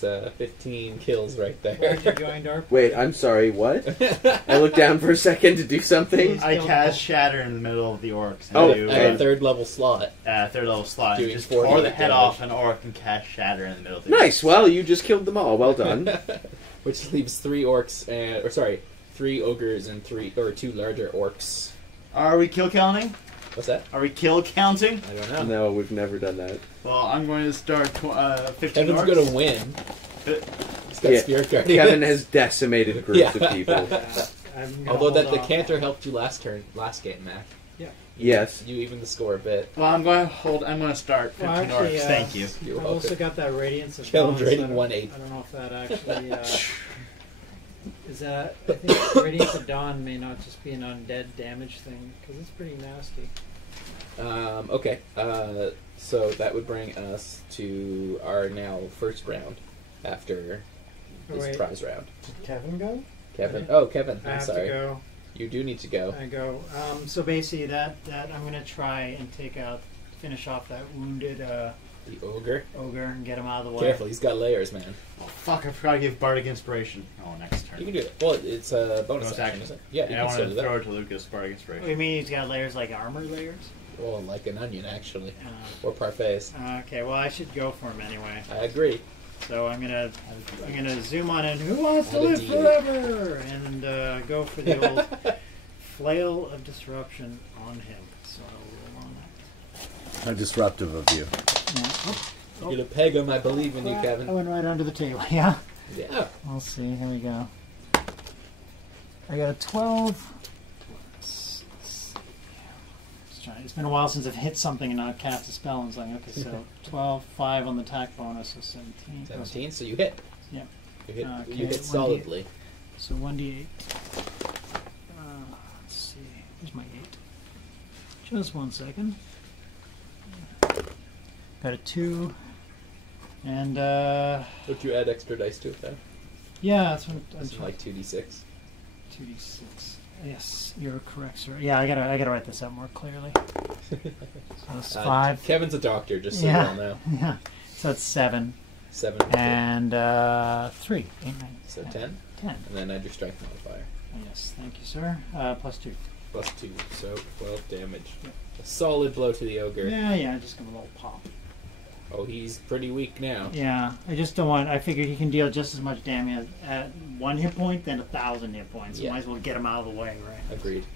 It's 15 kills right there. Where'd you join our Wait, I'm sorry, what? I looked down for a second to do something. I cast Shatter in the middle of the orcs. And Oh, do, At a third level slot. 3rd level slot. Doing Just 40 tore the head damage. off an orc and cast Shatter in the middle of the Nice, well, you just killed them all. Well done. Which leaves 3 orcs and... 3 ogres and 2 larger orcs. Are we kill counting? What's that? Are we kill counting? I don't know. No, we've never done that. Well, I'm going to start 15 Kevin's orcs. gonna win. He's got Yeah, Spirit Guardian. Kevin has decimated groups of people. I'm gonna Although hold the off. canter helped you last game, Mac. Yes. You even the score a bit. Well, I'm going to start 15 Well, actually, orcs. Thank you. You're I've also welcome. got that Radiance of Challenge Dawn, so rating I don't- 1/8. I don't know if that actually... is that... I think Radiance of Dawn may not just be an undead damage thing, because it's pretty nasty. Okay. So that would bring us to our now first round after this Wait. prize round. Did Kevin go? Kevin. Oh, Kevin. I I'm have sorry. to go. You do need to go. I go. So basically, that I'm gonna try and finish off that wounded The ogre. ogre and get him out of the way. Careful, he's got layers, man. Oh, fuck, I forgot to give Bardic Inspiration. Oh, next turn. You can do it. Well, it's a bonus Bonus action, action. isn't it? Yeah, you I can want still to do that. throw it to Lucas, Bardic What do Inspiration. you mean he's got layers like armor layers? Well, like an onion, actually. Uh, Or parfaits. Okay, well I should go for him anyway. I agree. So I'm gonna zoom on in. Who wants to Add a live D8. forever? And go for the old flail of disruption on him. So I'll roll on that. How disruptive of you. Yeah. You're gonna peg him, I believe in you, I Kevin. went right under the table. Yeah. Yeah. We'll see. Here we go. I got a 12. It's been a while since I've hit something and not cast a spell. And it's like, okay, so 12, 5 on the attack bonus, so 17. 17, so you hit. Yeah. You hit, Okay, you hit 1d8. solidly. So 1d8. Let's see. Here's my 8. Just 1 second. Got a 2. And, Would you add extra dice to it, then? yeah, that's what I'm Something like 2d6. 2d6. Yes, you're correct, sir. Yeah, I gotta write this out more clearly. So it's 5. Kevin's a doctor, just so Yeah. you all know. Yeah. So it's 7. 7 And 3. 8, 9. So 10? 10. And then add your strength modifier. Yes, thank you, sir. Plus 2. Plus 2, so 12 damage. A solid blow to the ogre. Yeah, just give him a little pop. Oh, he's pretty weak now. Yeah, I just don't want. I figured he can deal just as much damage at 1 hit point than 1,000 hit points. Yeah. Might as well get him out of the way, right? Agreed.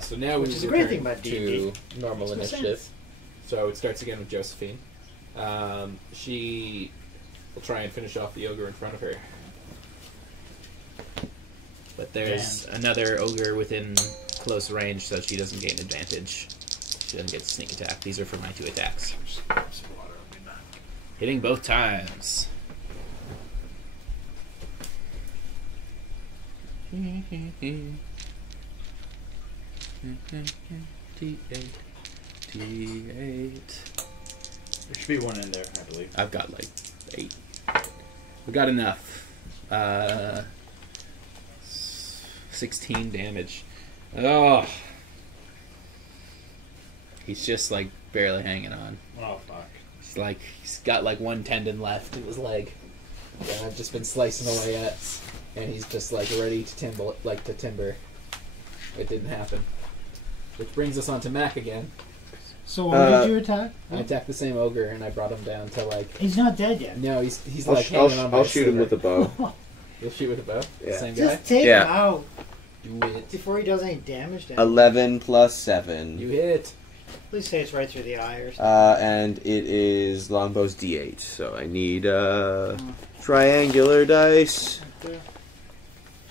So now Which we is a great thing return about to D&D. normal Makes no initiative. sense. So it starts again with Josephine. She will try and finish off the ogre in front of her. But there's another ogre within close range, so she doesn't gain advantage. She doesn't get to sneak attack. These are for my 2 attacks. Hitting both times. T8. There should be one in there, I believe. I've got like 8. We got enough. 16 damage. Oh. He's just like barely hanging on. Oh fuck. He's got like one tendon left in his leg. And I've just been slicing away at, and he's just like ready to timber. It didn't happen. Which brings us on to Mac again. So what did you attack? I attacked the same ogre, and I brought him down to like. He's not dead yet. No, he's like hanging on by I'll a shoot him sliver. with a bow. You'll shoot with a bow. Yeah. Same guy. Just take Yeah. him out Do it. before he does any damage to him. 11 plus 7. You hit. Please say it's right through the eye or something. And it is longbow's D8, so I need triangular dice.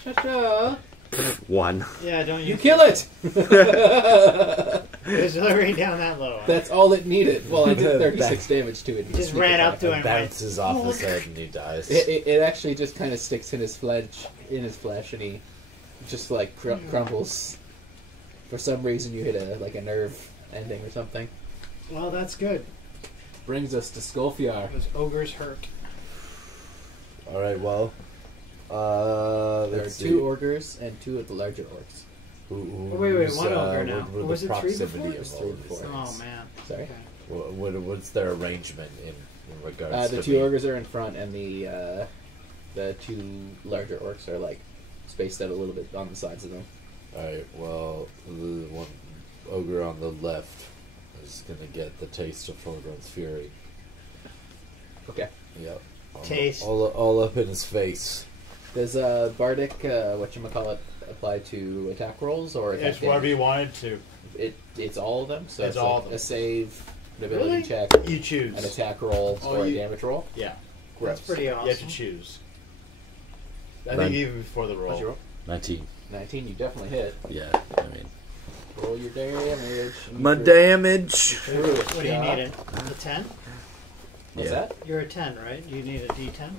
Cha-cha. 1. Yeah, don't You use kill it. It was already down that low. That's all it needed. Well, I did 36 damage to it. He just ran up to him and went, Bounces off his head and he dies. It actually just kind of sticks in his flesh, and he just like crumbles. For some reason, you hit a nerve ending or something. well, that's good. Brings us to Skolfiar. Those ogres hurt. Alright, well. There are Let's see. 2 ogres and 2 of the larger orcs. Wait, one ogre now. What Was the it 3 proximity before? of Three all of these before. things? Oh, man. Sorry. Okay. What's their arrangement in regards to The 2 me? ogres are in front, and the 2 larger orcs are like spaced out a little bit on the sides of them. Alright, well, the one ogre on the left is gonna get the taste of Thorgrun's fury. Okay. Yep. Taste. All up in his face. Does bardic whatchamacallit apply to attack rolls or attack It's whatever damage? you wanted to. It's all of them. So It's it's all like of them. a save, an ability Really? check, You choose. an attack roll, Oh, or a you- damage roll. Yeah. Gross. That's pretty awesome. You have to choose. I Right. think even before the roll. What'd you roll? 19. 19. You definitely hit. Yeah, I mean. Roll your damage. My damage. What do you need? A 10? What's Yeah. that? You're a 10, right? You need a D10?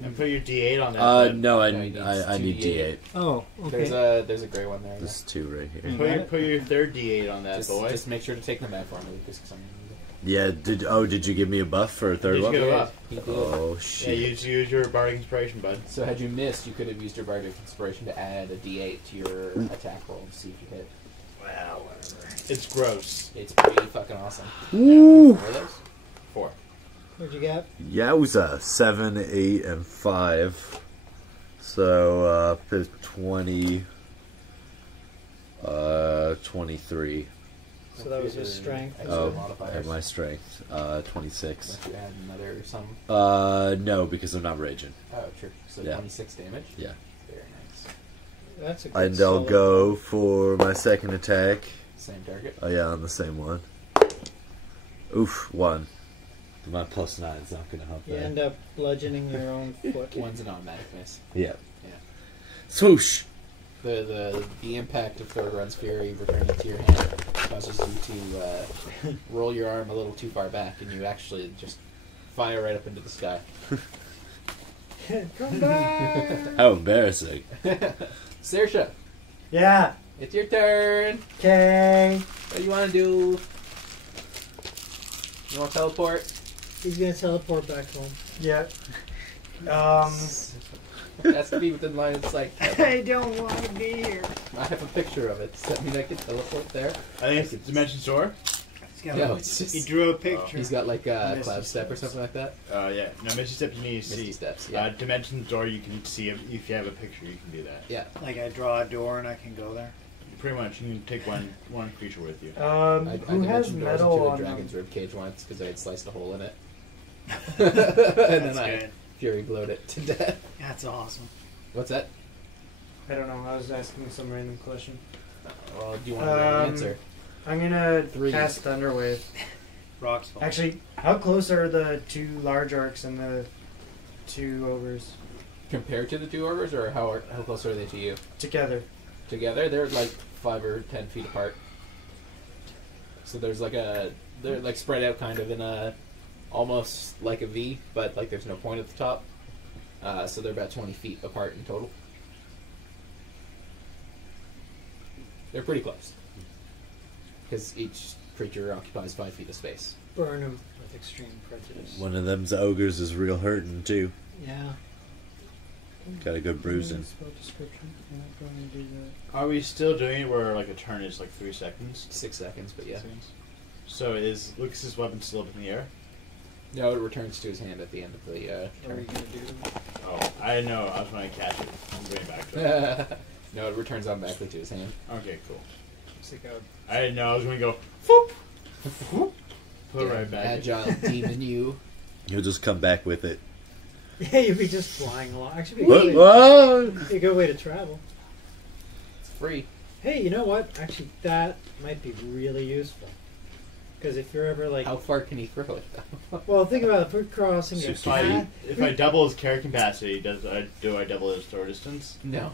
And put your D8 on that. bed. No, I No, he needs need 2d8. D8. Oh, There's a gray one there. There's 2 right here. Put your third D8 on that, boy. Just make sure to take them back for me because Yeah, did you give me a buff for a third Did you one? get a buff? he did. Oh, Yeah, shit. use your bardic inspiration, bud. So had you missed, you could have used your bardic inspiration to add a D8 to your attack roll to see if you hit. Wow, whatever. It's gross. It's pretty fucking awesome. Woo! 4 of those? 4. what'd you get? Yowza. 7, 8, and 5. So, 20... 23. So that was his strength. Extra Oh, modifiers. and my strength. 26. Unless you add another some. No, because I'm not raging. Oh, true. So Yeah. 26 damage. Yeah. Very nice. That's a good And I'll solid go roll. for my second attack. Same target. Oh, yeah, on the same one. Oof, 1. My plus 9 is not going to help You that. end up bludgeoning your own foot. One's an automatic miss. Yeah. Yeah. Swoosh! The impact of Thorgrun's Fury returning to your hand causes you to roll your arm a little too far back, and you actually just fire right up into the sky. Come back! How embarrassing. Saoirse, Yeah. it's your turn. Okay. What do you want to do? You want to teleport? He's gonna teleport back home. Yeah. It has to be within line of sight. I don't want to be here. I have a picture of it. Does that mean I can teleport there? I think it's Dimension Store. No, it's just He drew a picture. he's got like a Misty cloud step or steps. something like that. Yeah. No, Misty Step you need to Misty see. steps. Yeah. Dimension Door you can see if you have a picture. You can do that. Yeah. Like I draw a door and I can go there. Pretty much, you can take one creature with you. I Who has dimensioned doors metal into on the them? dragon's rib cage once because I had sliced a hole in it, and then That's I good. fury blowed it to death. That's awesome. What's that? I don't know. I was asking some random question. Well, do you want to know the answer? I'm gonna 3. cast Thunderwave. Rocks fall. Actually, how close are the 2 large orcs and the 2 ogres Compared to the 2 ogres, or how close are they to you? together? Together, they're like 5 or 10 feet apart. So there's like they're like spread out kind of in a, almost like a V, but like there's no point at the top. So they're about 20 feet apart in total. They're pretty close. Because each creature occupies 5 feet of space. Burn him with extreme prejudice. One of them's ogres is real hurting, too. Yeah. Got a good bruising. Spell description. You're not going to do that. Are we still doing it where like a turn is like 3 seconds? 6 seconds, but yeah. So is Lucas's weapon still up in the air? No, it returns to his hand at the end of the What are turn. you going to do? Oh, I didn't know. I was trying to catch it. I'm going back to it. No, it returns automatically to his hand. Okay, cool. Stick out. I didn't know. I was going to go, whoop, whoop, put it Yeah, right back. Agile demon you. You'll just come back with it. Yeah, you'd be just flying along. Actually, Whoa! be a good way to travel. It's free. Hey, you know what? Actually, that might be really useful. Because if you're ever like, How far can he throw it? well, think about it. If we're crossing a 60 cat, If I double his carry capacity, do I double his throw distance? No.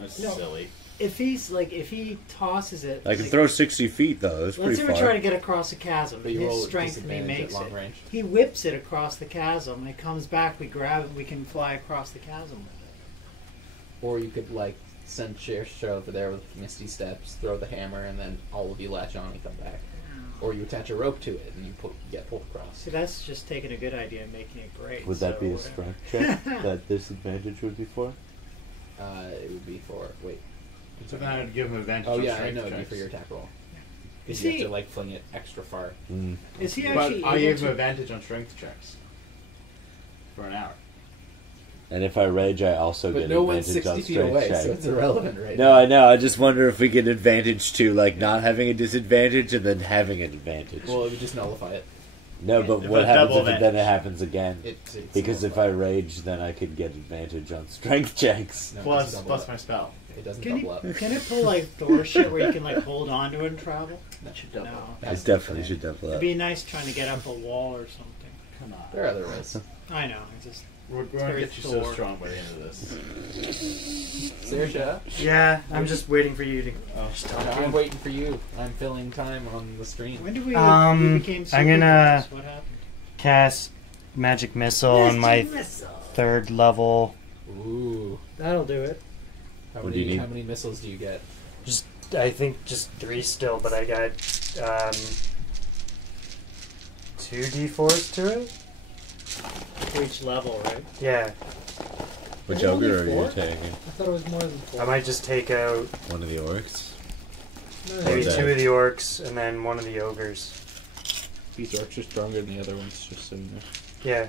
That's No. silly. if he tosses it, I can like, throw 60 feet though. That's let's pretty say we're far. trying to get across a chasm. But you His roll with strength and he disadvantage makes at long it. range. He whips it across the chasm. And it comes back. We grab it. We can fly across the chasm with it. Or you could, like, send Show over there with Misty Steps, throw the hammer, and then all of you latch on and come back. Or you attach a rope to it and you get pulled across. See, that's just taking a good idea and making it great. Would that so be a we're strength check that disadvantage would be for? It would be for... Wait. So then I would give him advantage Oh, on yeah, I strength know. It'd be checks. for your attack roll. Is You have he- to, like, fling it extra far. Mm. Is he But actually I able gave him to? advantage on strength checks for an hour. And if I rage, I also But get no one's advantage 60 on feet strength away, check. so it's irrelevant right No, now. I know. I just wonder if we get advantage to like not having a disadvantage and then having an advantage. Well, it would just nullify it. No, but If what it's happens double if then it advantage. happens again? It's Because if I nullified. rage, then I could get advantage on strength checks. No, it Plus doesn't double up. my spell. It doesn't Can double up. can it pull like Thor shit where you can like hold on to it and travel? That should double. No. I That's definitely the should double It'd up. be nice trying to get up a wall or something. Come on. There are other ways. I know. I just We're going to very get you so Thor. strong by the end of this. Saoirse, Yeah, I'm just waiting for you to. I'm waiting for you. I'm filling time on the stream. when did we? Um, we became I'm gonna- superheroes? What happened? Cast magic missile on my Missile. 3rd level. Ooh. That'll do it. How What do you many, need? how many missiles do you get? I think just 3 still, but I got 2 d4s to it. For each level, right? Yeah, Which Is it only ogre are you 4? taking? I thought it was more than 4. I might just take out One of the orcs? maybe Okay. 2 of the orcs and then 1 of the ogres. These orcs are stronger than the other ones, just so you know. Yeah.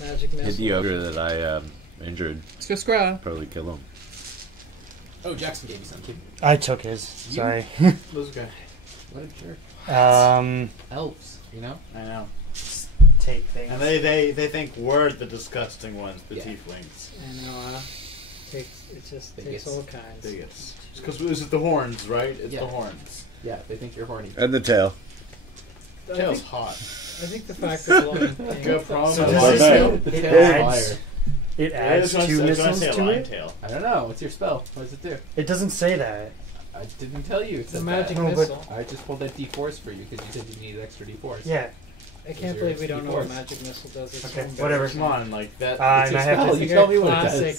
Magic missile. Hit the ogre that I injured. Let's go scraw. Probably kill him. Oh, Jackson gave you something. I took his. Sorry. Those guys. What a jerk. Elves, you know? I know. Take things. And they think we're the disgusting ones, the Yeah. tieflings. I know, it just takes Bigots. all kinds. Bigots. Because this is the horns, right? It's Yeah. the horns. Yeah, they think you're horny. And the tail. I Tail's think, hot. I think the fact that blowing things... Good problem. So I does love this that. mean The it tail's adds, fire. it Yeah, adds I was 2 gonna missiles say a to lion it? tail. I don't know. What's your spell? What does it do? It doesn't say that. I didn't tell you. It The said magic that. No, but- missile. I just pulled that D4s for you because you said you needed extra D4s. Yeah. I can't Those are believe we don't know what D4s. magic missile does. It's Okay, so whatever. Come on, like that. It's And your I have spell. to You You're tell me what it classic.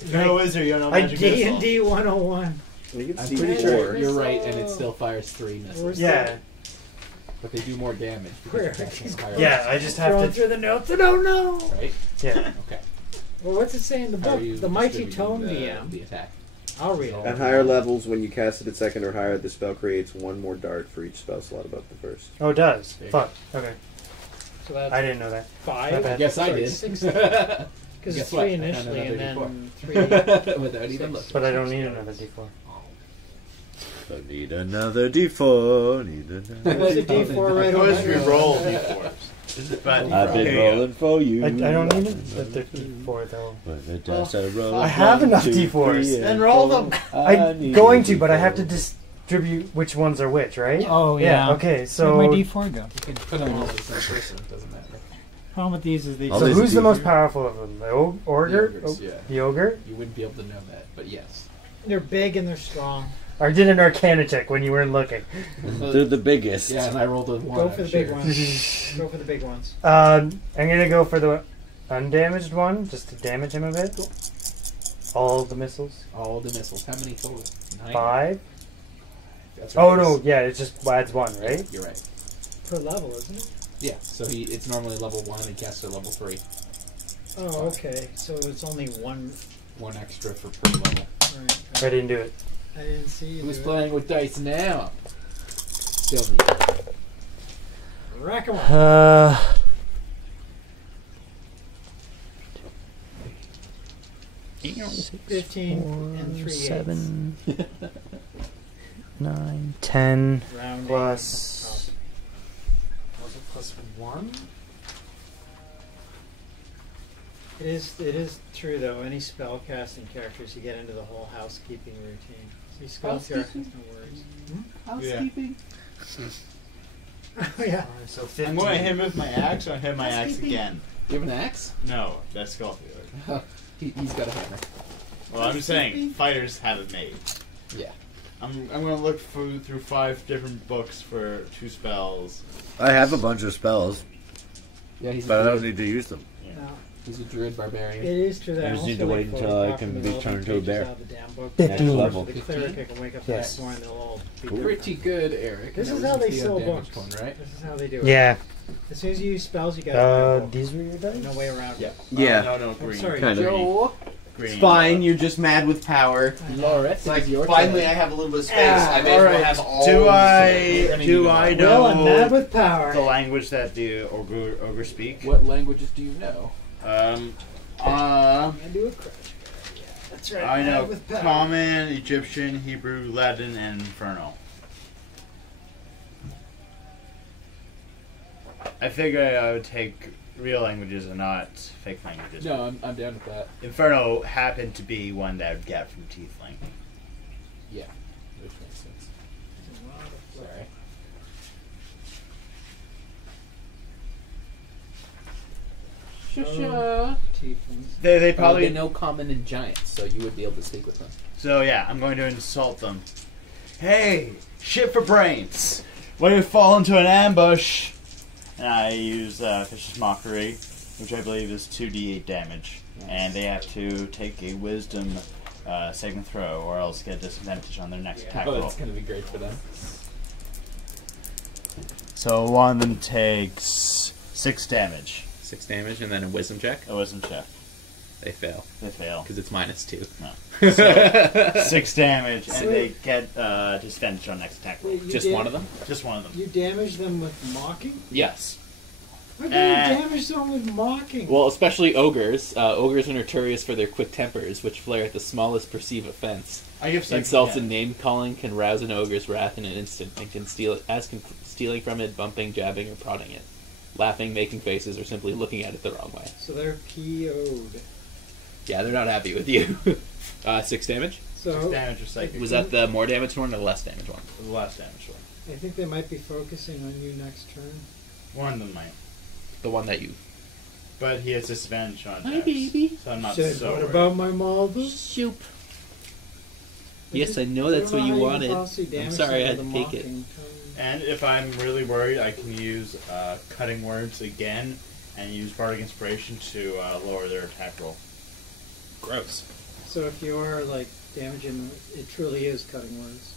does. You're a wizard, you don't know I magic missile. D&D 101. You can I'm see pretty more. sure you're right, and it Missile. still fires 3 missiles. Where's Yeah. But they do more damage Where? because it's actually higher. Yeah, I just Throwing have to. through the notes. I don't know. Right? Yeah. Okay. Well, what's it say in the How are book? you The Mighty distributing Tome the, DM. the attack? I'll read it. At higher levels, when you cast it at 2nd or higher, the spell creates 1 more dart for each spell slot above the first. Oh, it does. There you Fuck. Okay. So that's I didn't know that. 5. My I bad. guess I Sorry, did. 6. Guess Because it's what? 3 I found initially, and another then 3. Without even looking. But I don't need another d4. I need another D4. Need another. What's a D4 right Of course over we there? roll d4s. But I've been rolling for you. I don't need another d4 though. When the dice I roll. I have enough 1, 2, D4s. 3, Then and roll 4. them. I'm need going a to, but I have to D4. distribute which ones are which, right? Oh, yeah. Okay, Where'd so my D4 go? You can put them all in the same person. Doesn't matter. Problem with these is these. All so these who's the D4s. most powerful of them? The ogre? The ogres, yeah. The ogre? You wouldn't be able to know that, but yes. They're big and they're strong. I did an Arcana check when you weren't looking. They're the biggest. Yeah, and I rolled a 1. Go for I'm the big sure. ones. Go for the big ones. I'm gonna go for the undamaged one, just to damage him a bit. Cool. All the missiles. All the missiles. How many total? 9? 5? That's Oh right. no, yeah, it just adds 1, right? You're right. Per level, isn't it? Yeah, so it's normally level 1 and he casts at level 3. Oh, okay. So it's only one. One extra for per level. Right. I didn't do it. I didn't see you. Who's do playing with dice now? Still me. it. Rack 'em up. 15 and 3 7, 9, 10. Rounding Plus. up. Was it plus 1? It is true though. Any spell casting characters, you get into the whole housekeeping routine. See, Skullfjord has no words. Housekeeping. Oh yeah. So 15. I'm going to hit him with my axe, or hit my axe again. Do you have an axe? No, that's Skullfjord. He's got a hammer. Well, I'm just saying, fighters have it made. Yeah. I'm going to look through 5 different books for 2 spells. I have a bunch of spells, Yeah, he's but I a don't druid. need to use them. Now, He's a druid barbarian. it is true that I just almost need to feel wait like until I photographing can the be little turned to a pages bear. out of the damn book. Next Yeah, level. The cleric can wake up the Yes. next morning, they'll all be Cool. Pretty good, Eric. This And is that how was they the sell damage books. one, right? This is how they do it. Yeah. As soon as you use spells, you got a book. These were your dice? No way around Yeah. it. Yeah. No, I'm green. sorry, Kind of. Joe. Green. It's fine. You're just mad with power. Laura, It's like your finally turn. I have a little bit of space. Ah, I may as well alright. have all. Do the I Well, I'm mad know with power. the language that the ogre speak? What languages do you know? I do a crouch. Yeah, that's right. I know mad with power. Common, Egyptian, Hebrew, Latin, and Infernal. I figured I would take real languages and not fake languages. No, I'm down with that. Inferno happened to be one that I would get from Tiefling. Yeah, which makes sense. Sorry. Shusha. Tieflings. They Probably probably know common and giants, so you would be able to speak with them. So yeah, I'm going to insult them. Hey, shit for brains! When you fall into an ambush, and I use Fish's Mockery, which I believe is 2d8 damage, and they have to take a Wisdom saving throw, or else get disadvantage on their next attack Oh, roll. that's going to be great for them. So one of them takes 6 damage. 6 damage and then a wisdom check. A Wisdom check. They fail They fail. because it's -2. No. So 6 damage, and they get disadvantage on next attack roll. Wait, you Just one of them? Just one of them. You damage them with mocking? Yes. How can you damage them with mocking? Well, especially ogres. Ogres are notorious for their quick tempers, which flare at the smallest perceived offense. I give Insults and name calling can rouse an ogre's wrath in an instant, and can stealing from it, bumping, jabbing, or prodding it, laughing, making faces, or simply looking at it the wrong way. So they're PO'd. Yeah, they're not happy with you. 6 damage. 6 So damage or psychic. Was that the more damage one or the less damage one? the last damage one? I think they might be focusing on you next turn. One of them might. The one that you. But he has disadvantage on Hi, attacks. baby. So I'm not Said, so what worried. about my mother? Soup. Yes, I know that's what you wanted. I'm sorry I had to take it. And if I'm really worried, I can use Cutting Words again and use Bardic Inspiration to lower their attack roll. Gross. So if you are like damaging them, it truly is cutting words.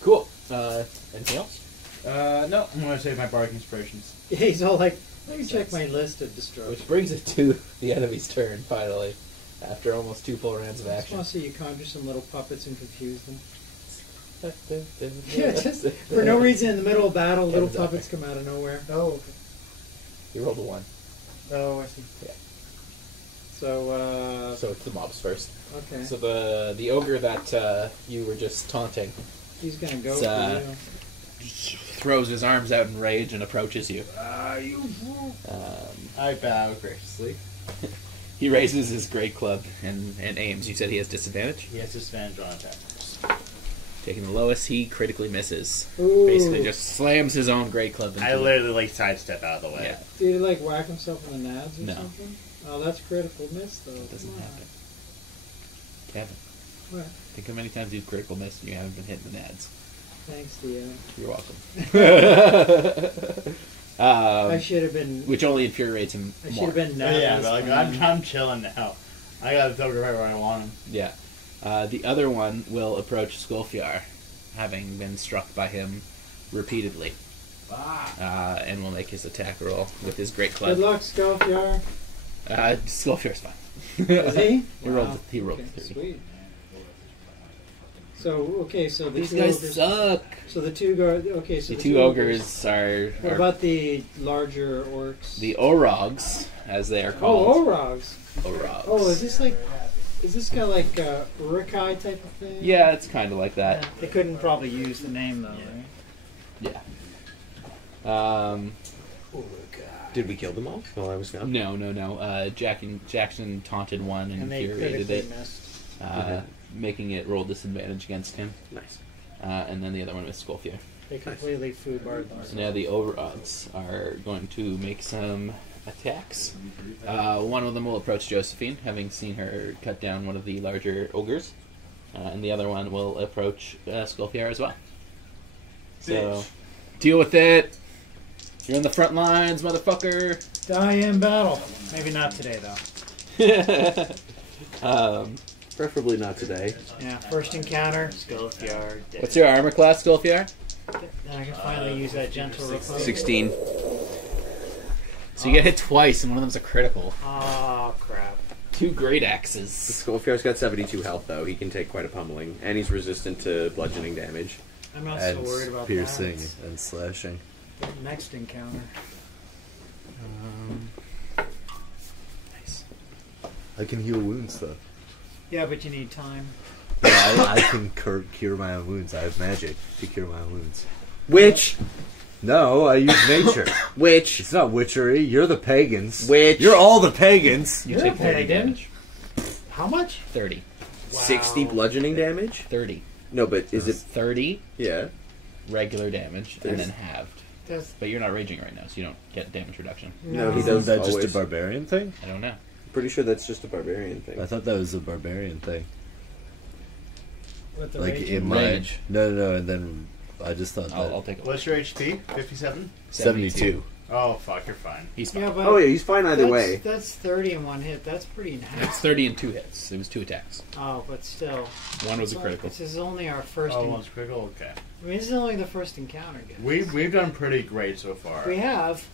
Cool. Anything else? No, I'm going to save my Bardic Inspirations. He's all like, let me check my list of destroy. Which brings it to the enemy's turn, finally. After almost 2 full rounds of I just action. want to see you conjure some little puppets and confuse them. Yeah, Yeah, just for no reason in the middle of battle, little Exactly. puppets come out of nowhere. Oh, okay. You rolled a 1. Oh, I see. Yeah. So, So it's the mobs first. okay. So the ogre that you were just taunting He's gonna go It's, for you. Throws his arms out in rage and approaches you. You fool. I bow graciously. He raises his great club and aims. You said he has disadvantage? He has disadvantage on attack rolls. Taking the lowest, he critically misses. Ooh. Basically just slams his own great club into I it. literally like sidestep out of the way. Yeah, Did he like whack himself in the nads or No. something? Oh, that's critical miss though. that doesn't Come on. happen. Kevin, What? think how many times you've critical missed and you haven't been hitting the nads. Thanks, DM. You're welcome. I should have been. Which only infuriates him I should more. have been. Yeah, Nads but like, playing. I'm chilling now. I got the token right where I want him. Yeah. The other one will approach Skolfjar, having been struck by him repeatedly. And will make his attack roll with his great club. Good luck, Skullfjar. Skullfire's fine. Is he? He rolled. He rolled Okay, 30. sweet. So so the These two guys ogres, suck. So the two guard. Okay, so The two ogres are. What about the larger orcs? the Orogs, as they are Oh, called? Orogs. Orogs. Oh, is this guy like a Urukai type of thing? Yeah, it's kind of like that. They couldn't probably use the name though, right? Yeah. Did we kill them all while I was gone? No. Jackson taunted one and And they infuriated critically it, missed. making it roll disadvantage against him. Nice. And then the other one was Skullfire. They completely food barred themselves. So now the Orogs are going to make some attacks. One of them will approach Josephine, having seen her cut down one of the larger ogres. And the other one will approach Skullfire as well. So, deal with it! You're on the front lines, motherfucker! Die in battle. Maybe not today though. Preferably not today. Yeah, first encounter, Skullfire. Dead. What's your armor class, Skullfire? Then I can finally use that gentle repose. 16. So you get hit twice, and one of them's a critical. Oh crap. 2 great The axes. Skullfire's got 72 health, though. He can take quite a pummeling. And he's resistant to bludgeoning damage. I'm not so And worried about piercing that. and slashing. Next encounter. Nice. I can heal wounds though. Yeah, but you need time. Yeah, I can cure my own wounds. I have magic to cure my own wounds. Which? No, I use nature. Which? It's not witchery. You're the pagans. Which? You're all the pagans. You You're take a 30 pagan. damage. How much? 30. Wow. 60 bludgeoning damage? 30. No, but is it... 30 Yeah. regular damage, and There's- then halved. That's, But you're not raging right now, so you don't get damage reduction. No, he Isn't does that always. just a barbarian thing? I don't know. Pretty sure that's just a barbarian thing. I thought that was a barbarian thing. With the Like rage. in my Rage. no, and then I just thought that I'll take it. What's your HP? 57? 72. Oh, fuck, you're fine. He's fine. Yeah, but Oh, yeah, he's fine either that's, way. That's 30 in one hit. That's pretty It's enhanced. 30 and 2 hits. It was 2 attacks. Oh, but still. One was a critical. This is only our first. Oh, one's critical? Okay. I mean, this is only the first encounter, guys. We've done pretty great so far. We have,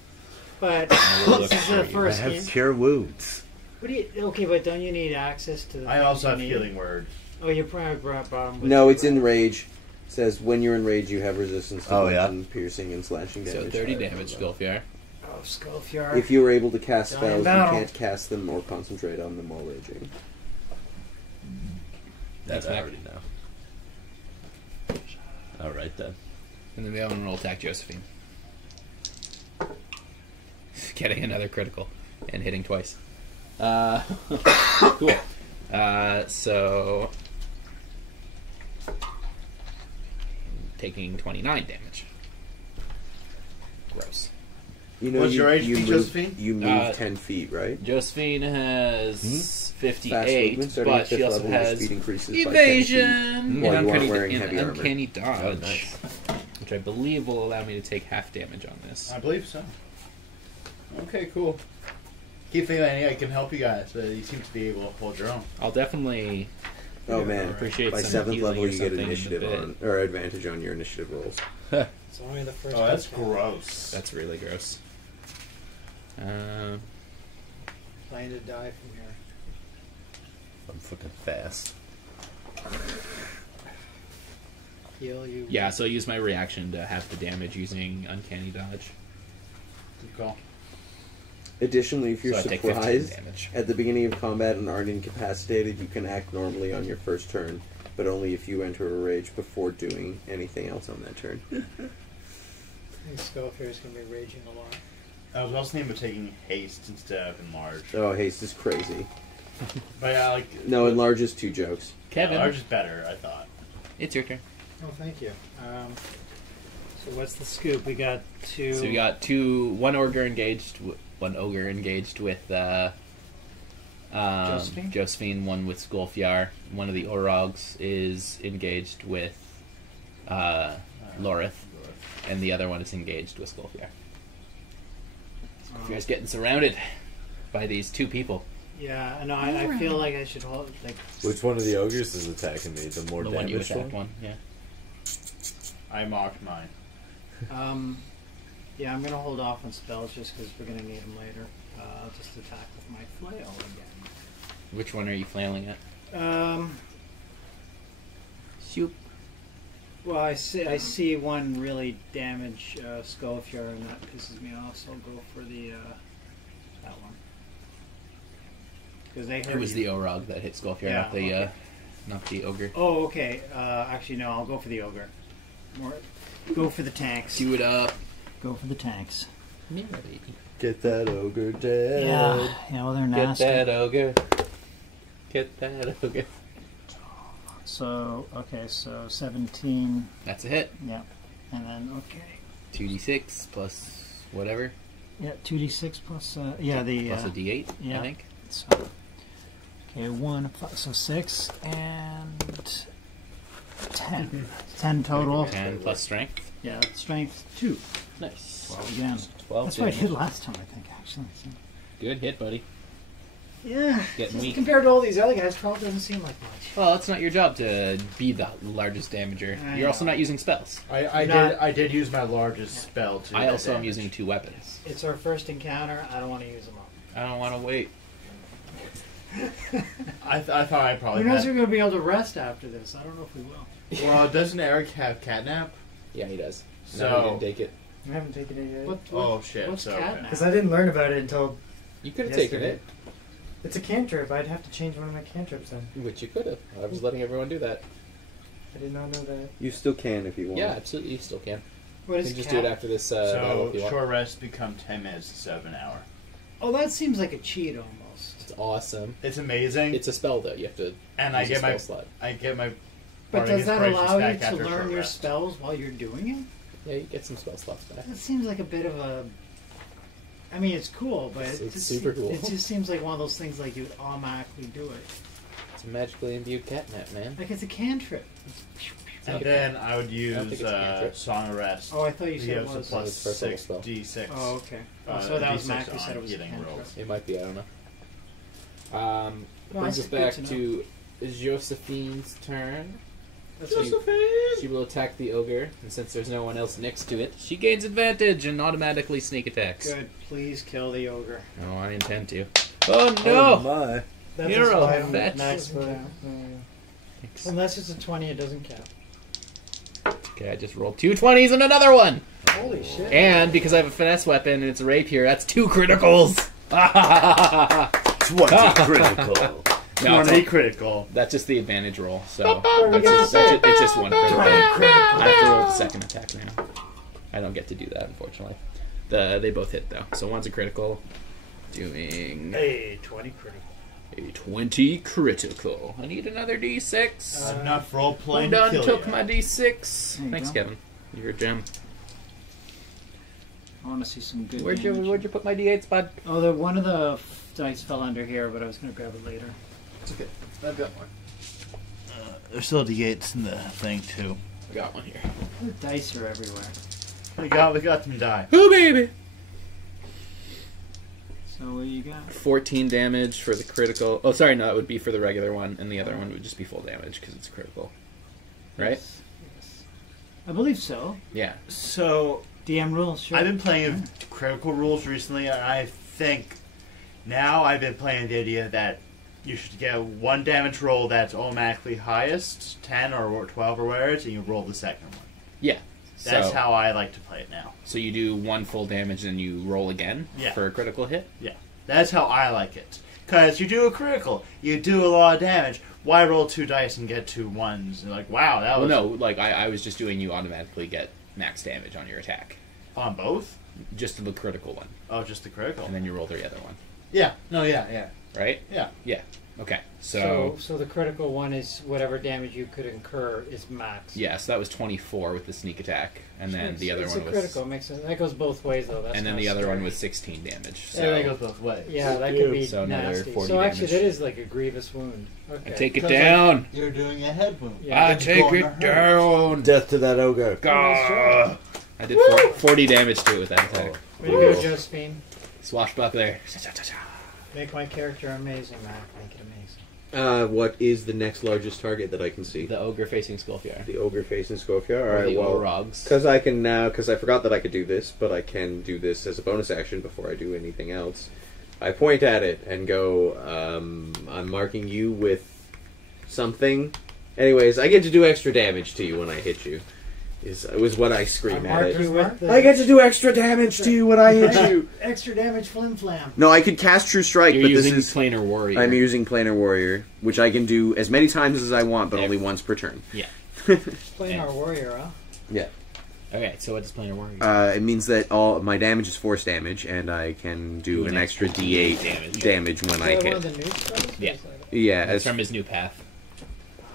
but will look this is the for you. I first. have cure wounds. What do you? Okay, but don't you need access to the? I also have things you need? healing word. Oh, you probably brought them. with No, you, it's in right? rage. It says when you're in rage, you have resistance to Oh, yeah. bludgeon, piercing, and slashing So damage. 30 damage, Skullfire. Oh, Skullfire. If you are able to cast Die in spells, you battle. can't cast them or concentrate on them while raging. That Thanks, I Mac. already know. Alright then. And then the other one will attack Josephine. Getting another critical. And hitting twice. Cool. So... taking 29 damage. Gross. You know, What's you, your HP, you move, Josephine? You move 10 10 feet, right? Josephine has Fast 58, movement, starting but at she 5th also level, your has speed increases by 10 feet. evasion While and you aren't uncanny, wearing and heavy armor. uncanny dodge, Oh, nice. which I believe will allow me to take half damage on this. I believe so. Okay, cool. Keep thinking I can help you guys, but you seem to be able to hold your own. I'll definitely Oh man, appreciate by some 7th healing level or you get something in a initiative bit. on, or advantage on your initiative rolls. It's only the first. Oh, that's encounter. gross. That's really gross. Plan to die from here. I'm fucking fast. Heal you. Yeah, so I use my reaction to half the damage using uncanny dodge. Good call. Additionally, if you're So I take 15 surprised damage. at the beginning of combat and aren't incapacitated, you can act normally on your first turn, but only if you enter a rage before doing anything else on that turn. I think Skullfire is going to be raging a lot. I was also thinking of taking haste instead of enlarge. Oh, haste is crazy. But yeah, like No, enlarge is 2 jokes. Kevin, enlarge is better, I thought. it's your turn. Oh, thank you. So what's the scoop? We got 2. So we got one ogre engaged with Josephine? Josephine, one with Skullfire. One of the Orogs is engaged with Lorith, and the other one is engaged with Skullfire. Skullfire's getting surrounded by these 2 people. Yeah, no, I feel like I should hold. Like, Which one of the ogres is attacking me? The more The one you damaged attacked one? one, yeah. I marked mine. yeah, I'm gonna hold off on spells just because we're gonna need them later. I'll just attack with my flail again. Which one are you flailing at? Shoop. Well, I see one really damage Skullfjord, and that pisses me off. So I'll go for the that one because they hurt It was you. the Orog that hit Skullfjord, Yeah, not the ogre. Oh, okay. Actually, no. I'll go for the ogre. Go for the tanks. Do it up. Go for the tanks. Get that ogre dead. Yeah. Yeah. Well, they're Get nasty. that ogre. Get that ogre. So okay. So 17. That's a hit. Yeah. And then okay. 2d6 plus whatever. Yeah. 2d6 plus yeah the Plus a d8, yeah. I think. So, okay, 1, so 6 and 10. 10 total. 10 plus strength. Yeah, strength 2. Nice. 12 again. 12 That's what I damage. did last time, I think, actually. So. Good hit, buddy. Yeah. Getting weak. Compared to all these other guys, 12 doesn't seem like much. Well, it's not your job to be the largest damager. I You're also know. not using spells. I did use my largest spell to. I also am damage. using 2 weapons. It's our first encounter. I don't want to use them all. I don't want to wait. I thought I probably. Who knows if had- we're going to be able to rest after this? I don't know if we will. Well, doesn't Eric have catnap? Yeah, he does. So- No, he didn't take it. I haven't taken it yet. What, Oh shit! what's So catnap? Because I didn't learn about it until You could have taken yesterday. it, It's a cantrip. I'd have to change one of my cantrips then. which you could have. I was letting everyone do that. I did not know that. You still can if you want. Yeah, absolutely. You still can. What You is can just cat? do it after this battle so if you want. short rest become 10 minutes instead of an hour. Oh, that seems like a cheat almost. It's awesome. It's amazing, It's a spell, though. You have to and use a spell slot. I get my. But bardic does that inspiration allow you back to after learn short your rest. spells while you're doing it? Yeah, you get some spell slots back. That seems like a bit of a. I mean, it's cool, but It's it just super cool. It just seems like one of those things like you would automatically do it. It's a magically imbued catnap, man. Like it's a cantrip. And then I would don't use think it's a cantrip. Song of Rest. Oh, I thought you to said it give us a was. plus It's first level 6 spell. d6. Oh, okay. Oh, Uh, so that was D6 Mac who on said it was a healing cantrip. rolls. It might be, I don't know. Well, Brings that's us good back to know. to Josephine's turn. That's She- what She will attack the ogre, and since there's no one else next to it, she gains advantage and automatically sneak attacks. good. Please kill the ogre. Oh, I intend to. Oh no! Oh my. That's Hero why I'm fetch. max Doesn't for. count. Unless it's a 20, it doesn't count. Okay, I just rolled 2 20s and another one! Holy shit. And because I have a finesse weapon and it's a rapier, that's 2 criticals! 20 critical. No, it's 20 all- critical. that's just the advantage roll, so we that's gonna just, say? it's just 1 critical. Critical. I have to roll the second attack now. I don't get to do that, unfortunately. They both hit, though. So one's a critical, doing Hey, 20 critical. a 20 critical. I need another d6. Enough role Who playing to done kill took you. my d6? There you Thanks, go. Kevin. You're a gem. I want to see some good Where'd damage. you put my d8s, bud? Oh, one of the dice fell under here, but I was going to grab it later. It's okay. I've got one. There's still d8s in the thing too. I got one here. The dice are everywhere. We got them die. Oh, baby! So what do you got? 14 damage for the critical. Oh, sorry, no, it would be for the regular one, and the other one would just be full damage because it's critical. Right? Yes. I believe so. Yeah. So DM rules, sure. I've been playing critical rules recently, and I think now I've been playing the idea that you should get one damage roll that's automatically highest, 10 or 12 or whatever it is, and you roll the second one. Yeah. That's so, how I like to play it now. So you do 1 full damage and you roll again Yeah. for a critical hit? Yeah, that's how I like it. Because you do a critical, you do a lot of damage. Why roll 2 dice and get 2 ones? And like, wow, that Well, was no, like, I was just doing you automatically get max damage on your attack. on both. Just the critical one. Oh, just the critical. And then you roll the other one. Yeah, no, yeah. Right? Yeah. Yeah. Okay. So the critical one is whatever damage you could incur is max. Yeah, so that was 24 with the sneak attack, and then the other it's one a was, critical. Makes sense. That goes both ways though. That's and then kinda the other scary. one was 16 damage. So Everything goes both ways. Yeah, that could be So another nasty. 40 So actually, damage. that is like a grievous wound. Okay. I take it 'Cause, down. You're doing a head wound. Yeah. I take it down. Death to that ogre. Gah. I did 40 damage to it with that attack. Way to go, Josephine. Swashbuckler. Make my character amazing, Mac. Make it amazing. What is the next largest target that I can see? The ogre facing Skullfjord. The ogre facing Scofiar. Or Alright, the well, Orogs. because I can now, because I forgot that I could do this, but I can do this as a bonus action before I do anything else. I point at it and go, I'm marking you with something. Anyways, I get to do extra damage to you when I hit you. It was what I scream at it. I get to do extra damage to you when I hit you. Extra damage, flim flam. No, I could cast True Strike, You're but using this is Planar Warrior. I'm using Planar Warrior, which I can do as many times as I want, but only once per turn. Yeah. Planar Warrior, huh? Yeah. Okay, so what does Planar Warrior? It means that all my damage is force damage, and I can do an extra D8 damage when I Is that hit. one of the new spells? Yeah. Yeah, That's from his new path.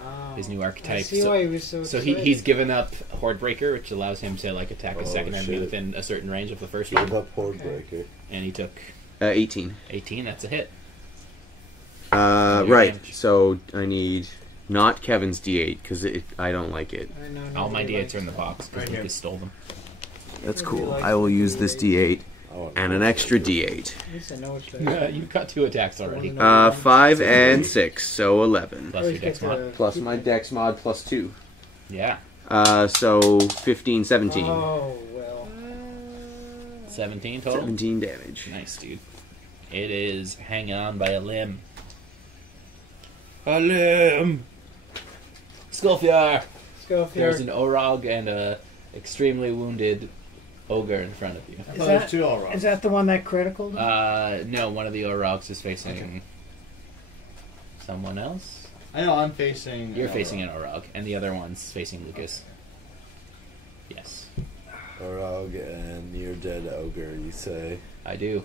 Oh. His new archetype. I see why he was so excited. he's given up Hordebreaker, which allows him to like attack a second enemy shit. within a certain range of the first Give one. up Hordebreaker. And he took 18. 18. That's a hit. Right. Damage. So I need not Kevin's D8 because I don't like it. I know All my nobody D8s likes are in the that. box because Right here. Lucas stole them. That's Nobody cool. likes I will the use this D8. D8 Oh, and an extra D8. At least I know which dice. You've got 2 attacks already. 5 and 6, so 11. Plus your dex mod. Plus my Dex mod plus 2. Yeah. So 15, 17. Oh, well. 17 total. 17 damage. Nice, dude. It is hanging on by a limb. A limb! Skulfjar! There's an Orog and a extremely wounded ogre in front of you. Is that, two all wrong. is that the one that critical? No, one of the Orogs is facing someone else. I know I'm facing. You're facing an Orog, and the other one's facing Lucas. Yes, Orog and near dead ogre, you say? I do.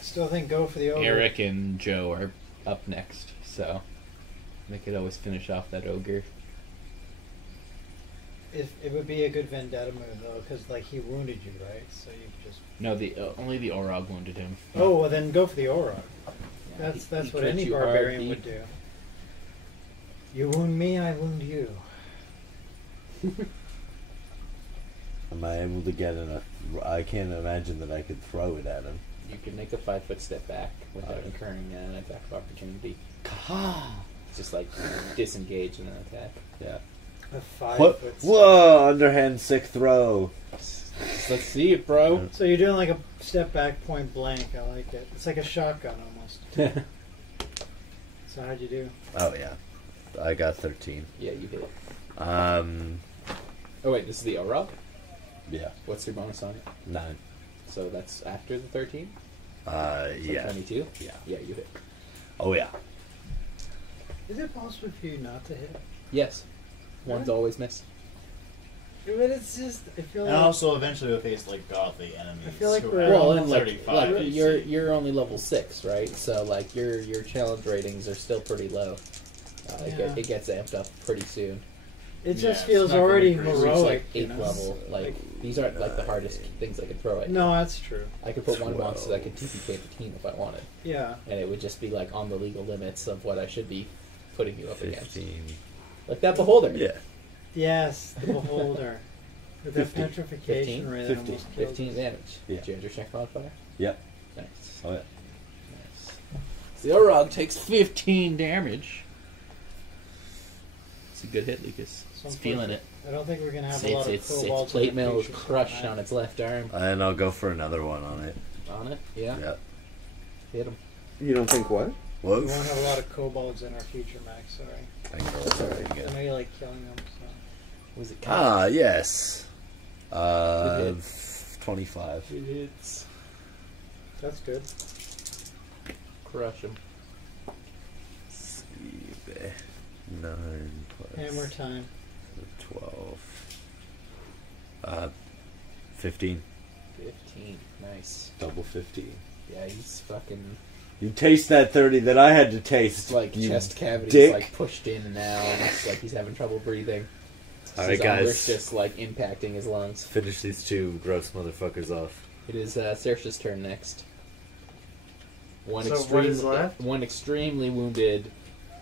Still think go for the ogre. Eric and Joe are up next, so they could always finish off that ogre. It would be a good vendetta move though, because like he wounded you, right? So you just. No, the only the Orog wounded him. Oh, well then go for the Orog. Yeah, That's he what tricked any you hard, barbarian he- would do. You wound me, I wound you. Am I able to get enough? I can't imagine that I could throw it at him. You can make a 5-foot step back without incurring an attack of opportunity. It's just like disengage and then attack. Yeah. A 5 What? foot. Whoa! Underhand sick throw. Let's see it, bro. So you're doing like a step back point blank. I like it. It's like a shotgun almost. So how'd you do? Oh yeah, I got 13. Yeah, you hit. Oh wait, this is the Orog? Yeah. What's your bonus on it? 9. So that's after the 13? So Yeah. 22? Yeah. Yeah, you hit. Oh yeah. Is it possible for you not to hit? Yes. One's always missed. But it's just I feel And like also, eventually, we'll face like godly enemies. I feel like who we're- are Well, and like 35 AC. you're only level 6, right? So like your challenge ratings are still pretty low. Yeah. It gets amped up pretty soon. it Yeah, just it's feels not gonna already be great. It's heroic. like you 8th know? level. Like these aren't like the hardest things I could throw at you. No, that's true. I could put one monster that could TPK the team if I wanted, Yeah. and it would just be like on the legal limits of what I should be putting you up against. 15. Like that beholder. Yeah. Yes, the beholder. With that 50. petrification 15? rate, 50. almost killed 15 us. damage. Yeah. Did you enter check modifier? Yep. Nice. Oh yeah. Nice. The Orog takes 15 damage. It's a good hit, Lucas. It's feeling it. I don't think we're gonna have a It's, lot of its kobolds plate in mail the is future. crushed on its left arm. And I'll go for another one on it. On it? Yeah. Yeah. Hit him. You don't think what? We Whoa. won't have a lot of kobolds in our future, Max. Sorry. I can roll something I again. know you like killing them. So. Was it Ah, yes. Good 25. It hits. That's good. Crush him. Let's see there. 9 plus Hammer time. 12. 15. 15. Nice. Double 15. Yeah, he's fucking. You taste that 30 that I had to taste. It's like you chest cavity's dick. like pushed in now, and it's like he's having trouble breathing. Alright, His guys. armor's just like impacting his lungs. Finish these two gross motherfuckers off. It is Saoirse's turn next. One So what is left? One extremely wounded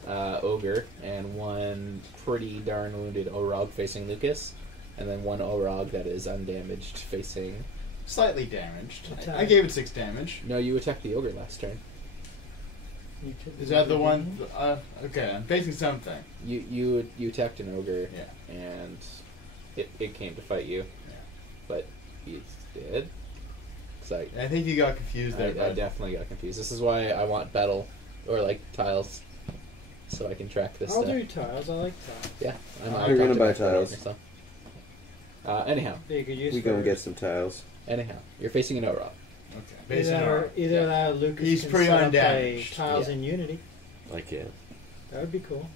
ogre, and one pretty darn wounded Orog facing Lucas, and then one Orog that is undamaged facing. Slightly damaged. Attack. I gave it 6 damage. No, you attacked the ogre last turn. Is that the one? Okay, I'm facing something. You attacked an ogre, Yeah. and it came to fight you, Yeah. but it's dead. So I think you got confused there. I bud. definitely got confused. This is why I want battle or like tiles, so I can track this I'll stuff. do tiles. I like tiles. Yeah, You're gonna buy tiles. Anyhow, You could use We gonna get some tiles. you're facing an Orog. Okay. Based on our- Either that or Lucas He's can pretty set up a undamaged. tiles Yeah. in Unity. Like it. That would be cool.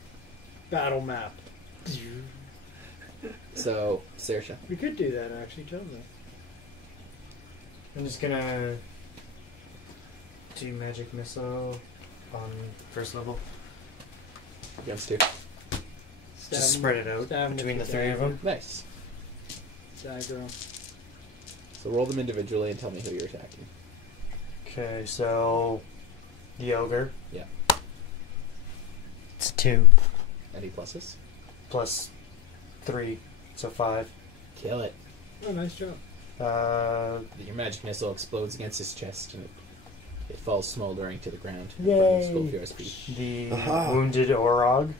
Battle map. So, Saoirse. We could do that actually, totally. I'm just gonna do magic missile on first level. Against two. Just spread it out between the three of them. Nice. Diagram. So roll them individually and tell me who you're attacking. Okay, so the ogre. Yeah. It's 2 Any pluses? plus 3, so 5. Kill it. Oh, nice job. Your magic missile explodes against his chest and it falls smoldering to the ground in Yay. front of Skullfjord's feet. The Aha. wounded Orog.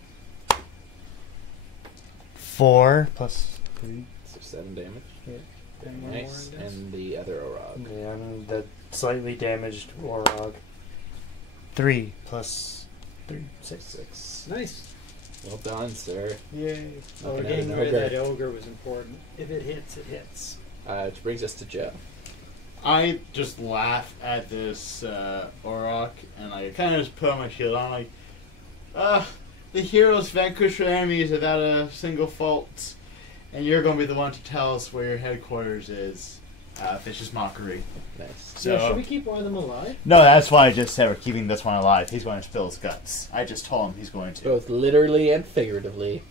4 plus 3. So 7 damage. And one Nice. more in this. And the other Orog. Yeah, and the slightly damaged Orog. 3 plus 3, 6. 6. Nice. Well done, sir. Yay. Oh, Looking at getting an rid of ogre. that ogre was important. If it hits, it hits. Which brings us to Joe. I just laugh at this Orok and I kind of just put my shield on like, the heroes vanquish their enemies without a single fault, and you're going to be the one to tell us where your headquarters is. Vicious mockery. Nice. So Yeah, should we keep one of them alive? no, that's why I just said we're keeping this one alive. He's going to spill his guts. I just told him he's going to. Both literally and figuratively.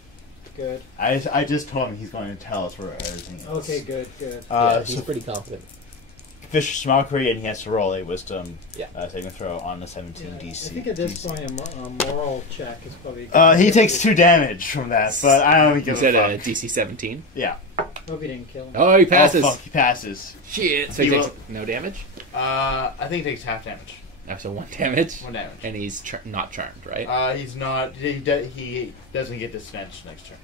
Good. I just told him he's going to tell us where everything is. Okay, good. Yeah, he's so pretty confident. Vicious mockery, and he has to roll a wisdom Yeah. saving throw on the 17 Yeah, DC. I think at this point a moral check is probably. He takes 2 damage from that, but I don't You give said a a fuck. DC 17. Yeah. Hope he didn't kill him. Oh, he passes. Oh, fuck, he passes. Shit. So he He takes will- no damage? I think he takes half damage. So 1 damage. 1 damage. And he's not charmed, right? He's not. He doesn't get disadvantage next turn,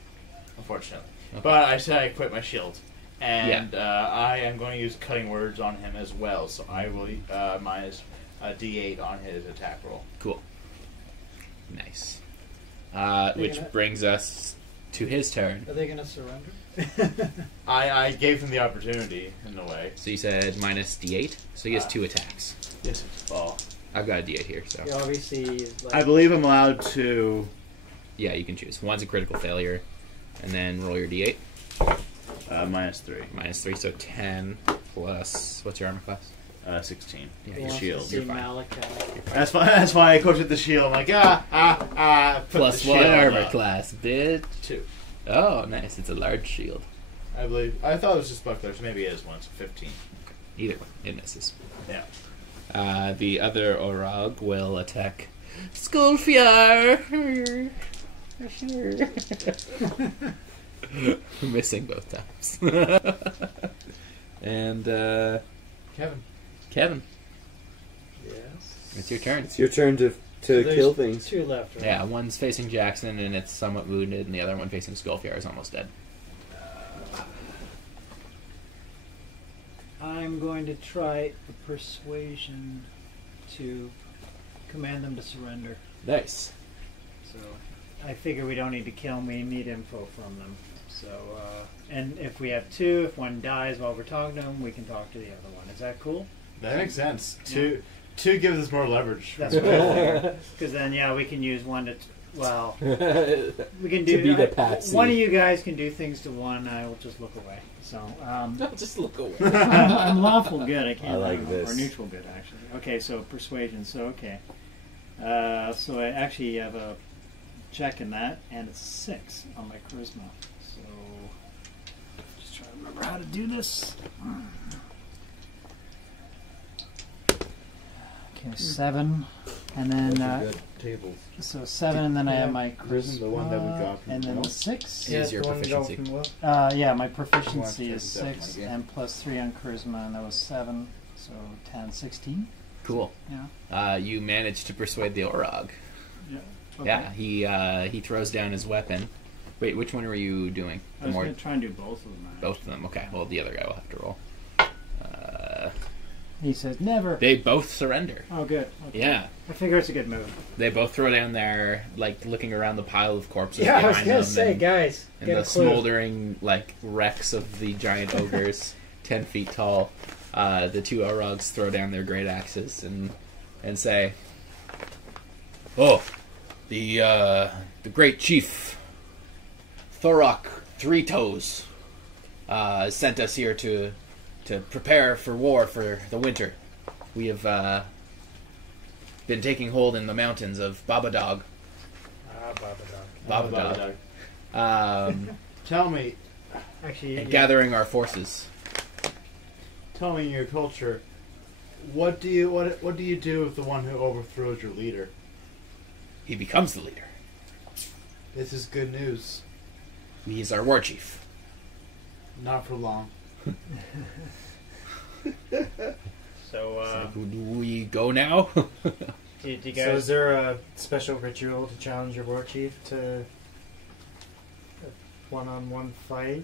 unfortunately. Okay. But I said I quit my shield, and I am going to use cutting words on him as well. So I will minus a D8 on his attack roll. Cool. Nice. Which gonna- brings us to his turn. Are they going to surrender? I gave him the opportunity in a way. So you said minus D8. So he has 2 attacks. Yes. Well, I've got a D8 here, so He obviously is like. I believe I'm allowed to. yeah, you can choose. One's a critical failure, and then roll your D8. Minus 3. Minus 3, so 10 plus what's your armor class? 16. Yeah, He your wants shield. to see You're fine. Malachi. That's why I quoted the shield. I'm like put Plus the 1 shield armor up. class, bitch. 2. Oh, nice. It's a large shield. I believe. I thought it was just buckler, so maybe it is 1. So 15. Either one, it misses. Yeah. The other Orog will attack Skullfjord. Missing both times. And Kevin, Yes. it's your turn. It's your turn to There's kill things. 2 left, right? Yeah, one's facing Jackson and it's somewhat wounded, and the other one facing Skullfjord is almost dead. I'm going to try a persuasion to command them to surrender. Nice. So I figure we don't need to kill them, we need info from them. So, and if we have 2, if one dies while we're talking to them, we can talk to the other one. Is that cool? That makes sense. 2 gives us more leverage. That's cool. Because then, we can use 1 to. Well, we can do. To be the patsy. One of you guys can do things to one. I will just look away. So, Just look away. I'm lawful good. I can't. I like remember. this. Or neutral good, actually. Okay, so persuasion. So okay. So I actually have a check in that, and it's 6 on my charisma. So just trying to remember how to do this. Okay, 7, and then tables. so 7, and then I have my This is charisma, the one that we got from and then Will. 6. Is your the one we got proficiency. from Will. Yeah, my proficiency One, is two, seven, 6, again. and plus 3 on charisma, and that was 7, so 10, 16. Cool. Yeah. You managed to persuade the Orog. Yeah. Okay. Yeah, he throws down his weapon. Wait, which one were you doing? I was going to try and do both of them. Both of them. Okay. Well, the other guy will have to roll. He says, never. They both surrender. Oh, good. Okay. Yeah. I figure it's a good move. They both throw down there, like, looking around the pile of corpses Yeah, I was behind going them. to say, and, guys, and get the a clue. smoldering, like, wrecks of the giant ogres, 10 feet tall. The two Orogs throw down their great axes and say, "Oh, the great chief, Thorok Three Toes, sent us here to prepare for war for the winter. We have been taking hold in the mountains of Babadog. Babadog. Tell me, Actually, And gathering our forces. tell me in your culture, what do you do with the one who overthrows your leader? He becomes the leader. This is good news. He is our war chief. Not for long. So, Do we go now?" do you so guys... is there a special ritual to challenge your war chief to a one-on-one fight?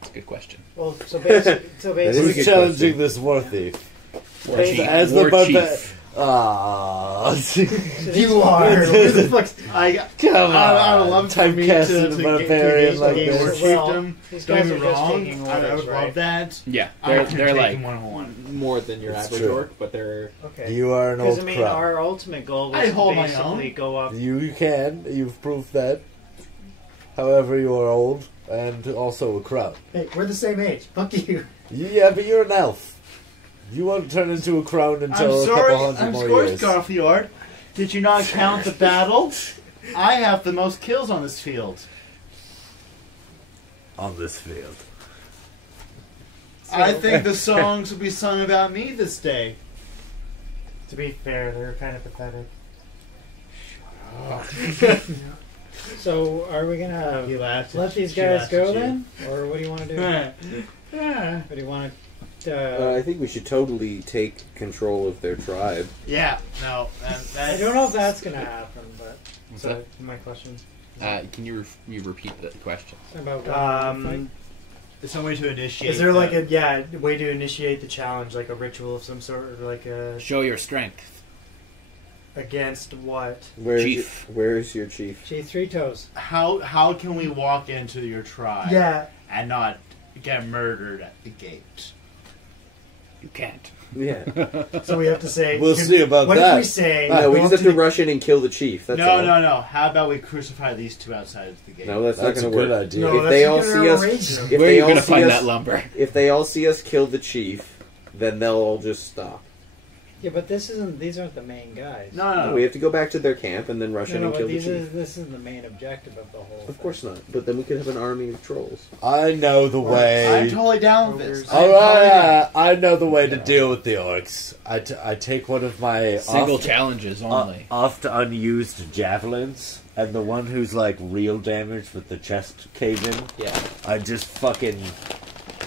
That's a good question. Well, so basically... That is a Who's good challenging question. this war thief? War As- chief. As War the barba- chief. Ah, You are. Who the fuck's come on! I would love for me to Typecasting the barbarian like game war this. Well, chiefdom. these Don't guys get are me just wrong. taking I orders, would right? love that. Yeah, I they're can like take 1-on-1. more than your It's average true. orc, but they're Okay. You are an Because, old I mean, crab. our ultimate goal was I to hold my basically own. go up... You can. You've proved that. However, you are old and also a crowd. Hey, we're the same age. Fuck you. Yeah, but you're an elf. You won't turn into a crown until a couple hundred I'm more sorry, years. Garfield. Did you not count the battle? I have the most kills on this field. On this field. I think the songs will be sung about me this day. To be fair, they're kind of pathetic. So, are we going He to laughed. let these She guys laughed go at you. then? Or what do you want to do? What do you want to... I think we should totally take control of their tribe. Yeah, no. I don't know if that's going to happen, but... What's So, my question. Can you repeat the question? About There's some way to initiate. Is there like a way to initiate the challenge, like a ritual of some sort, or like a Show your strength. against what? Chief. Where is your chief? Gee, Three Toes. How can we walk into your tribe Yeah, and not get murdered at the gate? You can't. Yeah. so we have to say. We'll see about what that. if we say? No, we go just up have to the- rush in and kill the chief. That's all. No. How about we crucify these two outside of the gate? No, that's not That's a going to good work. idea. No, If that's they not all gonna see us, outrage them. if Where are they you all gonna see find us, that lumber? if they all see us kill the chief, then they'll all just stop. Yeah, but these aren't the main guys. No. We have to go back to their camp and then rush in No, and but kill the this chief. isn't the main objective of the whole Of course not. But then we could have an army of trolls. I know the I'm way. totally down with this. All right, I know the way to deal with the orcs. I take one of my Single challenges only. oft unused javelins, and the one who's like real damage with the chest cave in. Yeah. I just fucking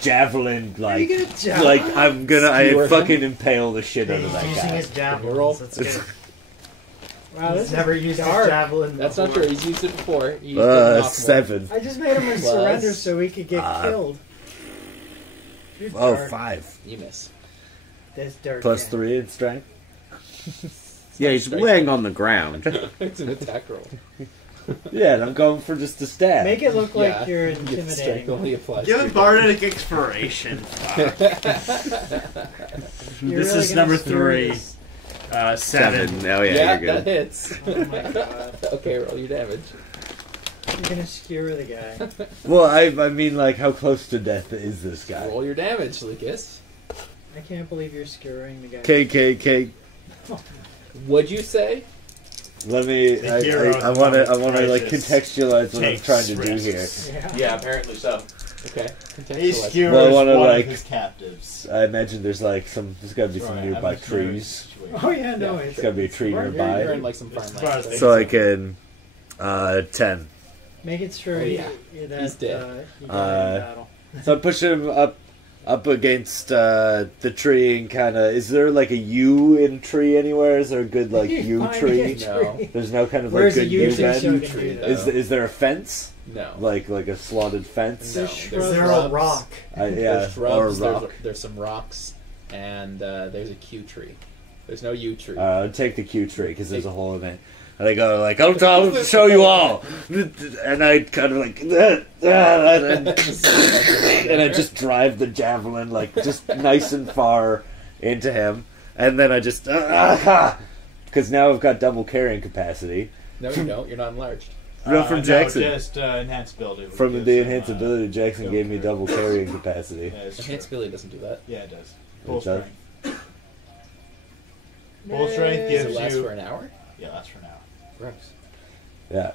javelin like you gonna javelin? like I Skewer him? fucking impale the shit out He's of that using guy. his javelins. roll. That's good. Wow, He's this never is used his dark. javelin. That's not before. true. He's used it before. He used it in Knock Mohr. 7. I just made him Plus- surrender so he could get killed. You're Oh, dark. 5 You miss. This dark plus man. 3 in strength. Yeah, he's laying on the ground. It's an attack roll. Yeah, and I'm going for just a stab. Make it look like Yeah. you're Your strength intimidating. only applies Give to him bardic inspiration. You're This really is gonna number skewer 3. this. 7. Oh, yeah, Yeah, you're that good. hits. Oh my god. Okay, roll your damage. You're gonna skewer the guy. Well, I mean, like, how close to death is this guy? Roll your damage, Lucas. I can't believe you're skewering the guy. KKK. What'd you say? Let me. The hero I want to. I of want to like crisis contextualize what I'm takes trying to do here. risks. Yeah. Apparently so. Okay. He Contextualize. skewers Well, I wanna, one like- of his captives. I imagine there's like some. There's got to be some Right, nearby I'm just familiar with trees. the situation. Oh yeah, no, Yeah, it's There's got to be a tree You're nearby, in like some farmland. Surprised. right? so I can. 10. make it sure Oh, yeah. that He's dead. you got in battle. So I push him up against the tree and kind of. Is there like a U in tree anywhere? Is there a good like U Finding tree? a No. There's no kind of Where's like the good U U tree bend. so we can tree, do that? Is there a fence? No. Like a slotted fence? No. There's Is shrubs. there a rock? Yeah, There's or a shrubs. rock. There's some rocks. and there's a Q tree. There's no U tree. I'll take the Q tree because there's a hole in it. And I go like, I'll show you all. And I kind of like, and I just drive the javelin like just nice and far into him. And then I just, because now I've got double carrying capacity. No, you don't. You're not enlarged. No, from Jackson. No, just enhanced ability. From the enhanced ability, Jackson gave me double carrying capacity. Yeah, it's true. Enhanced ability doesn't do that. Yeah, it does. It Full does? strength. Full strength Does gives it last you. for an hour? Yeah, lasts for an hour. Gross. Yeah.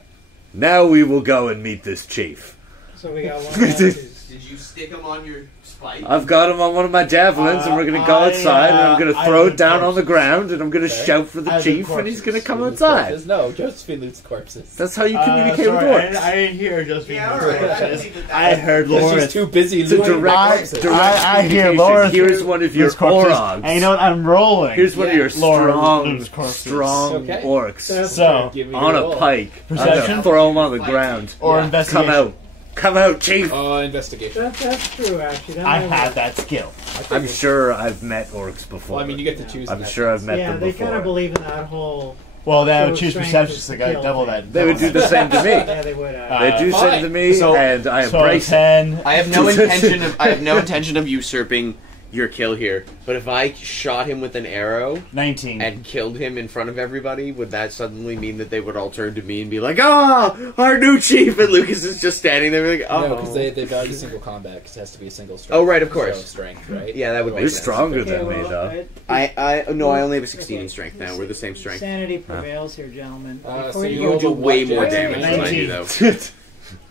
Now we will go and meet this chief. So we got one. Did you stick him on your spike? I've got him on one of my javelins, and we're going to go outside, and I'm going to throw it down on the ground, and I'm going to shout for the chief, and he's going to come outside. Corpses. No, Josephine loots corpses. That's how you communicate with sorry, orcs. I didn't hear Josephine. Yeah, loots alright. corpses. I heard She's Lawrence. too busy It's a looting direct corpses. I hear communication. Laura. Here's one of your orogs. And you know what? I'm rolling. Here's one of your Laura strong loots corpses. Okay. orcs So, Give me on your a roll. pike. I'm Perception? gonna throw him on the ground. or Yeah. investigation. Come out, chief. Investigation. That's true, actually. That I might have work. that skill. I'm sure I've met orcs before. Well, I mean, you get to choose. I'm that. sure I've met Yeah, them they before. kind of believe in that whole. Well, they So would choose strength perception, is so the they got kill double thing. that. They would do the same to me. Yeah, they would. They do same to me, So- and I So embrace it. 10. I have no intention of. I have no intention of usurping your kill here. But if I shot him with an arrow 19. and killed him in front of everybody, would that suddenly mean that they would all turn to me and be like, "Ah, our new chief"? And Lucas is just standing there like, "Oh." No, because they value single combat. Because it has to be a single strength. Oh, right, of course. So strength, right? Yeah, that would make You're sense. stronger Okay, than me, well, though. I only have a 16 in strength now. We're the same strength. Sanity prevails here, gentlemen. So Before you you You go, do way more Wait, damage than I do, 19. though.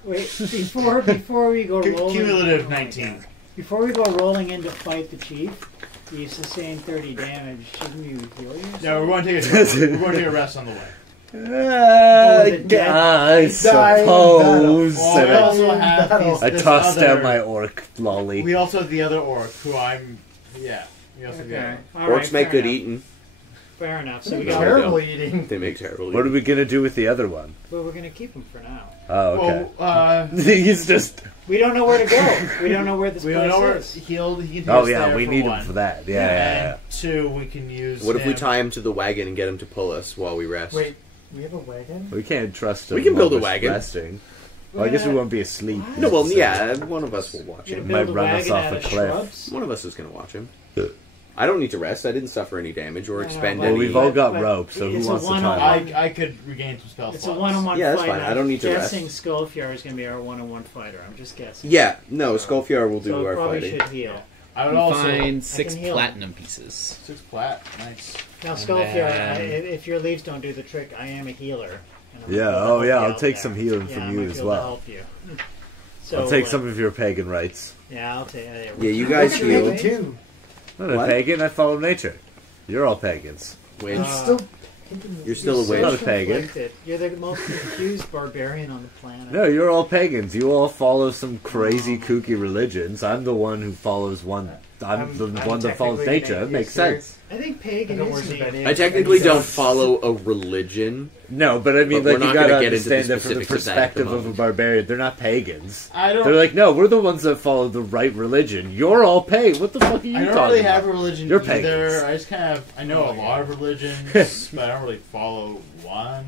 wait, before we go rolling, Cumulative 19. before we go rolling in to fight the chief, you sustain 30 damage. Shouldn't you heal yourself? No, we're going to take a rest on the way. I suppose. Well, we And also have I this tossed other, out my orc lolly. We also have the other orc, who I'm. Yeah. We also have the Okay. other All right, Orcs make fair good enough. eating. Fair enough. So we No, got. they terrible don't. eating. They make terrible What are eating. we gonna do with the other one? But we're gonna keep him for now. Oh, okay. Well, He's just. We don't know where to go. We don't know where this we place don't know where is. he can take Oh us yeah, there we for need one. him for that. Yeah. And two, we can use. What if we him- tie him to the wagon and get him to pull us while we rest? Wait, we have a wagon? We can't trust him. We can build while a we're wagon. Resting. Well, I guess we won't be asleep. No, well, So yeah, one of us will watch We're him. gonna might build a run us wagon off out a of cliff. shrubs? One of us is going to watch him. I don't need to rest. I didn't suffer any damage or I know, expend but- Well, any. we've all got But rope, so who it's a wants to one-on-one. try? I could regain some spell It's a slots. one-on-one Yeah, that's fight. fine. I don't need to I'm rest. guessing Skullfjord is going to be our one-on-one fighter. I'm just guessing. Yeah, no, Skullfjord will do so our probably fighting. should heal. I would You also find 6 heal. platinum pieces. 6 plat. Nice. Now, And Skullfjord, then- if your leaves don't do the trick, I am a healer. And I'm Yeah, gonna oh, help yeah, you I'll out take there. some healing Yeah, from I you might as be able to well. help you. So, I'll take some of your pagan rights. Yeah, I'll take. Yeah, you guys Look at heal. me, too. I'm not What? a pagan. I follow nature. You're all pagans. Which You're still so a witch. Not a pagan. conflicted. You're the most confused barbarian on the planet. No, you're all pagans. You all follow some crazy, kooky religions. I'm the one who follows one. I'm the one that follows technically nature. an It makes atheist. sense. I think pagan don't is worship the any- I technically don't follow a religion. No, but I mean, But we're like, you not gotta gonna get into the understand that from the specifics of that at the perspective of a moment. barbarian. They're not pagans. I don't. They're like, no, we're the ones that follow the right religion. You're all pagan. What the fuck are you I don't talking really about? have a religion You're either. pagans. I just kind of I know a lot of religions, but I don't really follow one.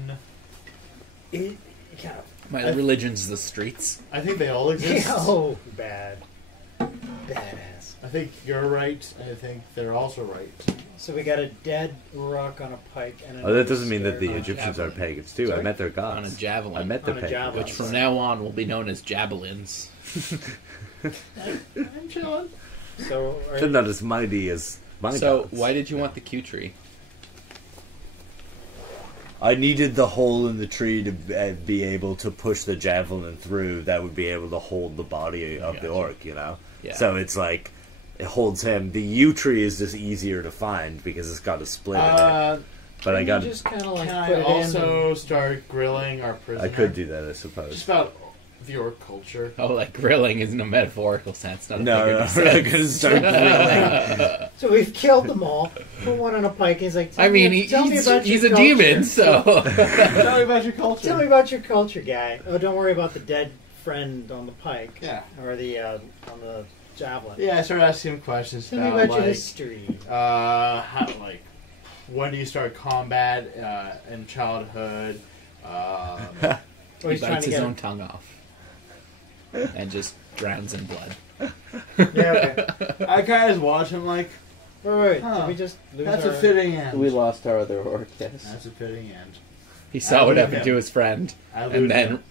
My religion's the streets. I think they all exist. Oh, bad. Badass. I think you're right. I think they're also right. So we got a dead rock on a pike and Oh, that doesn't mean that the on a Egyptians are javelin. pagans too. I Sorry? met their On a gods. javelin. I met the On a pagans. javelin. Which from now on will be known as javelins. I'm chilling. So They're not as mighty as my So, gods. why did you want the Q tree? I needed the hole in the tree to be able to push the javelin through. That would be able to hold the body of the Gotcha. orc, you know. Yeah. So it's like it holds him. The yew tree is just easier to find because it's got a split in it. But I got. just kind of like Can put I it also start grilling our prisoner? I could do that, I Just suppose. about the orc culture. Oh, like grilling isn't a metaphorical sense, not a No, no, figurative we're not gonna start grilling. So we've killed them all. Put one on a pike. He's like, I mean, tell me about he's your a culture. demon, so... Tell me about your culture. Tell me about your culture, guy. Oh, don't worry about the dead friend on the pike. Yeah. Or the on the javelin. Yeah, I started asking him questions Tell me about, about your like, history. how, like, when do you start combat in childhood? Oh, He he's trying bites to his get own tongue off and just drowns in blood. Yeah, okay. I kind of just watch him like, Wait, Huh. did we just lose that's our... a fitting end. We lost our other orc, yes. That's a fitting end. He saw I what lose happened him. to his friend I lose and then him.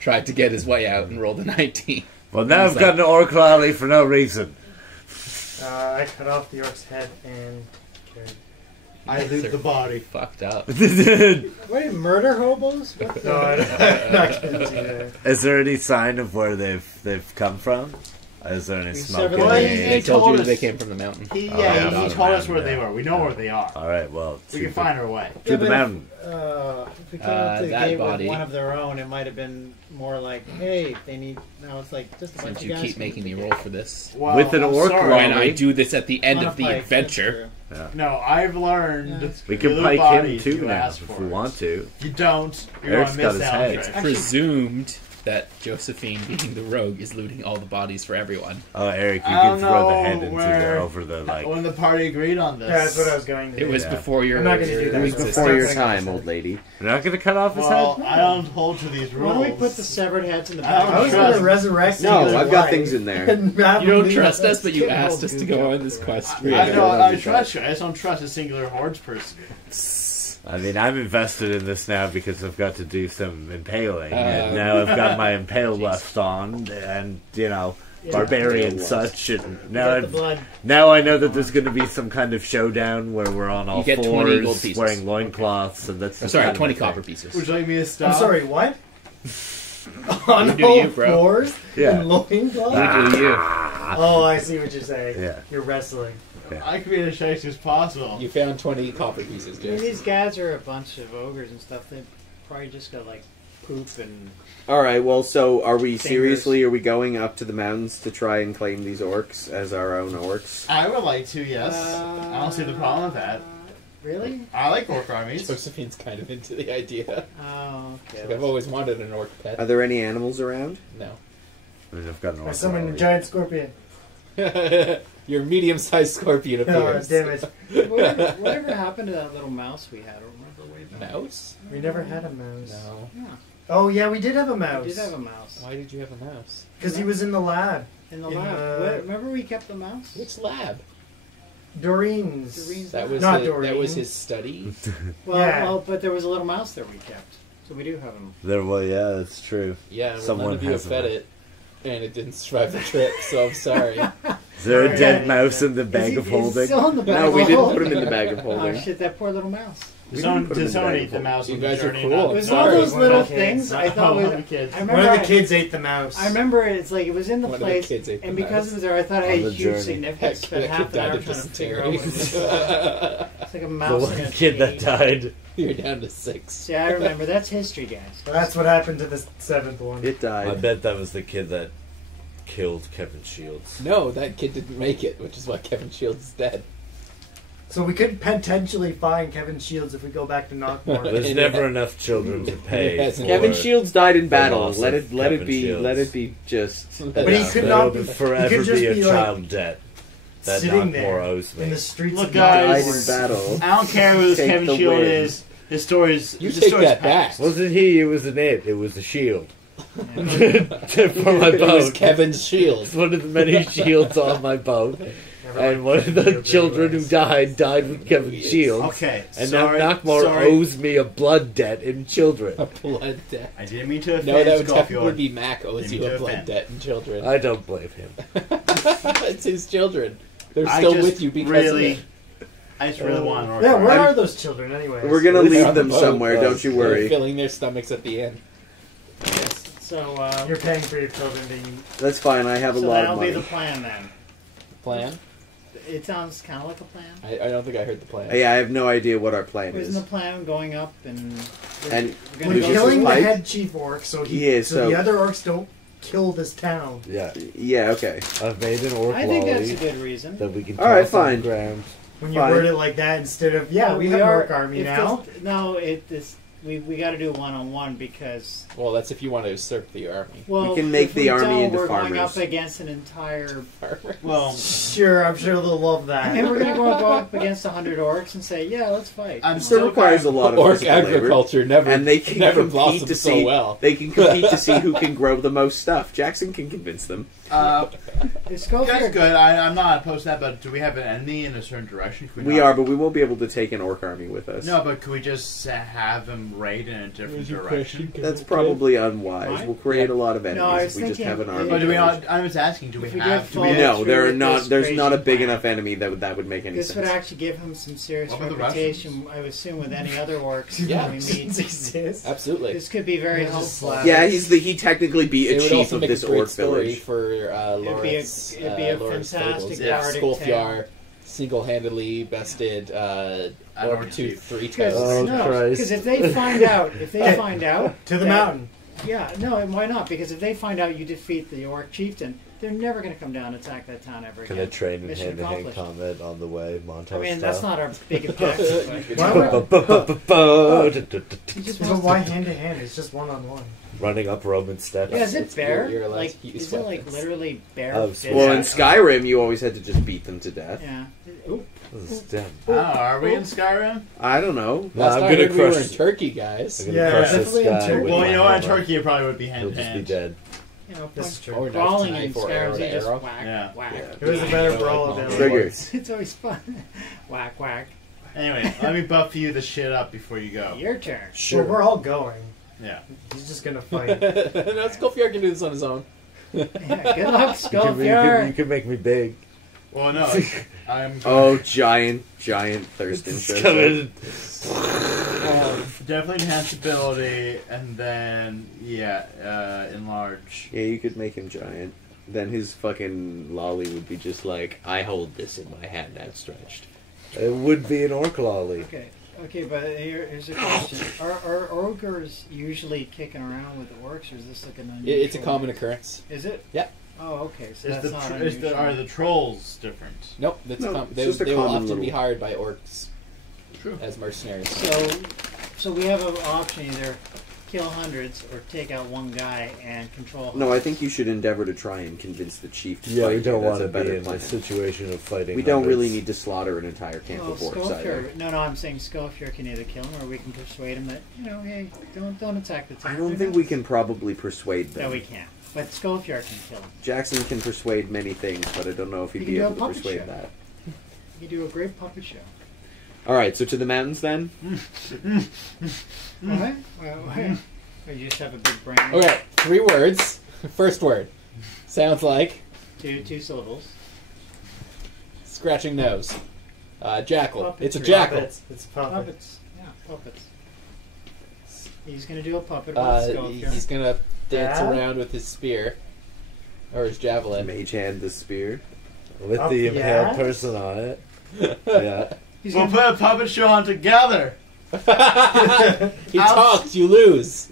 tried to get his way out and rolled a 19. Well, now He's I've got like- an orc rally for no reason. I cut off the orc's head and carried. I loot the body. Fucked up. Wait, murder hobos? What No, I'm not going to do that. Is there any sign of where they've come from? Is there any smoke? severed in their the- heads. They told told you us- they came from the mountain. He yeah, he not told a us where man, they yeah. were. We know where they are. All right, well, We can find our way. to the mountain. If we came up to the that gate body- with one of their own, it might have been more like, hey, they need... No, it's like, just a bunch Since of you guys keep from making the me gate. roll for this. Well, With an I'm orc sorry. When rally. I do this at the end On a of the pike, adventure. that's No, I've learned. Yeah. We you can loot pike bodies, him too you now ask if for we it. want to. If you don't, you're Eric's going to got miss his out. head. on it. Presumed that Josephine, being the rogue, is looting all the bodies for everyone. Oh, Eric, you I can don't throw the know head into the where- over the like. When the party agreed on this. Yeah, that's what I was going to do. It was Yeah. before your. I'm not gonna do your that. It was It's before not your gonna time, happen. old lady. You're not going to cut off his Well, head? I don't hold to these rules. Why don't we put the severed heads in the I back? don't I was going to resurrect No, Taylor I've got White things in there. and have You don't him trust leave us, but you Skip asked Hole us to Goop go up on this there. quest. I Yeah, know, that'd I be trust you. I just don't trust a singular hordes person. I mean, I'm invested in this now because I've got to do some impaling, and Um, now I've got my impale lust on, and barbarian Yeah. such, and now Got the blood. now I know that there's going to be some kind of showdown where we're on all You get 20 fours, gold pieces. wearing loincloths, and that's Oh, just sorry, kind of 20 my thing. copper pieces. Would you like me to stop? I'm sorry, what? On You do all you, bro. fours? Yeah. In loincloth? You do you. Oh, I see what you're saying. Yeah. You're wrestling. I can be as shy as possible. You found 20 copper pieces, I mean, Jason. these guys are a bunch of ogres and stuff. They probably just got like poop and... Alright, well, so are we Fingers. seriously, are we going up to the mountains to try and claim these orcs as our own orcs? I would like to, yes. I don't see the problem with that. Really? I like orc armies. Josephine's kind of into the idea. Oh, okay. Like, I've always wanted an orc Are pet. there any animals around? No. I mean, I've got an I orc summoned a rally. giant scorpion. Your medium-sized scorpion Oh, appears. damn it. Whatever happened to that little mouse we had? I don't remember way back. Mouse? We never had a mouse. No. Yeah, Oh, yeah, we did have a mouse. we did have a mouse. Why did you have a mouse? Because he was in the lab. In the In lab. the- What, remember we kept the mouse? Which lab? Doreen's. Doreen's That was Not that Doreen. was his study. Well, Yeah. well, but there was a little mouse that we kept. So we do have him. There, well, yeah, that's true. Yeah, well, Someone none of you have has fed one. it, and it didn't survive the trip. So I'm sorry. Is there a Sorry. dead mouse in the Is bag he- of is holding? still in the bag No, of we didn't holding? put him in the bag of holding. Oh shit, that poor little mouse. We Someone, didn't put him in did the someone bag eat of the holding. mouse You on the guys are journey? cool. Not- It was sorry, one of those one little of the things. kids. I thought One was. of the kids. I One remember. of the kids ate the mouse. I remember it's like it was in the One of the place, kids ate the and because mouse. it was there, I thought it On had the huge journey. significance. That Spent kid half an died hour of trying to figure out what it was. dysentery. It's like a The mouse in one a kid that cage. died. You're down to 6. See, I remember. That's history, guys. Well, that's what happened to the seventh one. It I died. bet that was the kid that killed Kevin Shields. No, that kid didn't make it, which is why Kevin Shields is dead. So we could potentially find Kevin Shields if we go back to Knock Mohr. There's And never enough children to pay. It hasn't. for Kevin Shields died in battle. loss Let of it Kevin be. Shields. Let it be just. But he Yeah. could That'll not be forever he could just be a be like child debt that sitting Knock there Mohr owes me. in the streets Look, of guys. Knock Died Mohr. in battle. I don't care who this Take Kevin the Shield win. is. His story's. You the take story's that back. past. Wasn't he? It was an it. It was a shield. For my It was boat. Kevin's shield. It's one of the many shields on my boat. And one of the children who died with Kevin's shield. Okay, And sorry, now Knockmore sorry. owes me a blood debt in children. A blood debt. I didn't mean to offend No, that would Scorpion. technically be Mac owes Didn't you mean a to blood offend. debt and children. I don't blame him. It's his children. They're I still just with you because really, of it. I just really want an orc Yeah, where army. are those children anyways? We're gonna They're leave on them the boat, somewhere. though. Don't you They're worry. filling their stomachs at the end. So, You're paying for your children to eat. That's fine. I have a so lot that'll of be money. the plan then. Plan? It sounds kind of like a plan. I don't think I heard the plan. Yeah, I have no idea what our plan Isn't is. the plan going up and And we're We're gonna go killing the fight? head chief orc so Yeah, so so- the other orcs don't kill this town. Yeah. Yeah. Okay. I've made an orc I think that's lolly a good reason. that we can All right, toss on fine. the ground. When you Fine. word it like that instead of we have an orc army if now. this- no, this we got to do one-on-one because Well, that's if you want to usurp the army. well, can make if the we army don't, into we're going farmers. up against an entire. Well, Sure, I'm sure they'll love that. And we're going to go up against 100 orcs and say, yeah, let's fight. I'm It still requires a lot of Orc physical labor. agriculture never And they can never compete blossomed to so see well. they can compete to see who can grow the most stuff. Jackson can convince them. Let's go That's for good. I'm not opposed to that, but do we have an enemy in a certain direction? Can We not- are, but we won't be able to take an orc army with us. No, but could we just have them raid in a different direction? That's probably unwise. Fine. We'll create a lot of No, enemies I was if we just thinking have an army. if- But do we not? I was asking, do we If we have? get Do we full- have No, there are with not. this There's not a crazy big plan. enough enemy that would make any This would sense. actually give him some serious What about the reputation, I would assume, with any other orcs Yeah. when we meet. exist. Absolutely. This could be very Yeah, just helpful. slap Yeah, he technically be It a would chief also of make this a great orc story village. for It'd be a- Lawrence. it'd be a Lawrence fantastic Stables. Yeah, bardic Skolfjar single-handedly bested Orc Orc 2-3 Because toes. Oh, no, Christ. 'cause if they find out, to the that- mountain. Yeah, no, and why not? Because if they find out you defeat the orc chieftain, they're never going to come down and attack that town ever Can again. I train in Mission hand-to-hand accomplished. combat on the way, montage I mean, style? that's not our big objective. Why But why hand to hand? It's just one-on-one. Running up Roman steps. Yeah, is it bare? you're allowed Like, to use is it like weapons. literally bare? Oh, fist? Well, in Skyrim, you always had to just beat them to death. Yeah. Oop. This is dumb. Oh, are we in Skyrim? I don't know. No, Last I'm time I gonna heard we were crush. in Turkey, guys. I'm gonna Yeah, crush this definitely in guy. Turkey. with Well, my you know what? In hammer. Turkey, it probably would be hand He'll to just be hand. dead. You know, This is true. Or knife brawling to in knife or arrow Skyrim, to you just arrow. whack, Yeah. whack. It was a better brawl Like ability. Triggers. It's always fun. Whack, whack. Anyway, let me buff you the shit up before you go. Your turn. Well, we're all going. Yeah. He's just gonna fight. No, Skolfjar can do this on his own. Yeah, good luck, You can Skolfjar. make me big. Well, no, I'm Oh, giant Thurston shows up. definitely enhance ability, and then enlarge. Yeah, you could make him giant. Then his fucking lolly would be just like, I hold this in my hand outstretched. It would be an orc lolly. Okay, but here's a question: Are ogres usually kicking around with orcs, or is this like an unusual? It's a common occurrence. Is it? Yeah. Oh, okay. So Is that's not the unusual. are the trolls different? Nope, that's No, they it's just a will common often be little- hired by orcs True. as mercenaries. So we have an option: either kill hundreds or take out one guy and control. No, I hundreds. think you should endeavor to try and convince the chief to Yeah, fight we don't you. want That's to a be better in plan. a situation of fighting. We don't really hundreds. need to slaughter an entire camp Well, of orcs either. Skolfjar. No, I'm saying Skolfjar can either kill him or we can persuade him that hey, don't attack the town. I don't think we can probably persuade them. No, we can't. But Skolfjar can kill him. Jackson can persuade many things, but I don't know if he'd He be can do a able to puppet persuade show. that. You do a great puppet show. Alright, so to the mountains then? What? Well, you just have a big brain. Okay, 3 words. First word sounds like Two syllables. scratching nose. Jackal. Puppetry. It's a jackal. Puppets. It's puppets. Puppets. Yeah, puppets. He's gonna do a puppet with Skolfjar. He's gonna dance Dad? around with his spear or his javelin. Mage hand the spear. with Up the the impaled ass? person on it. Yeah. He's We'll gonna, put a puppet show on together. He talks, you lose.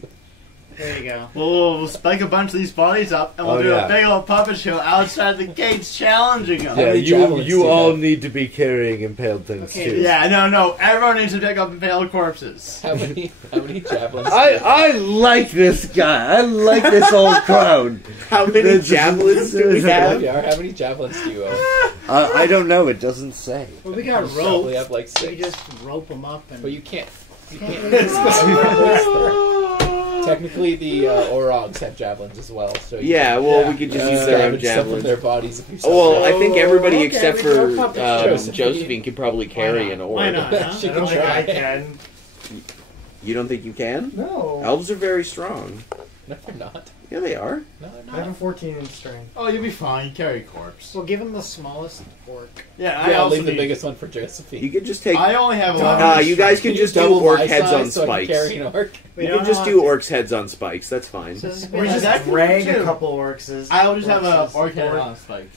there you go. We'll spike a bunch of these bodies up, and we'll Oh, do yeah. a big old puppet show outside the gates, challenging them. How Yeah, many you javelins do you you all have? need to be carrying impaled things Okay, too. Yeah, no, everyone needs to pick up impaled corpses. How many javelins? do you have? I like this guy. I like this old crowd. How many javelins do we have? Skolfjar, how many javelins do you own? I don't know. It doesn't say. Well, we got You probably rope. have like So you 6. just rope them up and. But you can't. You can't can't. Technically, the Orogs have javelins as well. So you Yeah, can, well, we could just use their own salvage some of javelins. their bodies if you Well, I think everybody Okay, except we do a for puppet show. Josephine could probably carry not? an orc. Why not? Huh? She I can don't think try. I can. You don't think you can? No. Elves are very strong. No, they're not. Yeah, they are. No, they're I have a not. 14 in strength. Oh, you'll be fine. You carry a corpse. Well, give him the smallest orc. Yeah, I Yeah, I'll also leave the need- biggest one for Josephine. You could just take. I only have 11. You guys can just do double orc my heads size on so I can spikes. carry an orc. We You don't can just know do how- orcs heads on spikes. That's fine. So this is Or gonna just be- that Drag too. a couple orcs. I'll just have a Orcs orc head or- on a spike.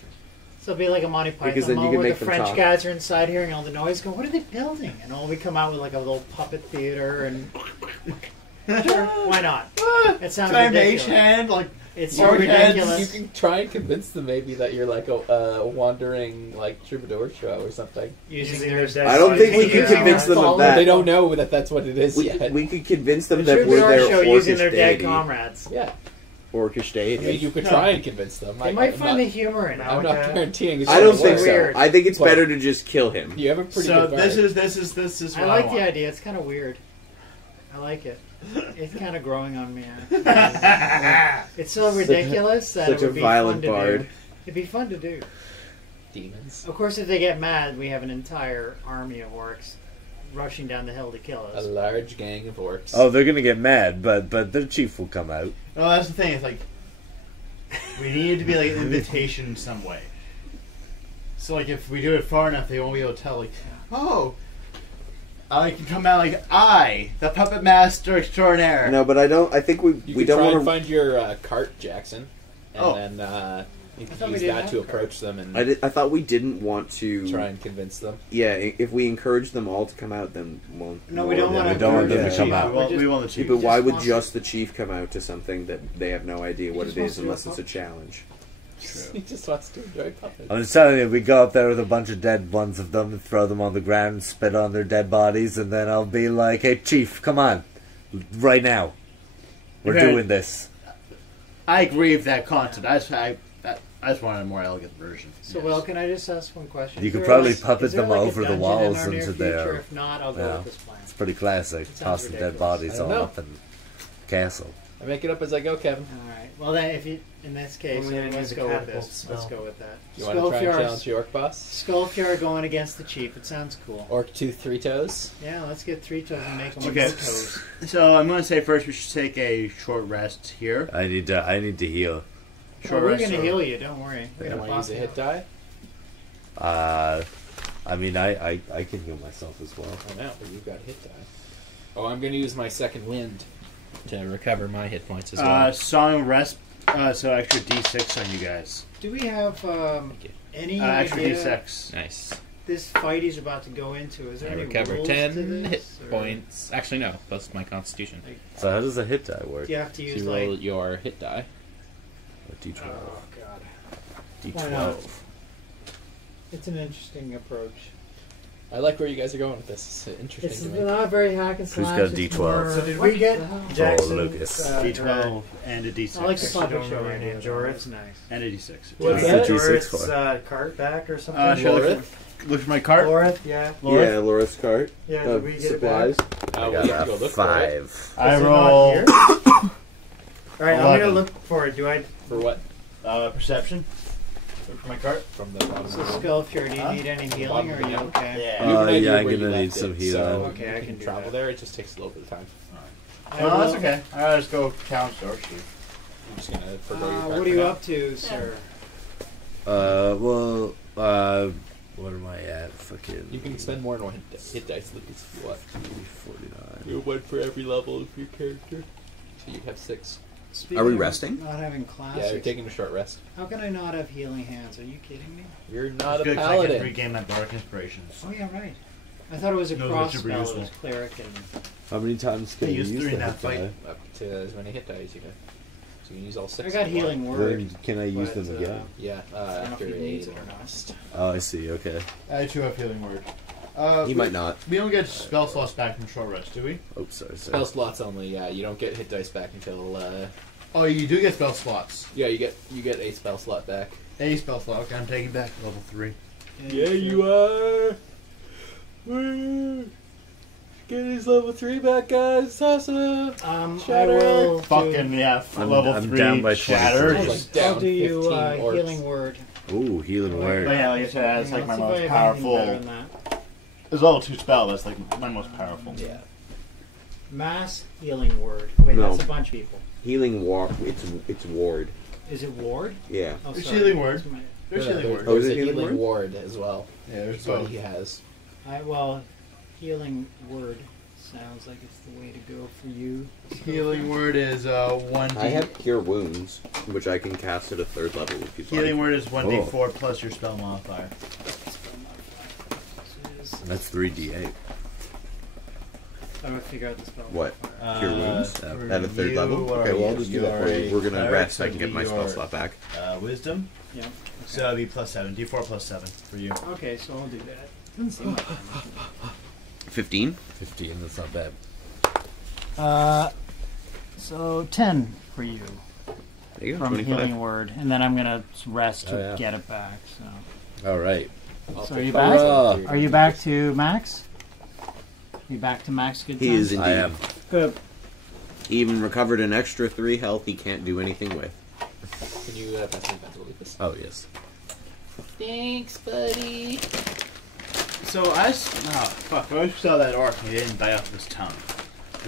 So it'll be like a Monty Python Because then you moment can where make the them French talk. guys are inside hearing all the noise, go, what are they building? And all we come out with like a little puppet theater and Sure, why not? It sounds Can I mage ridiculous. hand like It's so Orc heads. ridiculous. You can try and convince them maybe that you're like a wandering like troubadour show or something. Using Using their their I don't think we Yeah. can convince them of that. They don't know that that's what it is yet. We could convince them The that we're troubadour their show using orcish their dead deity. comrades. Yeah, Orcish I deity. mean, you could try and convince them. They I'm might not- find the humor in it. I'm not Okay. guaranteeing. It's I don't gonna think work. so. Weird. I think it's But- better to just kill him. You have a pretty so good this bard. is I what like want. the idea. It's kind of weird. I like it. It's kind of growing on me. It's so ridiculous that it Such a would be violent fun to bard. do. It'd be fun to do. demons. Of course, if they get mad, we have an entire army of orcs rushing down the hill to kill A us. large gang of orcs. Oh, they're gonna get mad, but their chief will come out. Well, that's the thing. It's like we need it to be like an invitation in some way. So, like, if we do it far enough, they won't be able to tell. Like, oh, I can come out like I, the puppet master extraordinaire. No, but I don't. I think You we could don't try want and to. find your cart, Jackson, and Oh. then you I can thought we use didn't that have to a cart. approach them and I thought we didn't want to. try and convince them. Yeah, if we encourage them all to come out, then well. No, we don't want to. we don't want them to come Yeah, out. we want the Yeah, chief. but why just would wants just the chief come out to something that they have no idea what just it wants is to do unless a it's a challenge? He just wants to enjoy puppets. I'm just telling you, we go up there with a bunch of dead ones of them and throw them on the ground, spit on their dead bodies, and then I'll be like, "Hey, chief, come on, right now, we're Okay. doing this." I agree with that concept. I just wanted a more elegant version. So, well, can I just ask one question? You Is could there probably like- puppet is there them like a over the dungeon walls in our near into future? there. If not, I'll go Yeah. with this plan. It's pretty classic. It sounds Tossing dead ridiculous. bodies I don't all know. up in castle. I make it up as I go, Kevin. All right. Well, then, if you, in this case, Well, we didn't let's use go a with catapult this. Let's spell. go with that. You want to try and Skullfjord- challenge the orc boss? Skullfjord going against the chief. It sounds cool. Orc tooth, three toes. Yeah, let's get 3 toes and make them Okay. with toes. So I'm going to say first we should take a short rest here. I need to heal. Short we're rest. going to or- heal you. Don't worry. We're You going want to to use a hit die? I mean, I can heal myself as well. Oh, no, but you've got a hit die. Oh, I'm going to use my second wind to recover my hit points as well. Song of rest. So extra D6 on you guys. Do we have any Extra idea D6. Nice. this fight he's about to go into? Is there I any recover rules 10 to this, hit or points. Actually, no. Plus my constitution. So how does a hit die work? Do you have to So use you roll like? your hit die. A D12. Oh god, D12. Why not? It's an interesting approach. I like where you guys are going with this. It's interesting It's to me. not very hack and slash. got a it's D12? more- So did What we get the hell? Jackson? Lucas. D12 and a D6. I like the Actually, puppet don't show remember idea. any Jorith. That's nice. And a D6. What's Did that? we get D6 Jorith's for? cart back or something? Should I look for my cart? Lorith, yeah. Yeah, Laura's cart. Yeah, of did we get supplies. it back? I we can got go a look for it. 5. I Is it roll not here? Alright, I'm 11. gonna look for it. Do I? For what? perception. Look for my cart. From the bottom So of the room. Skullfjord, do you Huh? need any healing, or are you okay? Yeah. You have an idea Yeah, I'm where you gonna need left some it, healing. So Okay, you I can can do travel that. there. It just takes a little bit of time. I Oh, that's will- okay. Alright, let's go challenge Dorsey. I'm just gonna forgo your card What for are you now. up to, sir? What am I at? Fucking. You can spend more than one hit dice, Lucas, if you want. 49. You have one for every level of your character. So you have 6. Speaking Are we of resting? Not having Yeah, classics. you're taking a short rest. How can I not have healing hands? Are you kidding me? You're not It's a good 'cause I can paladin. regain my bardic inspirations. Oh yeah, right. I thought it was a No, cross that's super spell. It useful. was cleric and. How many times can I you used use 3 in the that hit fight. die? Up to as many hit dice you can. So you can use all 6. I got if you want. healing word. Then can I use but, them again? Yeah, I don't know after if he needs a it or not. rest. Oh, I see. Okay. I too have healing word. He might not. We don't get spell slots back from short rest, do we? Oh, sorry. Spell slots only, yeah. You don't get hit dice back until, Oh, you do get spell slots. yeah, you get a spell slot back. A spell slot. Okay, I'm taking back to level 3. Yeah, you are. Get his level 3 back, guys. It's awesome. I Shatter. will. Fucking yeah, I'm- level I'm 3 down by shatter. 23. Just- Down I'll do you 15 orcs. healing word. Ooh, healing But word. yeah, like I said, that's like Let's my see if most I have anything better powerful. than that. It's level 2 spell. That's like my most powerful. Yeah. Mass healing word. Wait, No. that's a bunch of people. Healing walk. It's ward. Is it ward? Yeah. Oh, There's sorry. healing word. That's my- There's healing word. Oh, is There's it a healing healing word? ward as well. Yeah, there's That's what both. he has. Well, healing word sounds like it's the way to go for you. Healing word is 1d. I have cure wounds, which I can cast at a 3rd level if you'd Healing like. word is 1d4 plus your spell modifier. That's 3d8. I'm gonna figure out the spell. What? Cure wounds at a third you level. are- Okay, well I'll just do that for you. you are We're gonna a rest so I cleric, can get my so spell you're- slot back. Wisdom. Yeah. Okay. So that'd be +7. D4 +7 for you. Okay, so I'll do that. Doesn't seem like 15. 15, that's not bad. So 10 for you There you go. from 25. healing word, and then I'm gonna rest to Oh, yeah. get it back. So, Alright. so are you back? Hurrah. Are you back to max? You back to max? Good. He time? is indeed. I am. Good. He even recovered an extra 3 health he can't do anything with. Can you pass me pencil, Lucas? Oh, yes. Thanks, buddy. So I saw that orc and he didn't bite off his tongue.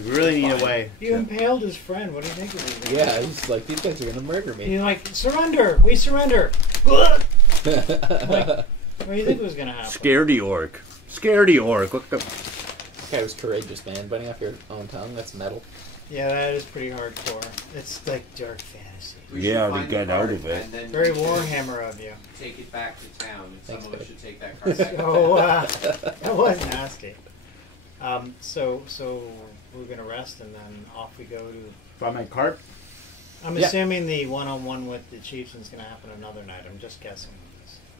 We really need a way. You impaled his friend. What do you think of it? Yeah, he's like, these guys are gonna murder me. He's like, surrender. We surrender. Like, what do you think was gonna happen? Scaredy orc. Scaredy orc. What the? This guy was courageous, man. Biting off your own tongue, that's metal. Yeah, that is pretty hardcore. It's like dark fantasy. Yeah, to get out of it. Very Warhammer of you. Take it back to town, and Thanks, someone buddy. should take that card back. That was nasty. So we're gonna rest and then off we go to. Find my cart. I'm Yeah. assuming the one-on-one with the chieftain's gonna happen another night. I'm just guessing.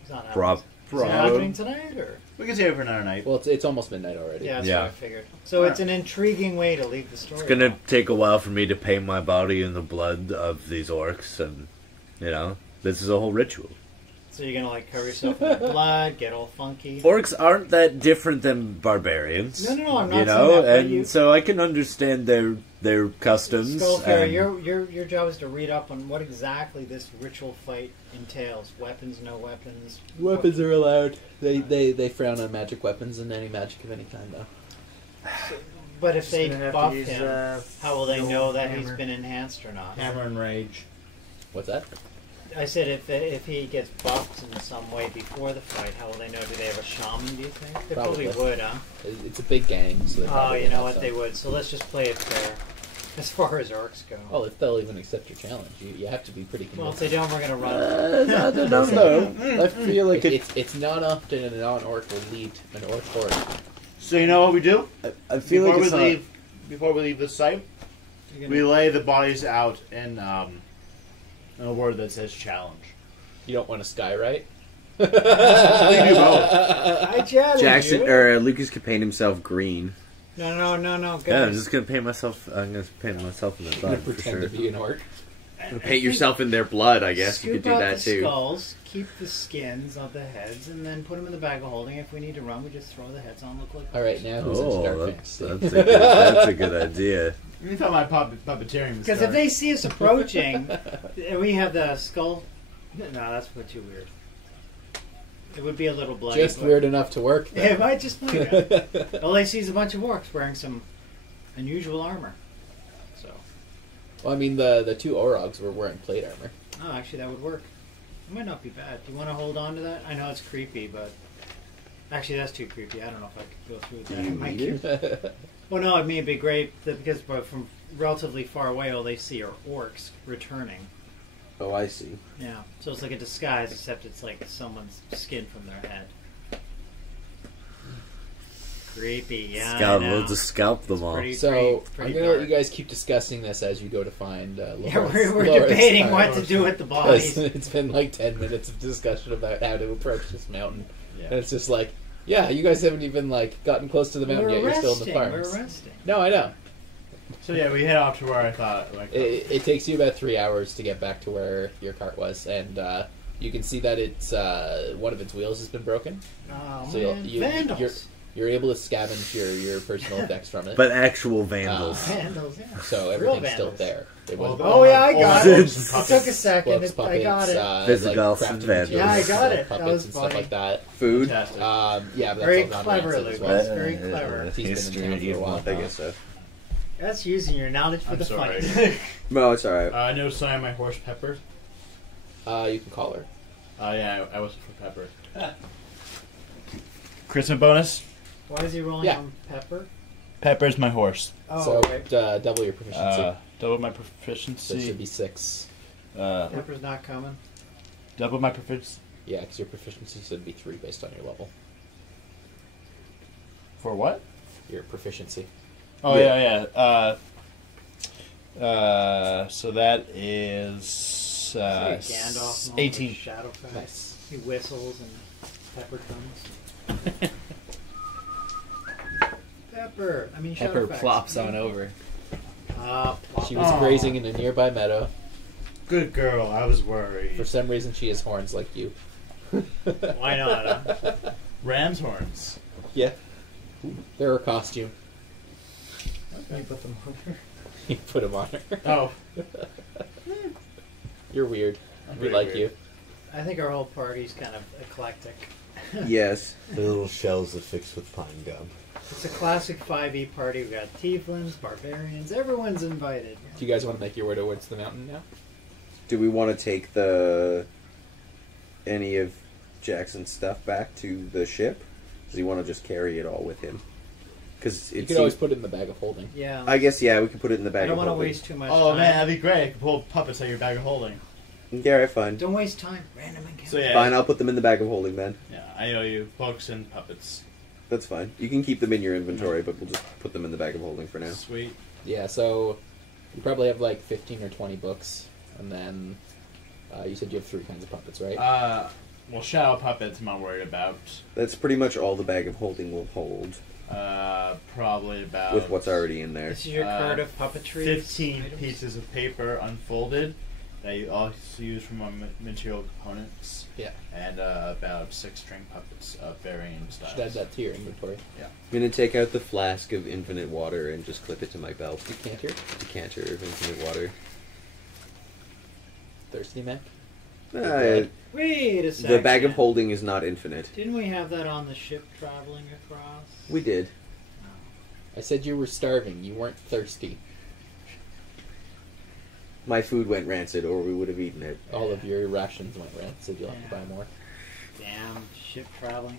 It's not happening. Prob. Is it happening tonight or? We can save it for another night. Well, it's almost midnight already. Yeah, that's Yeah. what I figured. So it's an intriguing way to leave the story. It's gonna out. take a while for me to paint my body in the blood of these orcs, and this is a whole ritual. So you're gonna like cover yourself in their blood, get all funky. Orcs aren't that different than barbarians. No, I'm not You saying know, that, but and you- so I can understand their customs. Skullfairy, and- your job is to read up on what exactly this ritual fight entails. Weapons, no weapons. Weapons are allowed. They frown on magic weapons and any magic of any kind, though. But if Just they gonna have to buff use, him, how will they the know old that he's hammer. been enhanced or not? Hammer and rage. What's that? I said if he gets buffed in some way before the fight, how will they know? Do they have a shaman, do you think? They probably Probably. would, huh? It's a big gang, so they Oh, probably you know have what? some. They would. So let's just play it fair. As far as orcs go. Well, if they'll even accept your challenge, you have to be pretty Well, if convincing. they don't, we're gonna run. I don't know. I feel like It's not often a non-orc will lead an orc horde. So you know what we do? I feel like it's not. Before we leave this site, You're we gonna- lay the bodies out in a word that says challenge. You don't want to skywrite? We do both. I challenge Jackson you. or Lucas could paint himself green. No, guys. Yeah, I'm just gonna paint myself. I'm gonna paint myself in the You blood for pretend sure. to be an orc. Paint yourself in their blood, I guess. You could Scoop do out that the too. skulls, keep the skins of the heads, and then put them in the bag of holding. If we need to run, we just throw the heads on. Look like. All right, now who's into Oh, dark that's fantasy? that's a good idea. You thought my puppeteering was Because if they see us approaching, and we have the skull, no, that's too weird. It would be a little bloody. Just but- weird enough to work. Yeah, it might just might. All they see is a bunch of orcs wearing some unusual armor. So, Well, I mean, the two Orogs were wearing plate armor. oh, actually, that would work. It might not be bad. Do you want to hold on to that? I know it's creepy, but actually, that's too creepy. I don't know if I could go through with that. It might keep- Well, no, I mean, it'd be great because from relatively far away, all they see are orcs returning. Oh, I see. Yeah, so it's like a disguise, except it's like someone's skin from their head. Creepy, yeah. I know. We'll just scalp them all. pretty- So pretty I'm gonna let dark. you guys keep discussing this as you go to find. Yeah, we're debating what to do with the bodies. It's been like 10 minutes of discussion about how to approach this mountain, Yeah. and it's just like, yeah, you guys haven't even like gotten close to the mountain We're yet. You're still in the resting. farms. We're resting. No, I know. So yeah, we head off to where I thought. Like, It takes you about 3 hours to get back to where your cart was, and you can see that it's one of its wheels has been broken. Oh, So man. you're, Vandals. you're able to scavenge your personal effects from it. But actual vandals. Vandals, yeah. So Real everything's still vandals. there. It All was the- Oh, yeah, I got it. Puppets. It took a second. books, I got it. Visigoths crafting and vandals. Yeah, I got it. materials, That puppets was and stuff funny. like that. Food. fantastic. Yeah, but that's Very all gone clever, rancid Luke. as well. That's very clever. He's been in History town for a while. I guess so. That's using your knowledge for I'm the sorry. funny. No, it's alright. I noticed I my horse Pepper. You can call her. Yeah, I was for Pepper. Christmas bonus. Why is he rolling Yeah. on pepper? Pepper's my horse. Oh, So right. double your proficiency. Double my So it proficiency. should be 6. Pepper's not coming. Double my proficiency. Yeah, because your proficiency should be 3 based on your level. For what? Your proficiency. Oh yeah. So that is Gandalf moment 18. with Shadowfax. Nice. He whistles and Pepper comes. Pepper. I mean Pepper Shadowfax. plops on over. Plop. She was grazing in a nearby meadow. Good girl. I was worried. For some reason, she has horns like you. Why not? Huh? Ram's horns. Yeah. They're her costume. You put them on her. You put them on her. Oh. You're weird. I'm We pretty like weird. you. I think our whole party's kind of eclectic. Yes. The little shells affixed with pine gum. It's a classic 5e party. We've got tieflings, barbarians. Everyone's invited. Do you guys want to make your way towards the mountain now? Do we want to take any of Jackson's stuff back to the ship? Does he want to just carry it all with him? Because You could always put it in the bag of holding. Yeah. I guess we could put it in the I bag. don't of want to holding. waste too much Oh time. man, that'd be great. I could pull puppets out of your bag of holding. Yeah, right, fine. Don't waste time. Random encounter. So yeah. Fine, I'll put them in the bag of holding then. Yeah, I owe you books and puppets. That's fine. You can keep them in your inventory, but we'll just put them in the bag of holding for now. Sweet. Yeah, so you probably have like 15 or 20 books. And then you said you have 3 kinds of puppets, right? Well, shadow puppets I'm not worried about. That's pretty much all the bag of holding will hold, Probably about... with what's already in there. This is your card of puppetry. 15 items? pieces of paper unfolded that you also use from material components. Yeah. And about 6 string puppets of varying styles. Should add that to your inventory. Yeah. I'm gonna take out the flask of infinite water and just clip it to my belt. Decanter? Decanter of infinite water. Thirsty Mac? Wait a second. The bag of holding is not infinite. Didn't we have that on the ship traveling across? We did. I said you were starving. You weren't thirsty. My food went rancid, or we would have eaten it. All of your rations went rancid. You'll have to Yeah. buy more. Damn, ship traveling.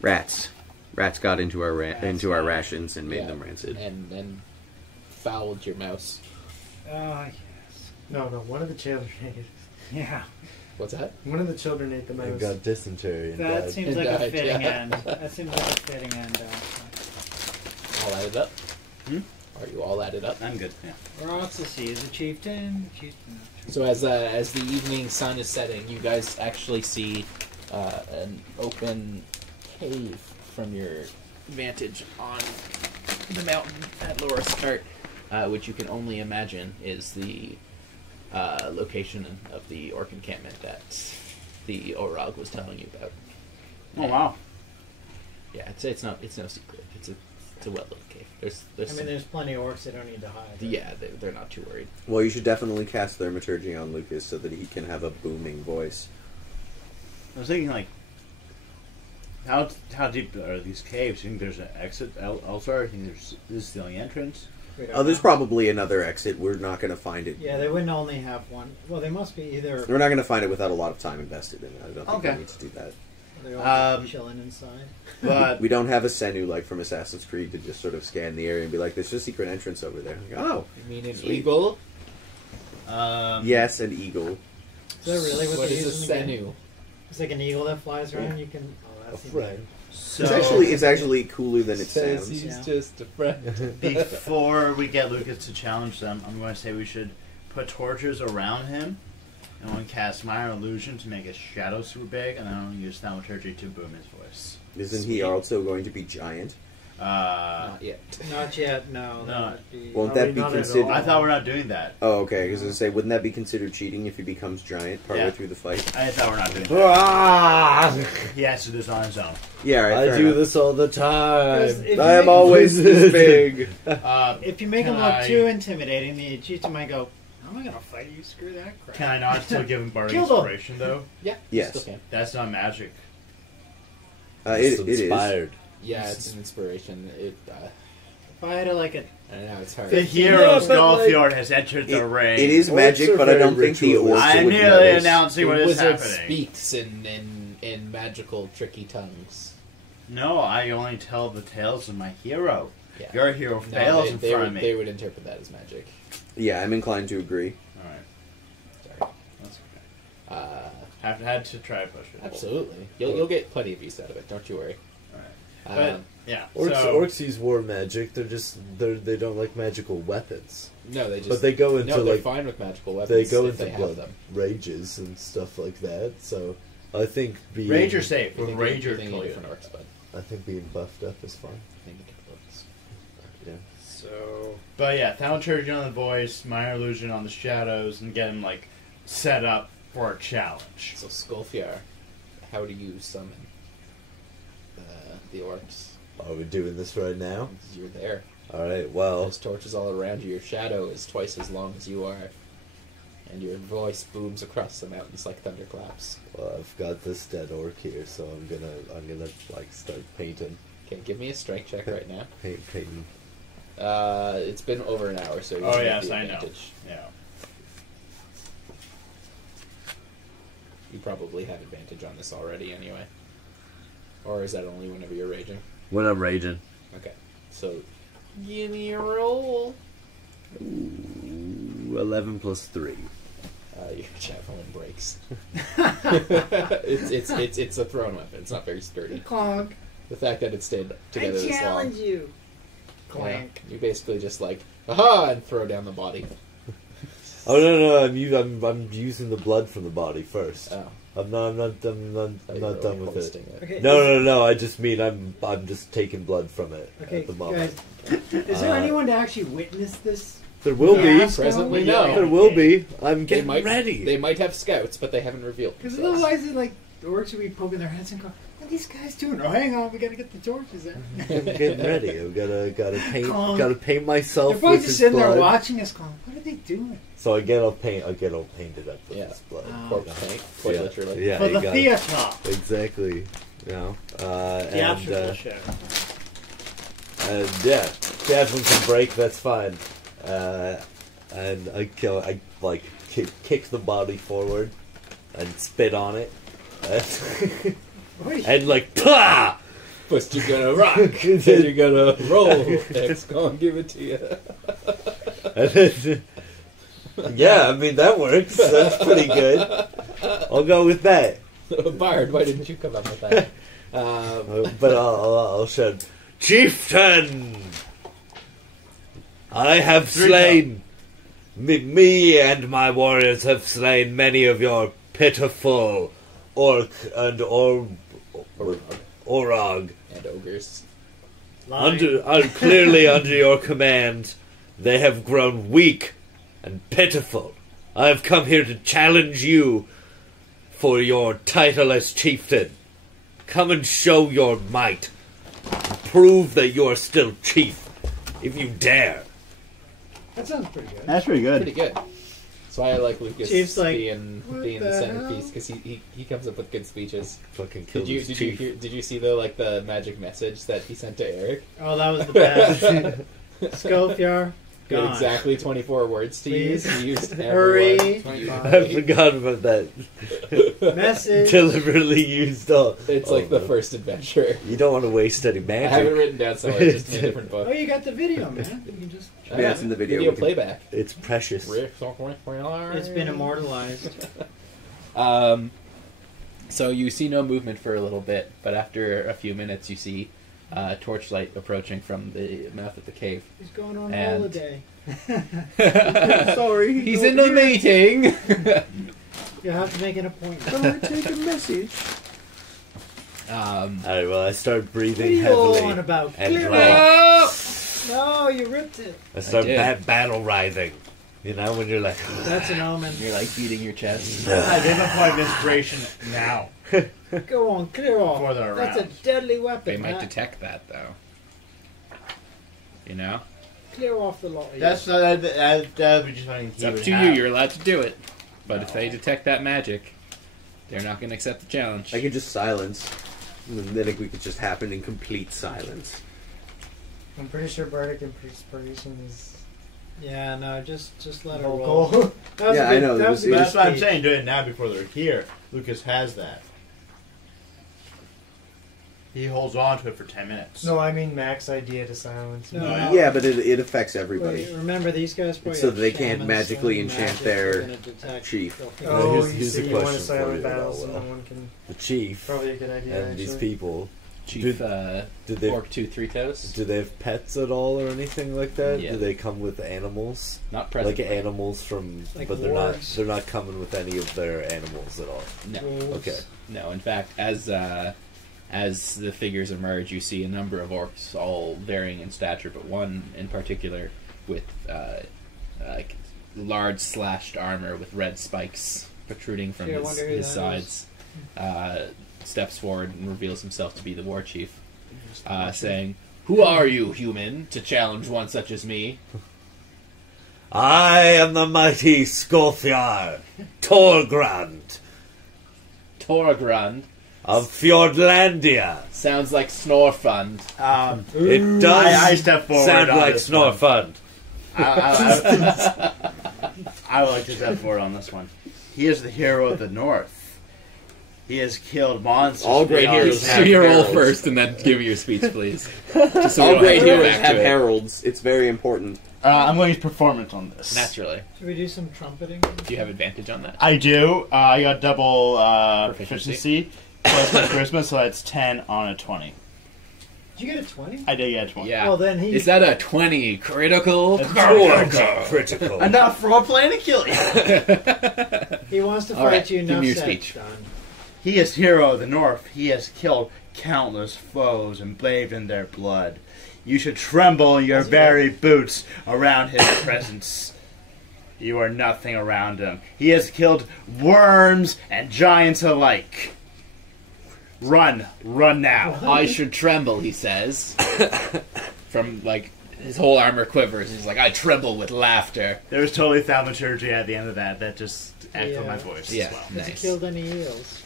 Rats. Rats got into our Rats into our got it. rations and made Yeah, them rancid. And fouled your mouse. Oh, yes. No, one of the children ate it. Yeah. What's that? One of the children ate the I mouse. got dysentery and That died. seems It like a died, fitting yeah. end. That seems like a fitting end. All added up? Hmm? Are you all added up? I'm good, yeah. Roxasy is a chieftain. Chieftain. So as the evening sun is setting, you guys actually see an open cave from your vantage on the mountain at Laura's Start, which you can only imagine is the location of the orc encampment that the Orog was telling you about. Oh, wow. Yeah, it's no secret. It's a well-lit cave. There's I mean, there's plenty of orcs that don't need to hide. right? yeah, they're not too worried. Well, you should definitely cast Thaumaturgy on Lucas so that he can have a booming voice. I was thinking, like, how deep are these caves? Do you think there's an exit elsewhere? I think this is the only entrance? We don't Oh, there's know. probably another exit. We're not going to find it. Yeah, they wouldn't only have one. Well, they must be either. We're not going to find it without a lot of time invested in it. I don't think Okay. we need to do that. They're all chilling inside. But We don't have a Senu like from Assassin's Creed to just sort of scan the area and be like, there's a secret entrance over there. Like, oh, You mean an Sweet. eagle? yes, an eagle. Is that really what What they're is a using again? Senu? It's like an eagle that flies around. You can. Oh, that's even better. so It's actually cooler than it Says sounds. he's Yeah. just a friend. before we get Lucas to challenge them, I'm going to say we should put torches around him. And I'm going to cast Minor Illusion to make his shadow super big, and then I'm going to use Thaumaturgy to boom his voice. Isn't he also going to be giant? Not yet. Not yet. No. No. That would be. Won't Probably that be not at considered? all. I thought we're not doing that. Oh, okay. Because I was gonna say, wouldn't that be considered cheating if he becomes giant partway Yeah. through the fight? I thought we're not doing that. Ah! He has to do this on his own. Yeah, right. I fair do enough. this all the Because time. if you I am make- always this big. If you make Can him look I- too intimidating, the chieftain might go, "How am I gonna fight you? Screw that crap." Can I not still give him Bardic Kill them. Inspiration, though? Yeah. Yes. Still can. That's not magic. It is. inspired. Yeah, it's an inspiration. If I had a, like a. I don't know, it's hard. The hero of Yeah, but, like, Skullfjord has entered the ring. It is Orcs magic, are but I very don't think the ritualistic. orcs I'm would merely notice. announcing what the is wizard happening. speaks in magical, tricky tongues. No, I only tell the tales of my hero. Yeah. Your hero No, fails in they front would, of me. they would interpret that as magic. Yeah, I'm inclined to agree. Alright, Sorry. that's okay. Had to try to push it. Absolutely. You'll get plenty of use out of it. Don't you worry. Alright. But yeah, Orcs use war magic. They don't like magical weapons. No, they just. But they go into they're like fine with magical weapons. they go if into they have blood them. rages and stuff like that. So I think being Rager safe with I think Rager you told you. different orcs, but I think being buffed up is fine. I think it works. Yeah. So But yeah, Thaumaturgy on the voice, Minor Illusion on the shadows, and get him like set up for a challenge. So Skulfjar, how do you summon the orcs? Are we doing this right now? You're there. All right. Well, There's torches all around you. Your shadow is twice as long as you are, and your voice booms across the mountains like thunderclaps. well, I've got this dead orc here, so I'm gonna like start painting. Okay, give me a strength check right now. Painting. It's been over an hour, so you Oh have yes, the I know. advantage. Yeah. You probably have advantage on this already, anyway. Or is that only whenever you're raging? When I'm raging. Okay, so give me a roll. Ooh, 11 plus 3. Your javelin breaks. it's a thrown weapon. It's not very sturdy. Clonk. The fact that it stayed together I this long. challenge you. Yeah, Clank. you basically just like, aha, and throw down the body. Oh no! I'm using the blood from the body first. Oh. I'm not done with it. Hoisting it. Okay. No! I just mean I'm just taking blood from it Okay, at the moment. guys. Is there anyone to actually witness this? There will Yeah. be. Presently, Yeah. no. There will be. I'm They getting might ready. They might have scouts, but they haven't revealed Because themselves. otherwise, like the orcs would be poking their heads and going, "What are these guys doing? Oh, hang on, we gotta get the torches in." I'm getting ready. I've Calm. gotta paint myself They're probably with just this sitting blood. there watching us, going, "What are they doing?" So again, I'll paint it up with Yeah. this blood. Corpse paint, quite Yeah. literally. Yeah, For you the got it. theatre. Exactly. You know, Theatrical show. and yeah, javelin can break. That's fine. And I kick the body forward and spit on it, and like pah. First you're gonna rock, then you're gonna roll. Next, go and give it to you. Yeah, I mean that works. That's pretty good. I'll go with that. Bard, why didn't you come up with that? But I'll shout, Chieftain! I have slain. Me and my warriors have slain many of your pitiful orc and orog. And ogres. Clearly under your command, they have grown weak and pitiful. I have come here to challenge you for your title as chieftain. Come and show your might. Prove that you are still chief, if you dare. That sounds pretty good. That's pretty good. Pretty good. So I like Lucas Chief's like, being "What the the centerpiece hell?" because he comes up with good speeches. Fucking kill this Did chief. you see the magic message that he sent to Eric? Oh, that was the best. Skulfjar, He had gone. exactly 24 words to Please. use. He used Hurry. everyone. I forgot about that. Message. Deliberately used all. It's like the first adventure. You don't want to waste any I have it magic. written down somewhere, it's just in a different book. Oh, you got the video, man. You can just. Yeah, it's in the video. Video We can- playback. It's precious. It's been immortalized. So you see no movement for a little bit, but after a few minutes you see torchlight approaching from the mouth of the cave. He's going on And- holiday. Sorry, He's in the meeting! You have to make an appointment. Someone take a message. Um, Alright, well, I start What are breathing you heavily. on about? and Clear like, off! No, you ripped it. I start did. battle writhing. You know, when you're like, That's an omen. you're like beating your chest. I give a point of inspiration now. Go on, clear off. For the That's a round. deadly weapon. They might Matt. detect that, though. You know? Clear off the lot of you. That would be just funny. It's up to you. You're allowed to do it. But if they detect that magic, they're not going to accept the challenge. I could just silence. And then we could just happen in complete silence. I'm pretty sure bardic inspiration is Yeah, no, just let it roll. vocal. That was Yeah, a I good- know, That it was was- a it good That's what I'm speech. saying. Do it now before they're here. Lucas has that. He holds on to it for 10 minutes. No, I mean Mac's idea to silence. No, Oh, no. Yeah, but it affects everybody. Wait, remember, these guys probably So have they can't shamans, magically so enchant magic their are gonna detect chief. filthy- Oh, Here's you the see, you want to question for silent you, battle though, so no Will. one can. the chief Probably a good idea. and these actually. people Chief did they- Orc 2 Three Toes. Do they have pets at all or anything like that? Yeah. Do they come with animals? Not present. Like animals from, Like but wargs? they're not coming with any of their animals at all. No. Okay. No, in fact, as the figures emerge, you see a number of orcs, all varying in stature, but one in particular with like large slashed armor with red spikes protruding from Gee, I his wonder who that sides. Steps forward and reveals himself to be the war chief, saying, "Who are you, human, to challenge one such as me?" I am the mighty Skolfjar Torgrand Torgrand. of Fjordlandia. Sounds like Snorfund. It does I step forward sound on like this one. Snorfund. I would like to step forward on this one. He is the hero of the North. He has killed monsters. All great beyond heroes his have Do your roll heralds. first and then give me your speech, please. Just so we All don't great have to go heroes back have to it. heralds. It's very important. I'm going to use performance on this. Naturally. Should we do some trumpeting? Do you have advantage on that? I do. I got double Proficiency. proficiency plus my charisma, so that's 10 on a 20. Did you get a 20? I did get a 20. Yeah. Well, then he. Is that a 20 critical? Critical. Enough role playing to kill you. He wants to All fight right, you. give No me your sense, speech. Don. He is hero of the North. He has killed countless foes and bathed in their blood. You should tremble in your very boots around his presence. You are nothing around him. He has killed worms and giants alike. Run now. I should tremble, he says. From, like, his whole armor quivers. He's like, I tremble with laughter. There was totally thaumaturgy at the end of that just echoed my voice Yeah, as well. Has he nice. killed any eels?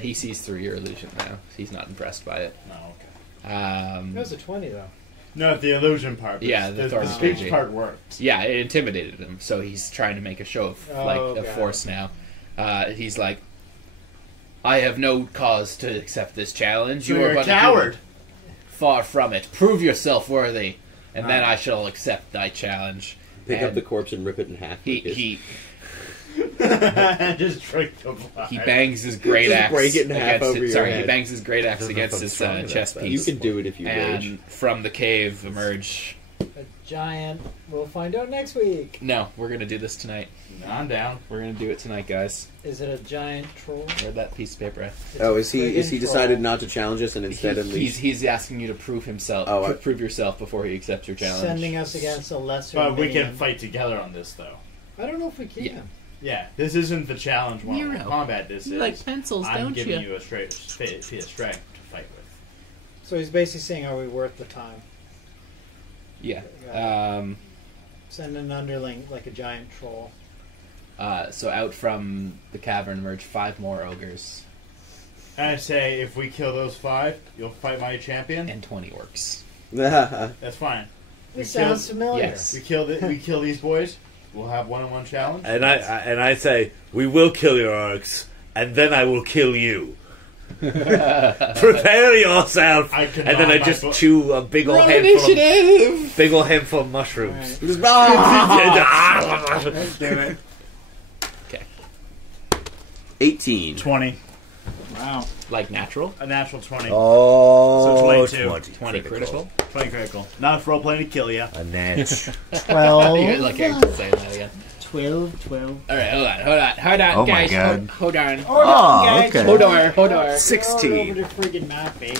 He sees through your illusion now. He's not impressed by it. No, okay. That was a 20, though. No, the illusion part. But Yeah, the the thaumaturgy. speech part worked. Yeah, it intimidated him, so he's trying to make a show of Oh, of God. force now. He's like, I have no cause to accept this challenge. So You you're are a but coward. human. Far from it. Prove yourself worthy, and then I shall accept thy challenge. Pick And up the corpse and rip it in half. he Just drink the blood. he bangs his great Just axe. break it in half against over it. your Sorry, head. he bangs his great axe I don't know if against I'm his strong enough chest for piece. You can do it if you and rage. from the cave emerge. A giant. We'll find out next week. No, we're gonna do this tonight. I'm down. We're gonna do it tonight, guys. Is it a giant troll? Where'd that piece of paper at? It's Oh, a is he friggin' decided troll. not to challenge us and instead unleash? He's asking you to prove himself. Oh, prove yourself before he accepts your challenge. Sending us against a lesser. But we minion. can fight together on this, though. I don't know if we can. Yeah. Yeah, this isn't the challenge one Hero. combat. This You is like pencils, I'm don't giving you? you a straight strength to fight with. So he's basically saying, are we worth the time? Yeah. Send an underling like a giant troll. So out from the cavern emerge 5 more ogres And I say, if we kill those 5, you'll fight my champion. and 20 orcs. That's fine. This We killed- sounds familiar. Yes. We kill these boys. We'll have one-on-one challenge. And I say, we will kill your orcs, and then I will kill you. Prepare yourself, I and cannot then I my just book. chew a big old Roll handful, initiative! big old handful of mushrooms. Damn it. 18. 20. Wow. Like natural? A natural 20. Oh, So 22. 20 critical? 20 critical. Not for role-playing to kill ya. A natch. 12. You're like Eric saying that again. 12. Alright, hold on, Oh my guys. God. Hold on. Oh, okay. Hold on. Over 16. the friggin' map, babe.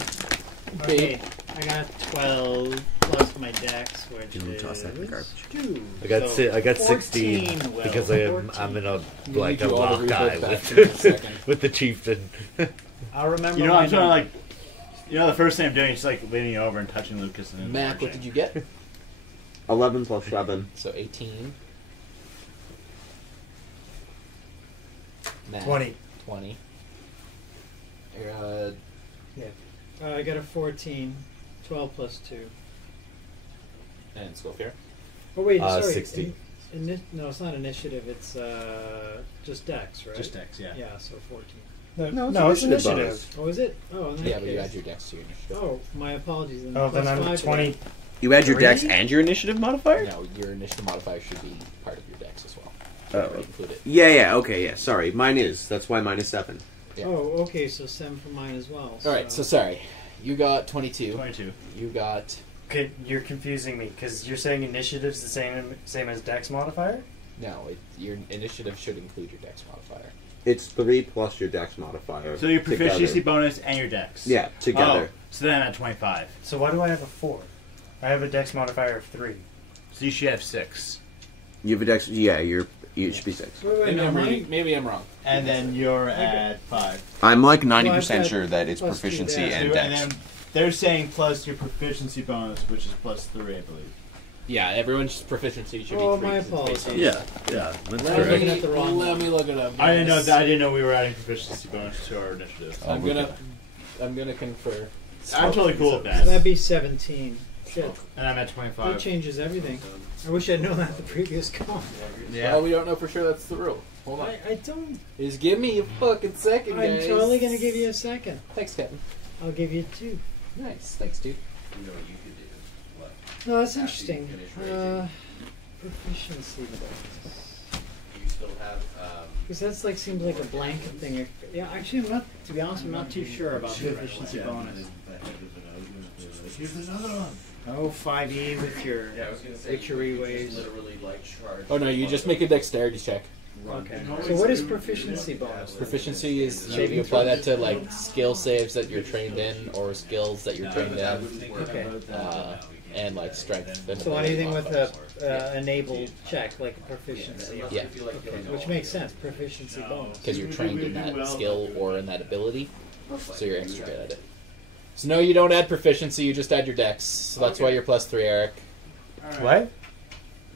Okay, I got 12 plus my dex, which You is toss that in the garbage. 2. I got 16 14, Will. because I'm in a like a do all the lock eye rebuild back in a second. with the chieftain. I'll remember. You know, my I'm trying to, number. the first thing I'm doing is, leaning over and touching Lucas and Mac, what did you get? 11 plus 7. So 18. Mac, 20. 20. I got a 14. 12 plus 2. And Scofier. Oh wait, sorry. 16. No, it's not initiative. It's just dex, right? Just Dex, yeah. Yeah, so 14. No, it's initiative initiative. Oh, is it? Oh, in that Yeah, but you case. add your dex to your initiative. Oh, my apologies. Then Oh, then plus I'm 5 20. You add your dex Three? and your initiative modifier? No, your initiative modifier should be part of your dex as well. Oh. Already include it. Yeah, okay, yeah. Sorry. Mine is. That's why mine is 7. Yeah. Oh, okay, so 7 for mine as well. Alright, so sorry. You got 22. 22. You got... Okay, you're confusing me because you're saying initiative's the same as Dex modifier. No, your initiative should include your dex modifier. It's 3 plus your dex modifier. So your proficiency together. bonus and your dex. Yeah, together. Oh, so then I'm at 25. So why do I have a 4? I have a Dex modifier of 3. So you should have 6. You have a dex. Yeah, you should be 6. Maybe I'm wrong. And then you're at 5. I'm like Well, 90% I've got sure that it's plus 2 proficiency there. and And dex. then they're saying plus your proficiency bonus, which is plus 3, I believe. Yeah, everyone's proficiency should Oh, be 3. my 'cause it's apologies. based on- Yeah, yeah, that's I was looking correct. at the wrong Let one. me look it up. I didn't know guys. that. I didn't know we were adding proficiency bonus to our initiative. I'm gonna confer. I'm totally cool with So that. that'd be 17. Shit. And I'm at That 25. changes everything. I wish I'd known that the previous con. Well, we don't know for sure that's the rule. Hold on. I don't. Just give me a fucking second, I'm guys. totally gonna give you a second. Thanks, Captain. I'll give you 2. Nice. Thanks, dude. You know what you could do. What? No, that's After you interesting. finish raging. Proficiency bonus. You still have. Because that's like seems like a blanket thing. Yeah, actually, I'm not. To be honest, I'm not too sure about proficiency bonus. Oh, 5e with your Yeah, I was gonna say. witchery you could ways. just literally like charge. Oh no, you just make a dexterity check. Okay. So what is proficiency bonus? Proficiency is Saving you apply throw? that to like skill saves that you're trained in or skills that you're trained in, Okay. and like strength. and So ability anything with modifiers. a enable check, like a proficiency. Yeah. Okay. Which makes sense. Proficiency bonus. Because you're trained in that skill or in that ability, so you're extra good at it. So no, you don't add proficiency. You just add your dex. So that's why you're plus 3, Eric. What?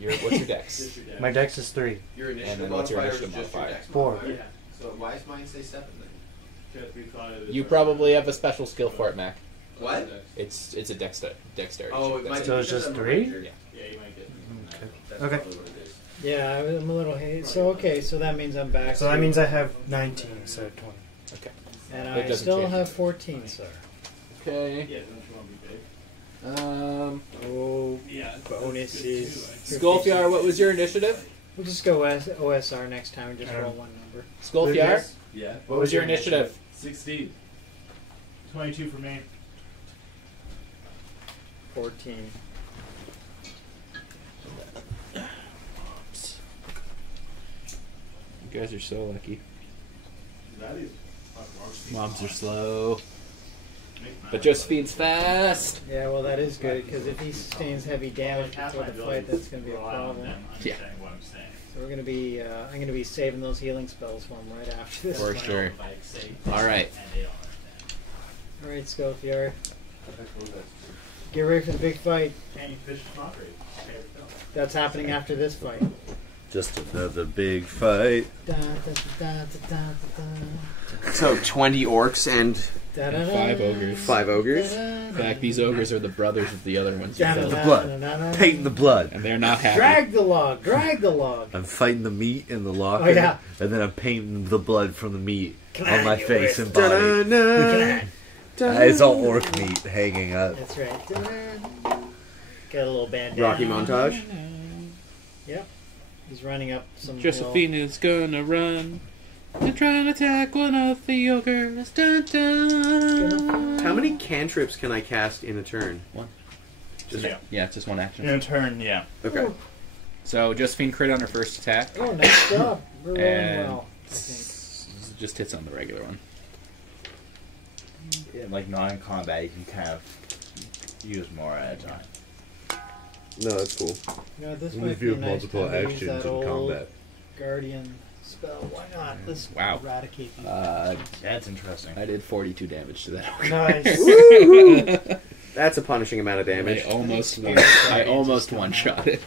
What's your dex? My Dex is 3. Your initiative And then what's your modifier initiative is just your modifier? dex 4. modifier? So why does mine say 7 then? You probably have a special skill for it, Mac. What? It's a dexterity. Oh, check. it might So be it's just I'm a 3? ranger. Yeah. Yeah, you might get. That's Okay. probably what it is. Yeah, I'm a little hazy. So okay, so that means I'm back. So that means I have 19 instead of 20. Okay. And It I doesn't still change. have 14, sir. Okay. Yeah, don't you want to be big? Oh, bonuses. Skullfjar, what was your initiative? We'll just go OSR next time and just roll one number. Skullfjar, Yeah. what was your initiative? 16. 22 for me. 14. You guys are so lucky. That is. Moms are slow. But Josephine's fast. Yeah, well, that is good because if he sustains heavy damage before the fight, that's going to be a problem. Yeah. What I'm saying. So we're going to be, I'm going to be saving those healing spells for him right after this. For fight. sure. Alright. All right, Skullfjar. Get ready for the big fight. That's happening after this fight. Just another big fight. Da, da, da, da, da, da, da. So 20 orcs and Da, da, da, 5 ogres. 5 ogres. In fact, these ogres are the brothers of the other ones you Da, da, killed. da, blood. da, da, da. Painting the blood. And they're not happy. Drag the log. Drag the log. I'm fighting the meat in the locker, Oh, yeah. and then I'm painting the blood from the meat Come on on, my you face wit. and body. It's all orc meat hanging up. That's right. Da-da. Got a little bandana. Rocky montage. Yep. He's running up some Josephine is gonna run and try and attack one of the ogres. Dun, dun. How many cantrips can I cast in a turn? One. Just, Yeah, it's just one action. In a turn, yeah. Okay. So Josephine crit on her first attack. Oh, nice job. We're rolling And well, I think. just hits on the regular one. In like non-combat, you can kind of use more at a time. No, that's cool. You know, this What might if be you a have nice multiple time to use actions that in old combat? guardian spell. Why not? Let's Wow. eradicate you. That's interesting. I did 42 damage to that ogre. Nice. Woo-hoo! That's a punishing amount of damage. I almost one-shot it.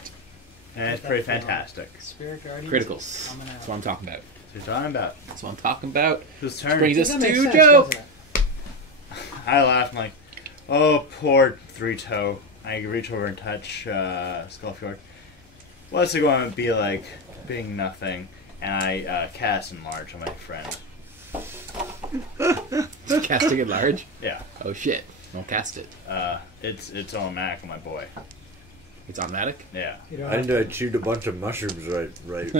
And it's pretty fantastic. Spirit guardians Criticals. coming out. That's what I'm talking about. What you're talking about. That's what I'm talking about. Whose Which turn? brings us That makes to sense, joke. doesn't it? I laughed. I'm like, oh, poor Three Toe. I reach over and touch Skullfjord. What's it going to be like being nothing? And I cast Enlarge on my friend. Casting it large? Yeah. Oh shit. Don't cast it. It's automatic on my boy. It's automatic? Yeah. You don't I have know I to- chewed a bunch of mushrooms right at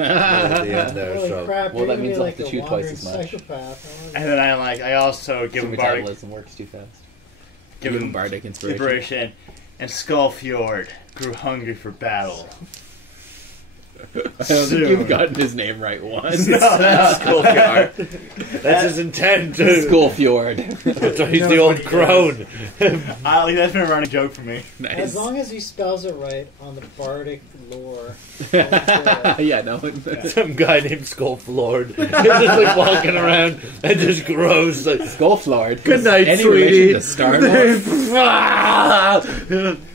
the end there. Holy So crap, Well, you're that gonna means be I'll like have to a chew twice wandering as much. psychopath. And then I also give So him bardic. metabolism works too fast. Give him him bardic inspiration. inspiration, and Skullfjord grew hungry for battle. I don't think you've gotten his name right once. Skullfjord. That's his intent. Skullfjord. He's the old crone. That's been a running joke for me. As Nice. long as he spells it right on the bardic lore. Yeah, no. Some guy named Skullfjord. He's just like walking around and just grows like Skullfjord. good night, Any sweetie. relation to Star-Lord?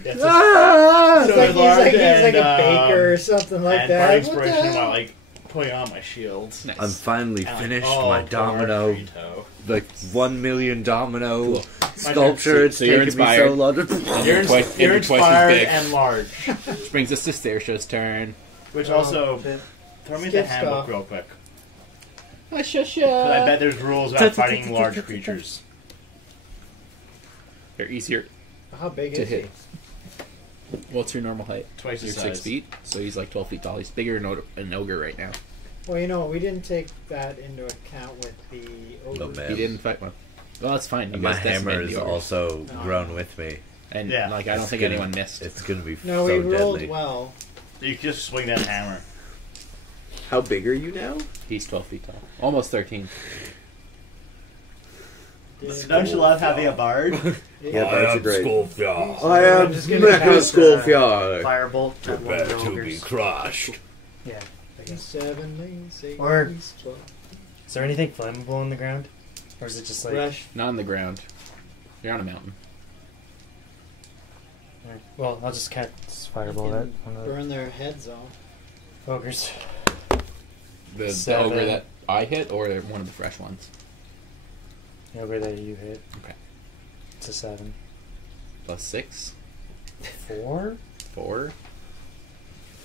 It's like he's like a baker or something like and that. bardic What the inspiration hell? while like putting on my shield. Nice. I'm finally And, like, finished oh, my poor domino, Rito. like 1 million domino Cool. sculpture. It's So you're taken me so inspired. long. You're, You're twice you're as inspired big. and large. Which brings us to Saoirse's turn. Which Oh, also, shit. throw me Skip the handbook stuff. real quick. Oh, Because I bet there's rules about fighting large creatures. They're easier. How big To is hit. he? What's your normal height? Twice You're the 6 size. feet, so he's like 12 feet tall. He's bigger than an ogre right now. Well, you know what? We didn't take that into account with the Oh, ogre. man. He didn't fight one. Well, that's fine. You And my guys hammer decimated is the ogre. also No. grown with me. And Yeah. like I don't It's think gonna- anyone missed. It's gonna be No, so we rolled deadly. well. You can just swing that hammer. How big are you now? He's 12 feet tall. Almost 13. Don't you love having a bard? Yeah, bards are great. Skullfjord. I am I'm just gonna Mecha cast, Skullfjord. Firebolt at one of the Prepare to be ogres. crushed. Yeah, I guess. 7, 6, Or- 12. Is there anything flammable in the ground? Or is it just like... Rush. Not on the ground. You're on a mountain. Alright, well, I'll just cast Firebolt at one of the Burn their heads off. ogres. The 7. ogre that I hit, or one of the fresh ones. The ogre that you hit. Okay. It's a 7. Plus 6. 4? 4.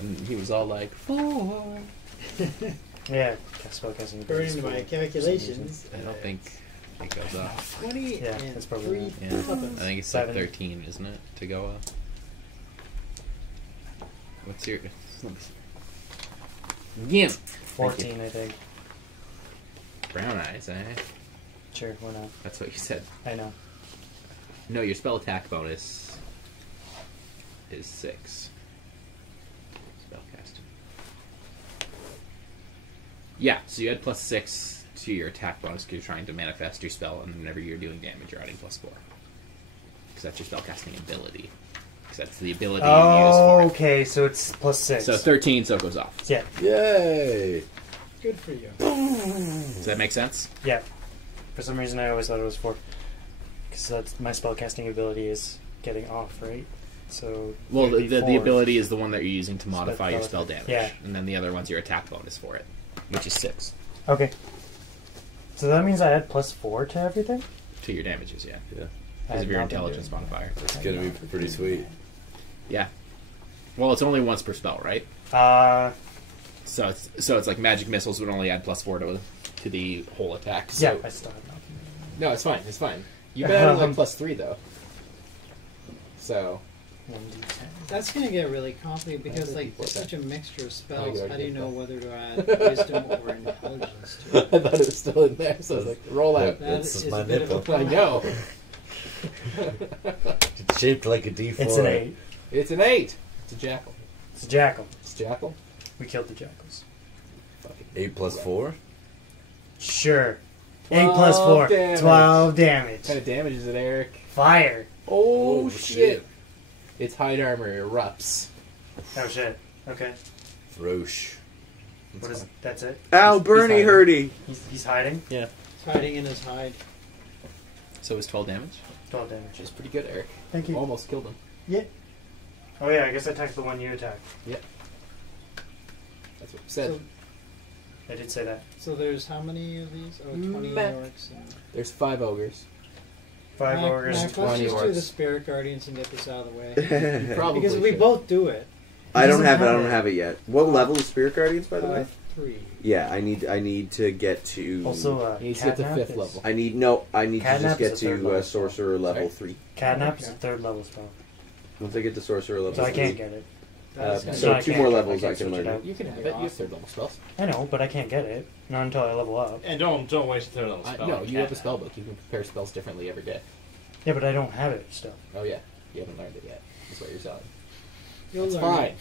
And he was all like, 4. Yeah, spellcasting. According to my calculations, I don't think it goes off. 20 Yeah, and that's probably 3 Yeah. I tuppence. think it's 7. like 13, isn't it, to go up? What's your... Let me see. Yeah. 14, I think. Brown eyes, eh? Sure, why not? That's what you said. I know. No, your spell attack bonus is 6. Spellcasting. Yeah, so you had plus 6 to your attack bonus because you're trying to manifest your spell, and whenever you're doing damage, you're adding plus 4. Because that's your spellcasting ability. Because that's the ability you use Oh, for it. okay, so it's plus 6. So 13, so it goes off. Yeah, Yay! Good for you. Does that make sense? yeah. For some reason, I always thought it was 4. Because that's my spellcasting ability is getting off, right? So Well, it would be the 4. ability is the one that you're using to modify your spell Spell- damage. yeah. And then the other one's your attack bonus for it, which is 6 Okay. So that means I had plus 4 to everything? to your damages, yeah. Yeah. I Because had of your not been intelligence doing modifier. It's gonna be pretty sweet. Yeah. Well, it's only once per spell, right? that. So it's like magic missiles would only add plus 4 to the whole attack. So. Yeah, I still have nothing. No, it's fine. It's fine. You better like plus 3 though. So 1d10. That's going to get really complicated because like What's there's such a mixture of spells. Oh, How do you know okay. whether to add wisdom or intelligence to it? I thought it was still in there, so I was like, roll out. That This is is my a bit of a nipple. I know. It's shaped like a D4. It's an 8. It's an 8. It's a jackal. It's a jackal. It's a jackal. We killed the jackals. 8 plus 4? Sure. 8 plus 4. damage. 12 What damage. kind of damage is it, Eric? Fire. Oh, Oh, shit. shit. Its hide armor erupts. Oh shit. Okay. Roche. What is it? That's it? Ow, He's Bernie hiding. Hurdy. He's hiding? Yeah. It's hiding in his hide. So it's 12 damage. 12 damage. Which is pretty good, Eric. Thank you. Almost killed him. Oh yeah, I guess I attacked the one you attacked. That's what it said. So, I did say that. so there's how many of these? Oh, 20 Meh. orcs. And... There's 5 ogres. 5 Mac, ogres. Mac, 20 let's just do orcs. the spirit guardians and get this out of the way. You probably Because we should. both do it. I don't doesn't have it. I have don't it. have it yet. What level is Spirit Guardians, by the way? 3. Yeah, I need to get to. Also, He needs to get to Catnap 5th is- level. I need to Catnap just get is a third to level Sorcerer level Sorry? 3. Catnap Okay. is a 3rd level spell. Once I get to Sorcerer level So I 3. can't get it. That's So so I 2 can't more get it. levels I I can't can switch it learn. out. You can have it. You have 3rd level spells. I know, but I can't get it. Not until I level up. And don't waste a third level spell. No, on you have a Catnap. spell book. You can prepare spells differently every day. Yeah, but I don't have it still. Oh yeah, you haven't learned it yet. That's what you're selling. You'll It's learn fine. it.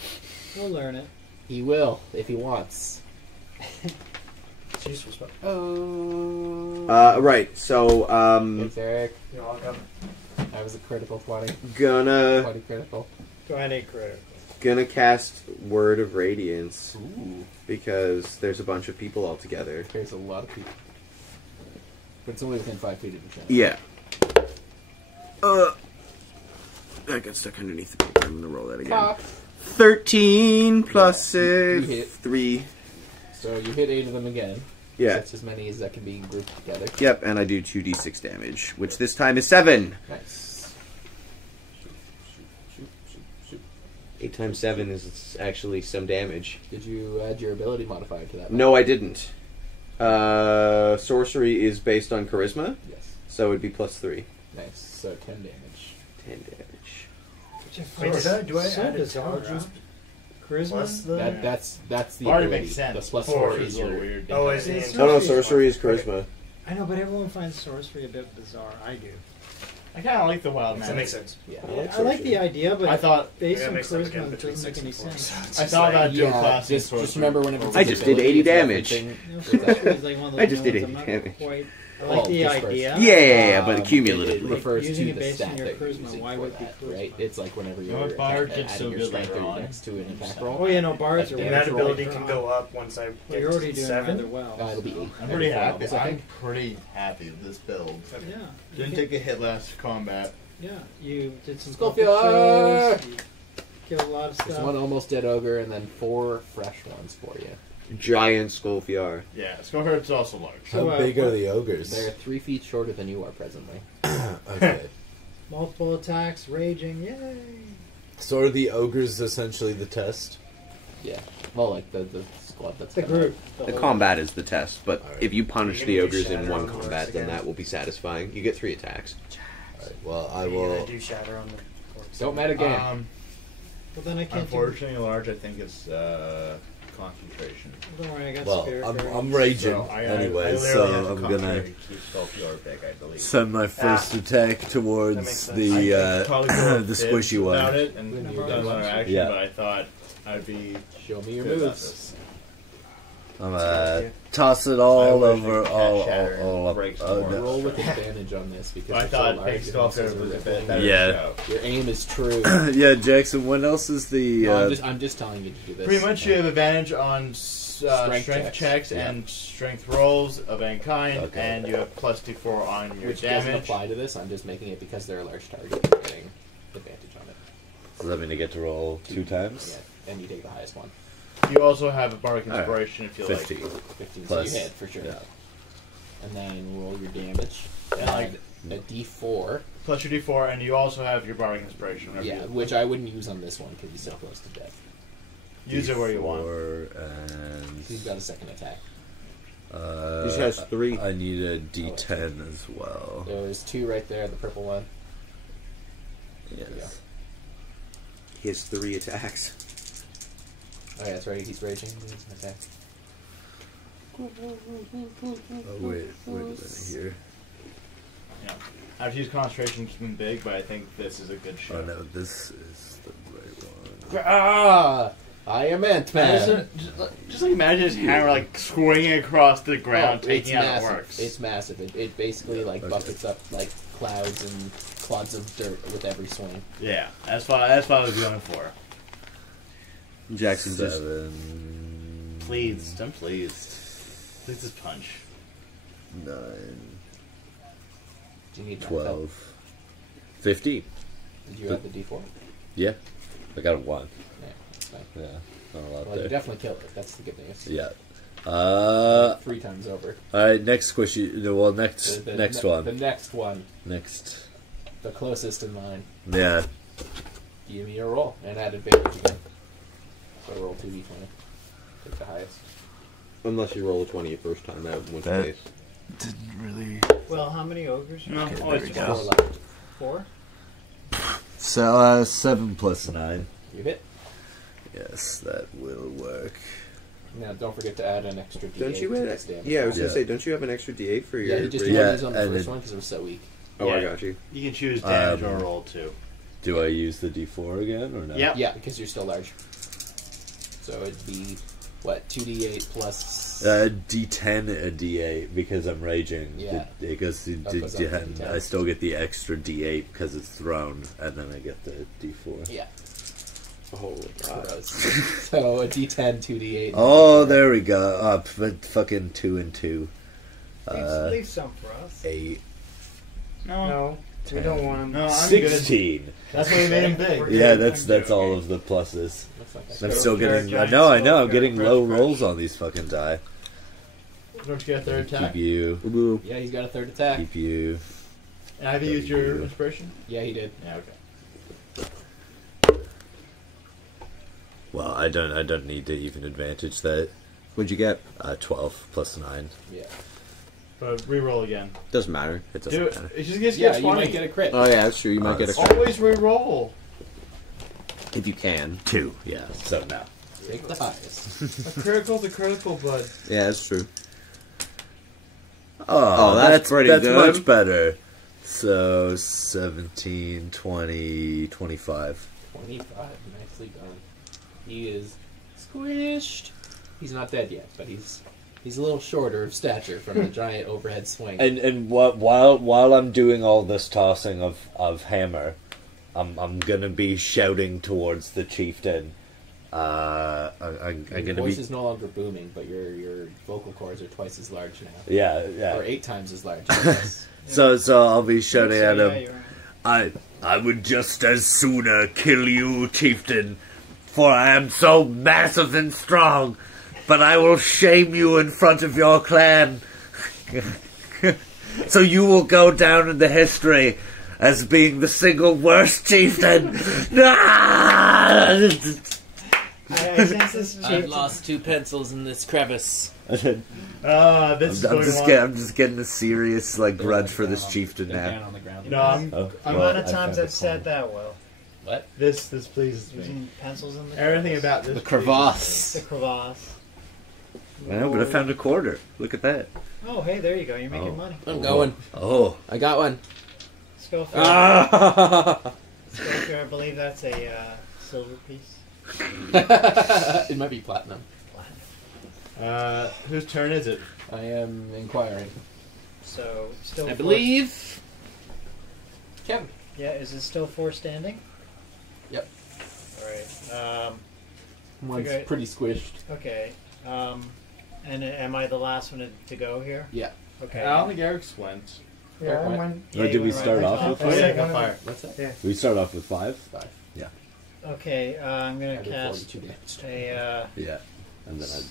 You'll learn it. He will if he wants. It's useful stuff. Oh. Right. So, Thanks, Eric. You're welcome. That was a critical 20. gonna 20 critical. 20 critical. gonna cast Word of Radiance Ooh. because there's a bunch of people all together. There's a lot of people. But it's only within 5 feet of each other. Yeah. I got stuck underneath the paper. I'm gonna roll that again. Cock. 13 plus you hit. 3. So you hit 8 of them again. Yeah. That's as many as that can be grouped together. Yep, and I do 2d6 damage, which this time is 7. Nice. Shoot. 8 times 7 is actually some damage. Did you add your ability modifier to that? No, I didn't. Sorcery is based on charisma, Yes. so it'd be plus 3. Nice. So 10 damage. 10 damage. Wait, do I so add bizarre, intelligence Charisma? plus the... That's the Bard ability. makes sense. The plus Four 4 is is a little your... weird. Oh, is the It's Oh no, intelligence? sorcery is charisma. I know, but everyone finds sorcery a bit bizarre. I do. I kind of like the wild That magic. makes sense. Yeah. I like the idea, but I thought based Yeah, on mixed up charisma, again it between doesn't make 6 any and 4. sense. I thought about dual Yeah, class. just remember whenever it's I just did ability, 80 it's damage. everything. You know, sorcery is like one of those I just did ones 80 I'm not damage. quite... I like Oh, the dispersed. idea. Yeah, but It cumulatively. refers Using to it the based on stat your that you're charisma, using why for would it be that, charisma? right? It's like whenever You you're know what, Bard adding gets so your good strength later or your on. dex to an attack roll. Oh yeah, no, bards are Like And that damage ability roll. can go up once I Well, get you're already to doing 7. rather well. It'll be 8. I'm pretty happy. Levels, I I'm think. pretty happy with this build. Yeah. Didn't you take a hit last combat. Yeah, you did some Schofield! puppet shows, you killed a lot of There's stuff. one almost dead ogre and then 4 fresh ones for you. Giant Skullfjord. Yeah, Skullfjord's also large. So, How big are the ogres? They're 3 feet shorter than you are presently. Okay. Multiple attacks, raging, yay! So are the ogres essentially the test? Yeah. Well, like the squad that's The coming group. The whole- combat is the test, but Alright. if you punish You're the gonna do ogres in shatter one on the horse combat, then again? that will be satisfying. You get 3 attacks. Alright, well, I Are you gonna will. do shatter on the corpse? Don't metagame. But then I can't Unfortunately, large. I think it's concentration. do... Don't worry, I got Well, spirit I'm guardians. raging So I anyway, literally so have to I'm gonna concentrate to keep Skullfjord big, I believe. send my first attack That makes towards sense. I the could probably go the fibs squishy about one. it and When done you're another done. action, Yeah. but I thought I'd be Show me your good about moves. this. I'm gonna toss it all I wish over, I could all shatter and up. break Oh, more. no. Roll with advantage on this because I you're thought so Big large and muscles Skullfjord are was a rippling. bit better Yeah. show. Your aim is true. Yeah, Jackson. What else is the? No, I'm just telling you to do this. Pretty much you have advantage on strength checks. checks Yeah. and strength rolls of any kind, Okay. and you have plus 2/4 on your Which doesn't damage. apply to this. I'm just making it because they're a large target. You're getting advantage on it. Does that mean I get to roll 2 times? Yeah, and you take the highest one. You also have a bardic Alright. inspiration if you 15. like. 15, Plus, so you hit for sure. yeah. And then roll your damage. And like A D4. plus your d4, and you also have your bardic inspiration. Whenever Yeah, you which I wouldn't use on this one because he's so close to death. use it where you want. D4 and He's got a second attack. He just has 3. I need a D10 as well. There's 2 right there, the purple one. Yes. He has 3 attacks. Oh yeah, that's right. He's raging. He's an attack. Oh wait a minute here. Yeah. I've used concentration to been big, but I think this is a good show. Oh no, this is the right one. Ah! I am Ant-Man. Just like imagine his hammer like swinging across the ground, Oh, taking out massive. works. It's massive. It basically like buckets up like clouds and clods of dirt with every swing. Yeah, that's what I was going for. Jackson just 7, Please, I'm pleased. Please just punch. 9, Do you need 12, 15. Did you have the D4? Yeah, I got a 1. Yeah, that's fine. Yeah, not a lot Well, you there. definitely killed it. That's the good news. Yeah. 3 times over. All right, next squishy. No, well, next The next ne- one. The next one. Next. The closest in line. Yeah. Give me a roll and add advantage again. So roll 2d20. Take the highest. unless you roll a 20 your first time out, in which That- case. Didn't really. Well, how many ogres? No, Okay, oh, there it's we just go. 4 left. 4? So 7 plus 9. You hit. Yes, that will work. Now don't forget to add an extra D8 Don't you to add this damage. Yeah, I was Yeah. gonna say, don't you have an extra D8 for your... Yeah, he just for didn't your- use on the and first it- one because it was so weak. Oh, I Yeah. got you. You can choose damage or roll too. Do I use the D4 again or no? Yep. Yeah, because you're still large. So it'd be, what, 2d8 plus... D10 a D8 because I'm raging. Yeah. It goes to goes up to D10. D10. I still get the extra D8 because it's thrown, and then I get the D4. Yeah. Holy God. So a d10, 2d8. Oh, there we go. Up, fucking 2 and 2. Leave some for us. 8. No, we don't want them. No, I'm good. 16. That's why you made him big. Yeah, that's all of the pluses. Looks like I'm I still getting. I giant know. skull, I'm getting fresh, low fresh. rolls on these fucking die. Don't you get a third attack? Keep you. Yeah, he's got a third attack. Keep you. And have you used your inspiration? Yeah, he did. Yeah, okay. Well, I don't need to even advantage that. What'd you get? 12 plus 9. Yeah. But re-roll again. Doesn't matter. It Do doesn't it. matter. It just gets Yeah, 20. you might get a crit. Oh yeah, that's true. You might get a Always re-roll. if you can. 2. Yeah. So no. Take the highest. A critical's a critical, bud. Yeah, that's true. Oh, that's pretty that's good. much better. So 17, 20, 25. 25. Nicely done. He is squished. He's not dead yet, but he's a little shorter of stature from the giant overhead swing. And while I'm doing all this tossing of hammer, I'm gonna be shouting towards the chieftain. I'm Your gonna voice be is no longer booming, but your vocal cords are twice as large now. yeah. Or 8 times as large, I guess. So I'll be shouting at Yeah, him. you're right. I would just as sooner kill you, chieftain, for I am so massive and strong, but I will shame you in front of your clan. So you will go down in the history as being the single worst chieftain. I sense this I've chief. lost 2 pencils in this crevice. This is going on. I'm just getting a serious grudge for this chieftain They're now. down on the ground. No, I'm. The I'm amount I of times found I've a said coin. that, Will. What? This pleases me. Using pencils in the Everything about this. The crevasse. the crevasse. I know, but I found a quarter. Look at that. Oh, hey, there you go. You're making Oh. money. I'm going. Oh. I got one. Schofield. Ah! Schofield, I believe that's a silver piece. It might be platinum. Whose turn is it? I am inquiring. So, still I four- believe... Kevin. Yeah, is it still 4 standing? Yep. Alright. One's Okay. pretty squished. Okay. And am I the last one to go here? Yeah. Okay. I don't think Eric's went. Yeah, What? yeah, Or did you we went start right. off with Oh, five? yeah, got fire. What's that? Yeah. We start off with 5? 5. Okay, I'm I gonna did cast 42 damage. a Yeah. And then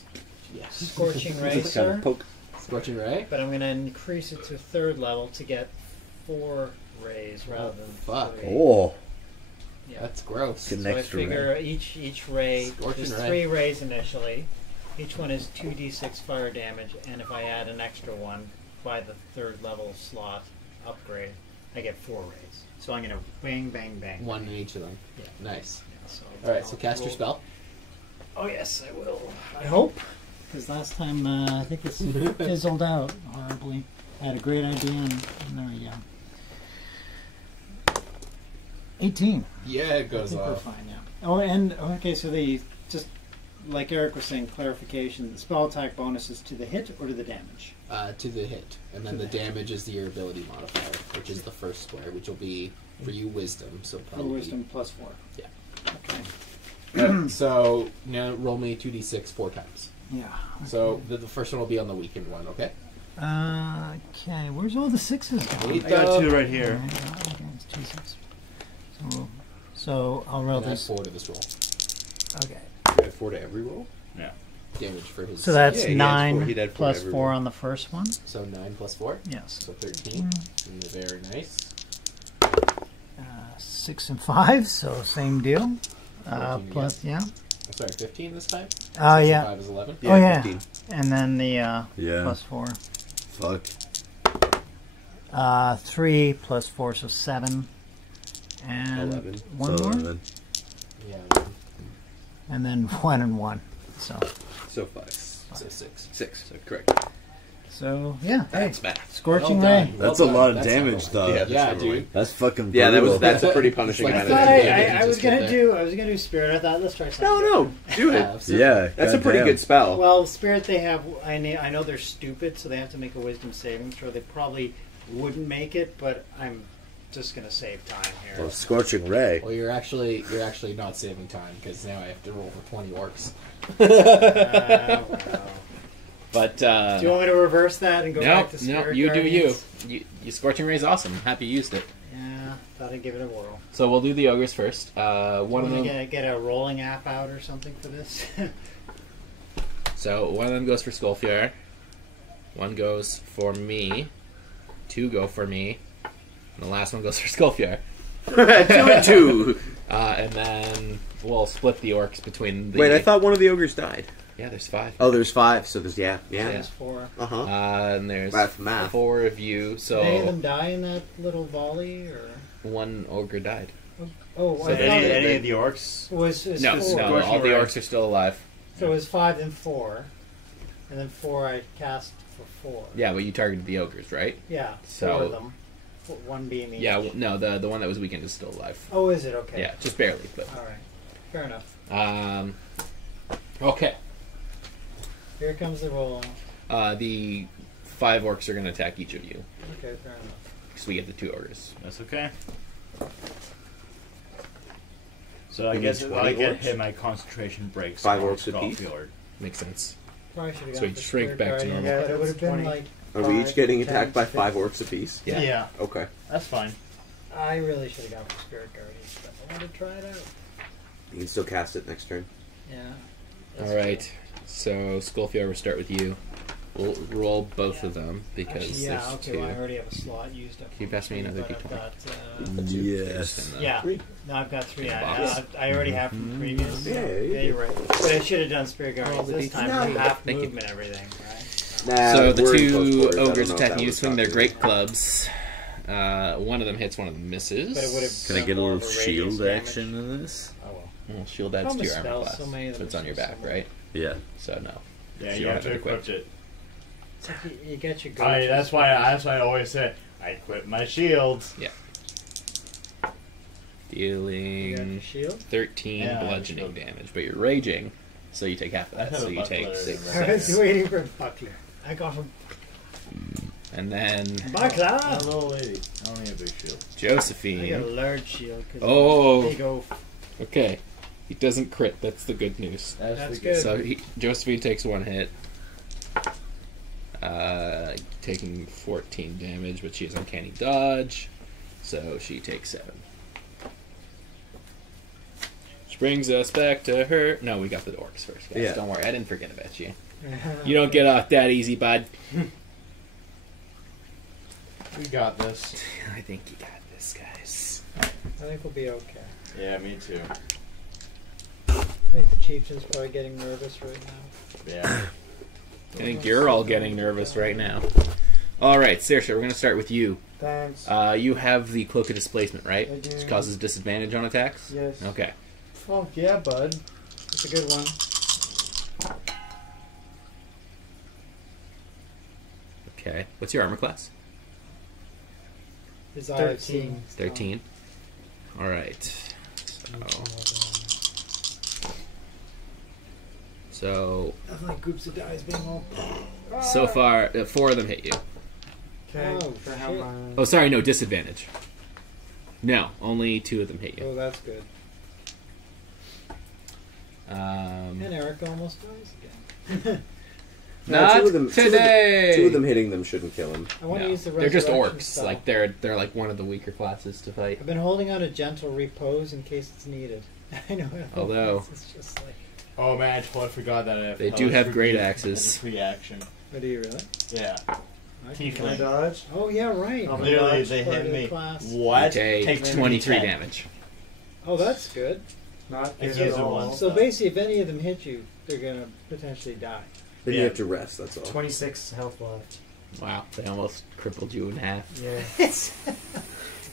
Yes. Scorching I Ray, just kind sir. of poke. Scorching Ray? But I'm gonna increase it to 3rd level to get 4 rays rather than fuck. 3. Oh. Yeah. That's gross. Good. So I extra figure each ray, Scorching there's ray. 3 rays initially. Each one is 2d6 fire damage, and if I add an extra one by the 3rd level slot upgrade, I get 4 rays. So I'm gonna bang, bang, bang. One in each of them. Yeah. Nice. Yeah, so Alright, so I'll cast your roll- spell. Oh yes, I will. I hope. Because last time I think it's fizzled out horribly. I had a great idea and there we go. 18. Yeah, it I goes think we're off. fine, yeah. Oh, and okay, so just like Eric was saying, clarification: the spell attack bonus is to the hit or to the damage. To the hit. And then To the the hit. damage is your ability modifier, which is the first square, which will be, for you, wisdom. So For probably... wisdom plus 4. Yeah. Okay. So, now roll me 2d6 4 times. Yeah. So, the first one will be on the weakened one, okay? Okay. Where's all the 6s going? I got 2 right here. Okay, it's 2 6. So I'll roll And add this. 4 to this roll. Okay. You add 4 to every roll? Yeah. Damage for his... So that's Yeah, he adds 9 four- he'd add four plus every 4 roll. on the first one. So 9 plus 4? Yes. So 13. Very nice. 6 and 5, so same deal. 14 Plus, yeah. I'm sorry, 15 this time? Oh, 6 and yeah. 5 is 11? Oh, yeah. 15. And then the Yeah. plus 4. Fuck. 3 plus 4, so 7. And 11. one So more. 11. Yeah, And then 1 and 1. So So 5. so 6. 6. So correct. So yeah, hey, That's bad. scorching Well done. ray. That's Well a done. lot of That's damage, not though. Yeah, dude. That's fucking Yeah, brutal. that's a pretty punishing Like, amount I of thought damage. Yeah, I was just gonna get do Spirit. I thought let's try something. No, do it. Yeah, That's a pretty goddamn. good spell. Well, Spirit, they have. I know they're stupid, so they have to make a Wisdom saving throw. They probably wouldn't make it, but I'm just gonna save time here. Well, scorching ray. Well, you're actually not saving time because now I have to roll for 20 orcs. Wow. But Do you want me to reverse that and go back to no, Spirit you do you. Guardians? You scorching ray is awesome. I'm happy you used it. Yeah, thought I'd give it a whirl. So we'll do the ogres first. One of them. Get a rolling app out or something for this. So one of them goes for Skullfjord. One goes for me. Two go for me. And the last one goes for Skullfjord. 2 and 2. And then we'll split the orcs between the... Wait, I thought one of the ogres died. Yeah, there's 5. Oh, there's 5. So there's Yeah. There's 4. Uh-huh. And there's That's math. 4 of you, Did any of so them die in that little volley, or? one ogre died. Oh, So I thought Any it of the orcs? was No, 4. no, all the orcs are still alive. So it was 5 and 4, and then 4 I cast for 4. Yeah, but you targeted the ogres, right? Yeah, So- 4 of them. One being me. Yeah, no, the one that was weakened is still alive. Oh, is it? Okay. Yeah, just barely, but... All right. Fair enough. Okay. Here comes the roll. The 5 orcs are going to attack each of you. Okay, fair enough. Because we get the 2 ogres. That's okay. So I You guess mean if 20 I get orcs? hit, my concentration breaks. 5 on orcs apiece? Skullfjord. Makes sense. Probably should have So gone we for shrink Spirit back to Guardian, normal. but it would have been 20. like. Are we each 5, getting 10, attacked by 15. 5 orcs apiece? Yeah, Okay. that's fine. I really should have gone for Spirit Guardians, but I wanted to try it out. You can still cast it next turn. Yeah. All right. So Skullfjord, we'll start with you. We'll roll both of them because Actually, yeah, there's okay, 2. well, I already have a slot used up. Can you pass me another but I've D20? got, Yes. yeah, no, I've got 3. In the I box. already have from previous. Yeah, You're right. But I should have done Spirit Guardians the this D20. time. No, Half thank you. movement, everything, right? Nah, So the we're in close 2 quarters. I don't ogres know if attacking that you was swing their something. great clubs. One of them hits, one of them misses. But it would have. Can I get a little shield action in this? Oh well. Well, shield adds to Problem your armor spells, class. so many of So them it's on are your so back, similar. right? Yeah. So no. Yeah, So you you have don't to have to equip it. It's like you get your. That's why I always say I equip my shields. Yeah. You got Dealing your shield. 13 Yeah, bludgeoning shield. damage, but you're raging, so you take half of I that. have So a you buckler take and 6. I was waiting for Buckler. I got him. And then Buckler. A little lady. I don't need a big shield. I got a Josephine. large shield. 'Cause Oh. big oaf. Okay. He doesn't crit. That's the good news. That's good. So Josephine takes 1 hit. Taking 14 damage, but she has uncanny dodge. So she takes 7. Which brings us back to her. No, we got the orcs first, guys. Yeah. Don't worry, I didn't forget about you. You don't get off that easy, bud. We got this. I think you got this, guys. I think we'll be okay. Yeah, me too. I think the chieftain's probably getting nervous right now. Yeah. I think you're all getting nervous right now. Alright, Saoirse, we're going to start with you. Thanks. You have the Cloak of Displacement, right? I do. Which causes disadvantage on attacks? Yes. Okay. Fuck yeah, bud. It's a good one. Okay. What's your armor class? His eye of 13. seeing. 13. Alright. So, Nothing like groups of dice being all. so far, 4 of them hit you. Okay. Oh, for how shit. much? Oh, sorry, no, disadvantage. No, only 2 of them hit you. Oh, that's good. And Eric almost dies again. Not two of them, today! Two of them hitting them shouldn't kill him. I want to No, use the they're just resurrection orcs. spell. Like they're like one of the weaker classes to fight. I've been holding on to gentle repose in case it's needed. I know. Although- it's just like. Oh man, I totally forgot that I have They do pillage have for great free- axes. as a free action. Oh, do you really? Yeah. I Tiefling. Can I dodge? Oh yeah, right. Oh, Literally, dodge they part hit of the me. class. What? You take 23 damage. Oh, that's good. Not If good he's at the all. one. So basically, if any of them hit you, they're gonna potentially die. Then you Yeah. have to rest, that's all. 26 health left. Wow, they almost crippled you in half. Yeah.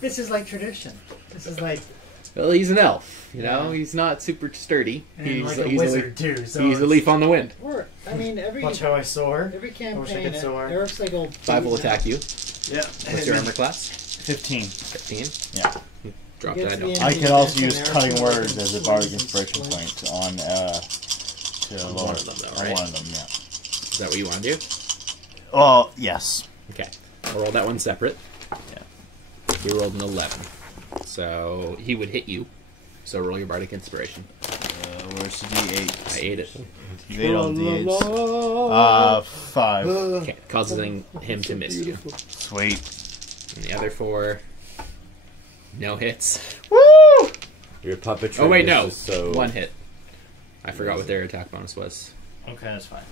This is like tradition. This is like Well, he's an elf, you know. Yeah. He's not super sturdy. And He's like a he's wizard too. So he's a leaf on the wind. we're I mean, Watch how I soar. every I wish I campaign, could soar. Eric's like old. 5 will attack you. Yeah. What's your armor class? 15. 15. Yeah. Drop Gets that. the Don't. I enemy can also defense use and cutting Eric's words like as a old bardic 20 inspiration points. point on to On lower one of them, though, right? One of them, yeah. Is that what you want to do? Well, yes. Okay. I'll roll that one separate. Yeah. He rolled an 11. So he would hit you. So roll your bardic inspiration. Where's the D8? I ate it. D8 on D8s. 5. Okay. Causing him to miss you. Sweet. And the other 4, no hits. Woo! Your puppetry. Oh wait, no. is so 1 hit. I forgot what their attack bonus was. Okay, that's fine.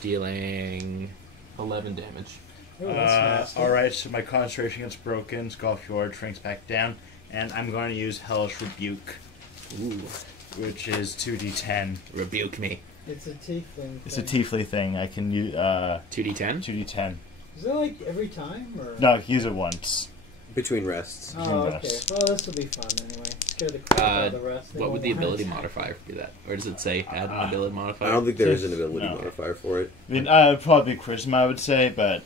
Dealing 11 damage. Oh, that's nasty. Alright, so my concentration gets broken, Skull Fjord shrinks back down, and I'm going to use Hellish Rebuke, Ooh. which is 2d10. Rebuke me. It's a tiefling. It's a thing. tiefling thing. I can use 2d10? 2d10. Is that like every time or? No, use it once. Between rests. Oh, Between okay. rests. Well, this will be fun anyway. Scare the crap out of the rest. They What would the won't want ability it. modifier be that? Or does it say add an ability modifier? I don't think there is an ability No. modifier for it. I mean, probably charisma, I would say, but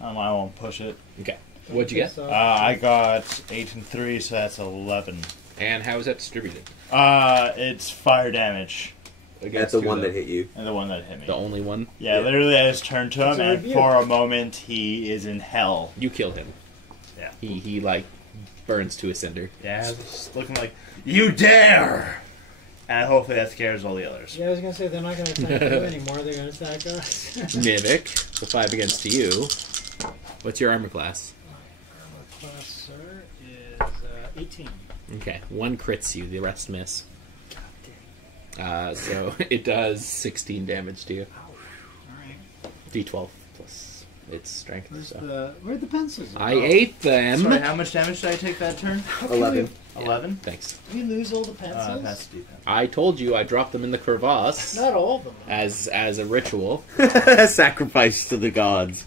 I won't push it. Okay. What'd you get? So- I got 8 and 3, so that's 11. And how is that distributed? It's fire damage, That's the one that hit you. and the one that hit me. The only one? Yeah, literally, I just turned to him, It's a and rebuke. for a moment, he is in hell. You kill him. Yeah. He like burns to a cinder. Yeah, it's looking like, you dare! And hopefully that scares all the others. Yeah, I was gonna say they're not gonna attack you anymore. They're gonna attack us. Mimic, the 5 against you. What's your armor class? Armor class, sir, is 18. Okay, 1 crits you, the rest miss. So it does 16 damage to you. Alright. D12 plus its strength. Where'd the pencils go? I ate them. Sorry, how much damage did I take that turn? 11. 11? Thanks. We lose all the pencils? That's defense. I told you I dropped them in the crevasse Not all of them. as a ritual. Sacrifice to the gods.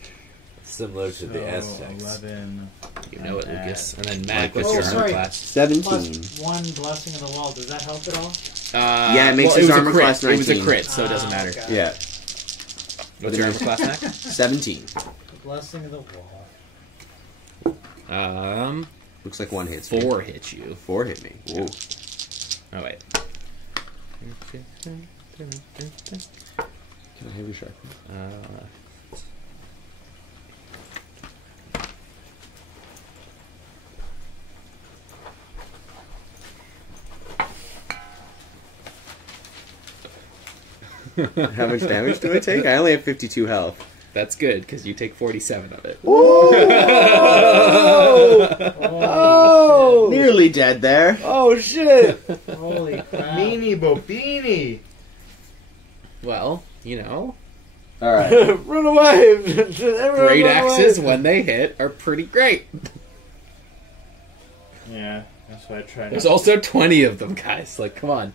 similar to the Aztecs. 11. You know it, Lucas. And then Mac, what's Oh, your armor sorry. class? 17. Plus 1 blessing of the wall. Does that help at all? Yeah, it makes his was a armor crit. class It was a 19. crit, so it doesn't Ah, matter. okay. Yeah, What's your armor class, Mac? 17. The blessing of the wall. Looks like 1 hits me. 4 hit you. 4 hit me. Whoa. Oh wait. Can I have your shot? How much damage do I take? I only have 52 health. That's good because you take 47 of it. Oh! Nearly dead there. Oh shit! Holy crap. Meanie Bobini! Well, you know, Alright. Run away! great axes when they hit are pretty great. Yeah, that's what I tried. There's also 20 of them, guys. Like, come on.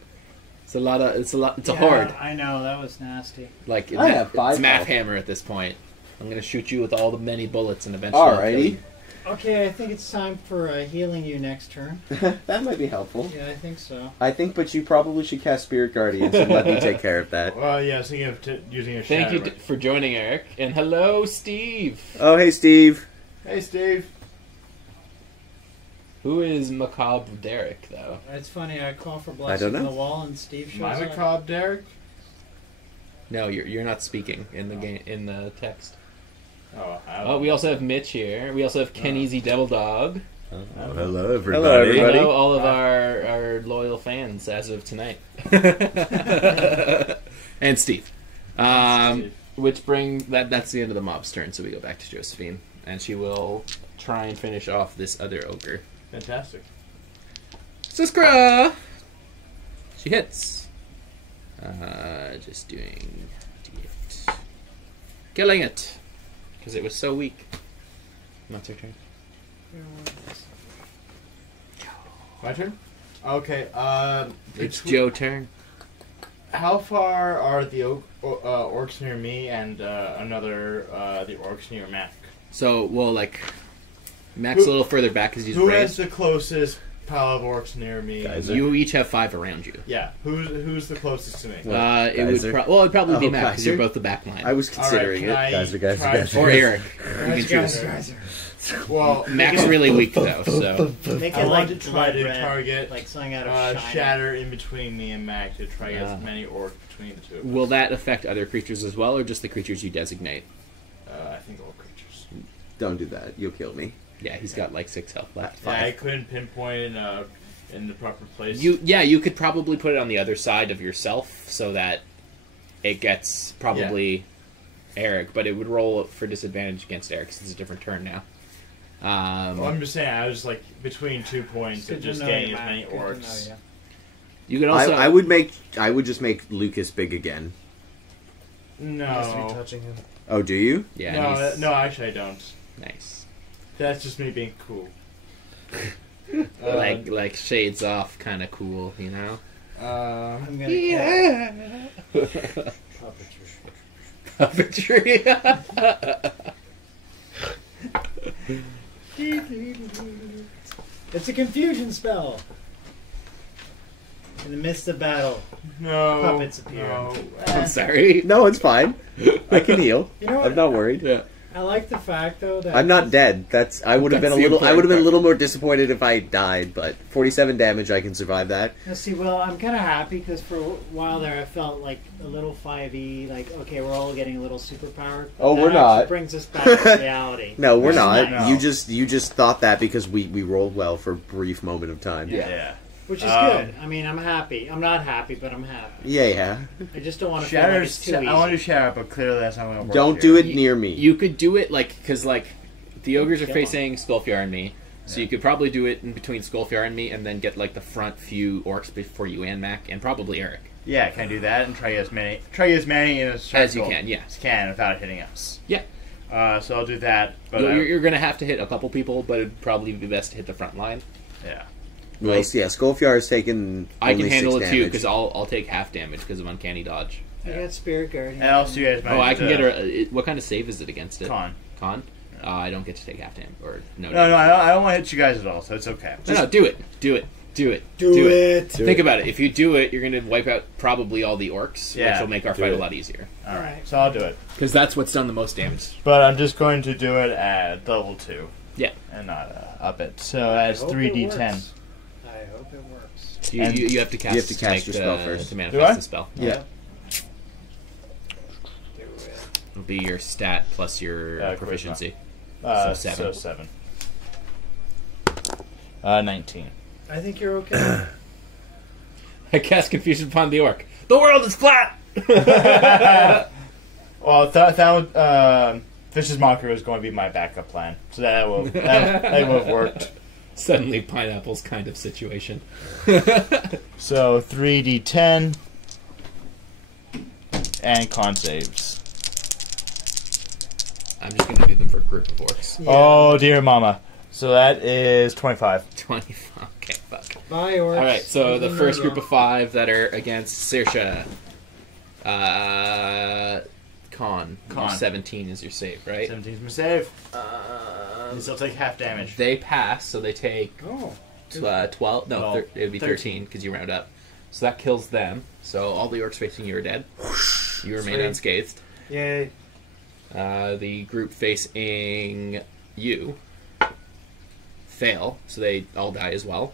It's a lot. It's a horde. I know, that was nasty. Like, I have 5 it's math health. hammer at this point. I'm gonna shoot you with all the many bullets and eventually. I'll kill Alrighty. you. Okay, I think it's time for healing you next turn. That might be helpful. Yeah, I think so. I think, but you probably should cast Spirit Guardians and let me take care of that. Well, yeah, I was thinking of using a Thank shadow. you for joining, Eric. And hello, Steve. Oh, hey, Steve. Hey, Steve. Who is Macabre Derek, though? It's funny, I call for I blessing don't of know. the wall and Steve shows My up. macabre, Derek? No, you're not speaking in the game in the text. Oh, Oh, we also have Mitch here. We also have Ken Easy Devil Dog. Hello, everybody. Hello, everybody. Hello, all of our loyal fans as of tonight. And Steve. Which that's the end of the mob's turn, so we go back to Josephine. And she will try and finish off this other ogre. Fantastic. Siskra! She hits. Just doing D8. Killing it! Because it was so weak. Not her turn. My turn? Okay, It's Joe's turn. How far are the orcs near me and the orcs near Mac? So, well, like, Mac's a little further back because he's Who raised. has the closest pile of orcs near me. Geyser. You each have 5 around you. Yeah. Who's the closest to me? It would Geyser? it'd probably be Oh, Matt because you're Geyser? both the back line. I was considering Alright, it. can I try to- Or Eric. Guys, You can choose. guys. Well, Mac's really weak though, so Make I it want like to try to blood red, target like something out of shine. shatter in between me and Mac to try to get Ah. as many orcs between the two. of us. will that affect other creatures as well, or just the creatures you designate? I think all creatures. Don't do that. You'll kill me. Yeah, he's got like 6 health left. Yeah, I couldn't pinpoint in the proper place. You could probably put it on the other side of yourself so that it gets probably Eric, but it would roll for disadvantage against Eric because it's a different turn now. Well, I'm just saying, I was like between 2 points Good of to just know getting you, as Matt. many Good to orcs. know you. You could also. I would just make Lucas big again. No. He has to be touching him. Oh, do you? Yeah. no, he's- no, actually I don't. Nice. That's just me being cool. Like shades off, kind of cool, you know. I'm gonna Puppetry. It's a confusion spell. In the midst of battle, No. puppets appear. No. I'm sorry. No, it's fine. I can heal. You know what? I'm not worried. Yeah. I like the fact though that I'm not dead. I would have been That's the I would have been a important little more disappointed if I died, but 47 damage, I can survive that. Now, see, well, I'm kind of happy because for a while there, I felt like a little 5e, like okay, we're all getting a little superpower. Oh, That we're actually not. Brings us back to reality. No, we're Which is not. nice. You just thought that because we rolled well for a brief moment of time. Yeah. Which is good. I mean, I'm happy. I'm not happy, but I'm happy. Yeah. I just don't want to feel like it's too easy. I want to shatter, but clearly that's not going to work. Don't do it near me. You could do it because the ogres are Kill facing Skullfjord and me, so you could probably do it in between Skullfjord and me, and then get like the front few orcs before you and Mac, and probably Eric. Yeah, can I do that and try as many in a circle As you can, yeah. as can without hitting us? Yeah. So I'll do that. But You're going to have to hit a couple people, but it'd probably be best to hit the front line. yeah. Well, yeah, Skullfjord's taken I only can handle 6 it too damage. because I'll take half damage because of uncanny dodge. I got Spirit Guardian. And also you guys might. Oh, I can get her. What kind of save is it against it? Con. Con. I don't get to take half damage or no. No, I don't want to hit you guys at all, so it's okay. No, do it. Do it. Think about it. If you do it, you're going to wipe out probably all the orcs, which will make our fight a lot easier. All right, so I'll do it because that's what's done the most damage. But I'm just going to do it at level 2. Yeah, and not up it. So that's 3d10. I hope it works. You have to cast. You have to cast your spell first to Do I? manifest the spell. Yeah. It'll be your stat plus your proficiency. So 7. 7. 19. I think you're okay. I cast confusion upon the orc. The world is flat. Well, Fish's Mockery was going to be my backup plan, so that would have worked. Suddenly, pineapples kind of situation. So 3d10 and con saves. I'm just going to do them for a group of orcs. Yeah. Oh dear, mama. So that is 25. 25. Okay, fuck. Bye, orcs. All right, so the There first you group go. of 5 that are against Saoirse. Con. 17 is your save, right? 17 is my save. You still take half damage. They pass, so they take Oh. 12. No, Well, it would be 13 because you round up. So that kills them. So all the orcs facing you are dead. You remain Sweet. unscathed. Yay. The group facing you fail, so they all die as well.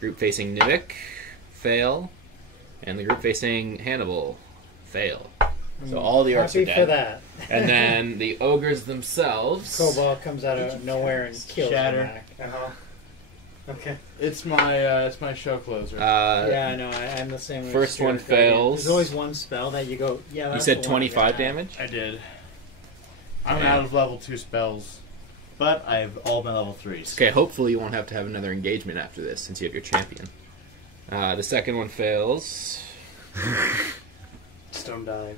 Group facing Nivik fail, and the group facing Hannibal fail. So all the orcs Happy are dead. for that. And then the ogres themselves. Cobalt comes out of nowhere and kills Shatter. Mac. Okay. It's my show closer. Yeah, I know. I'm the same way. First one Spirit Guardian. fails. There's always one spell that you go, yeah, You that's said the one I'm 25 gonna have. damage? I did. I'm Yeah. out of level 2 spells, but I have all my level 3s. Okay, hopefully you won't have to have another engagement after this since you have your champion. The second one fails. Just don't die.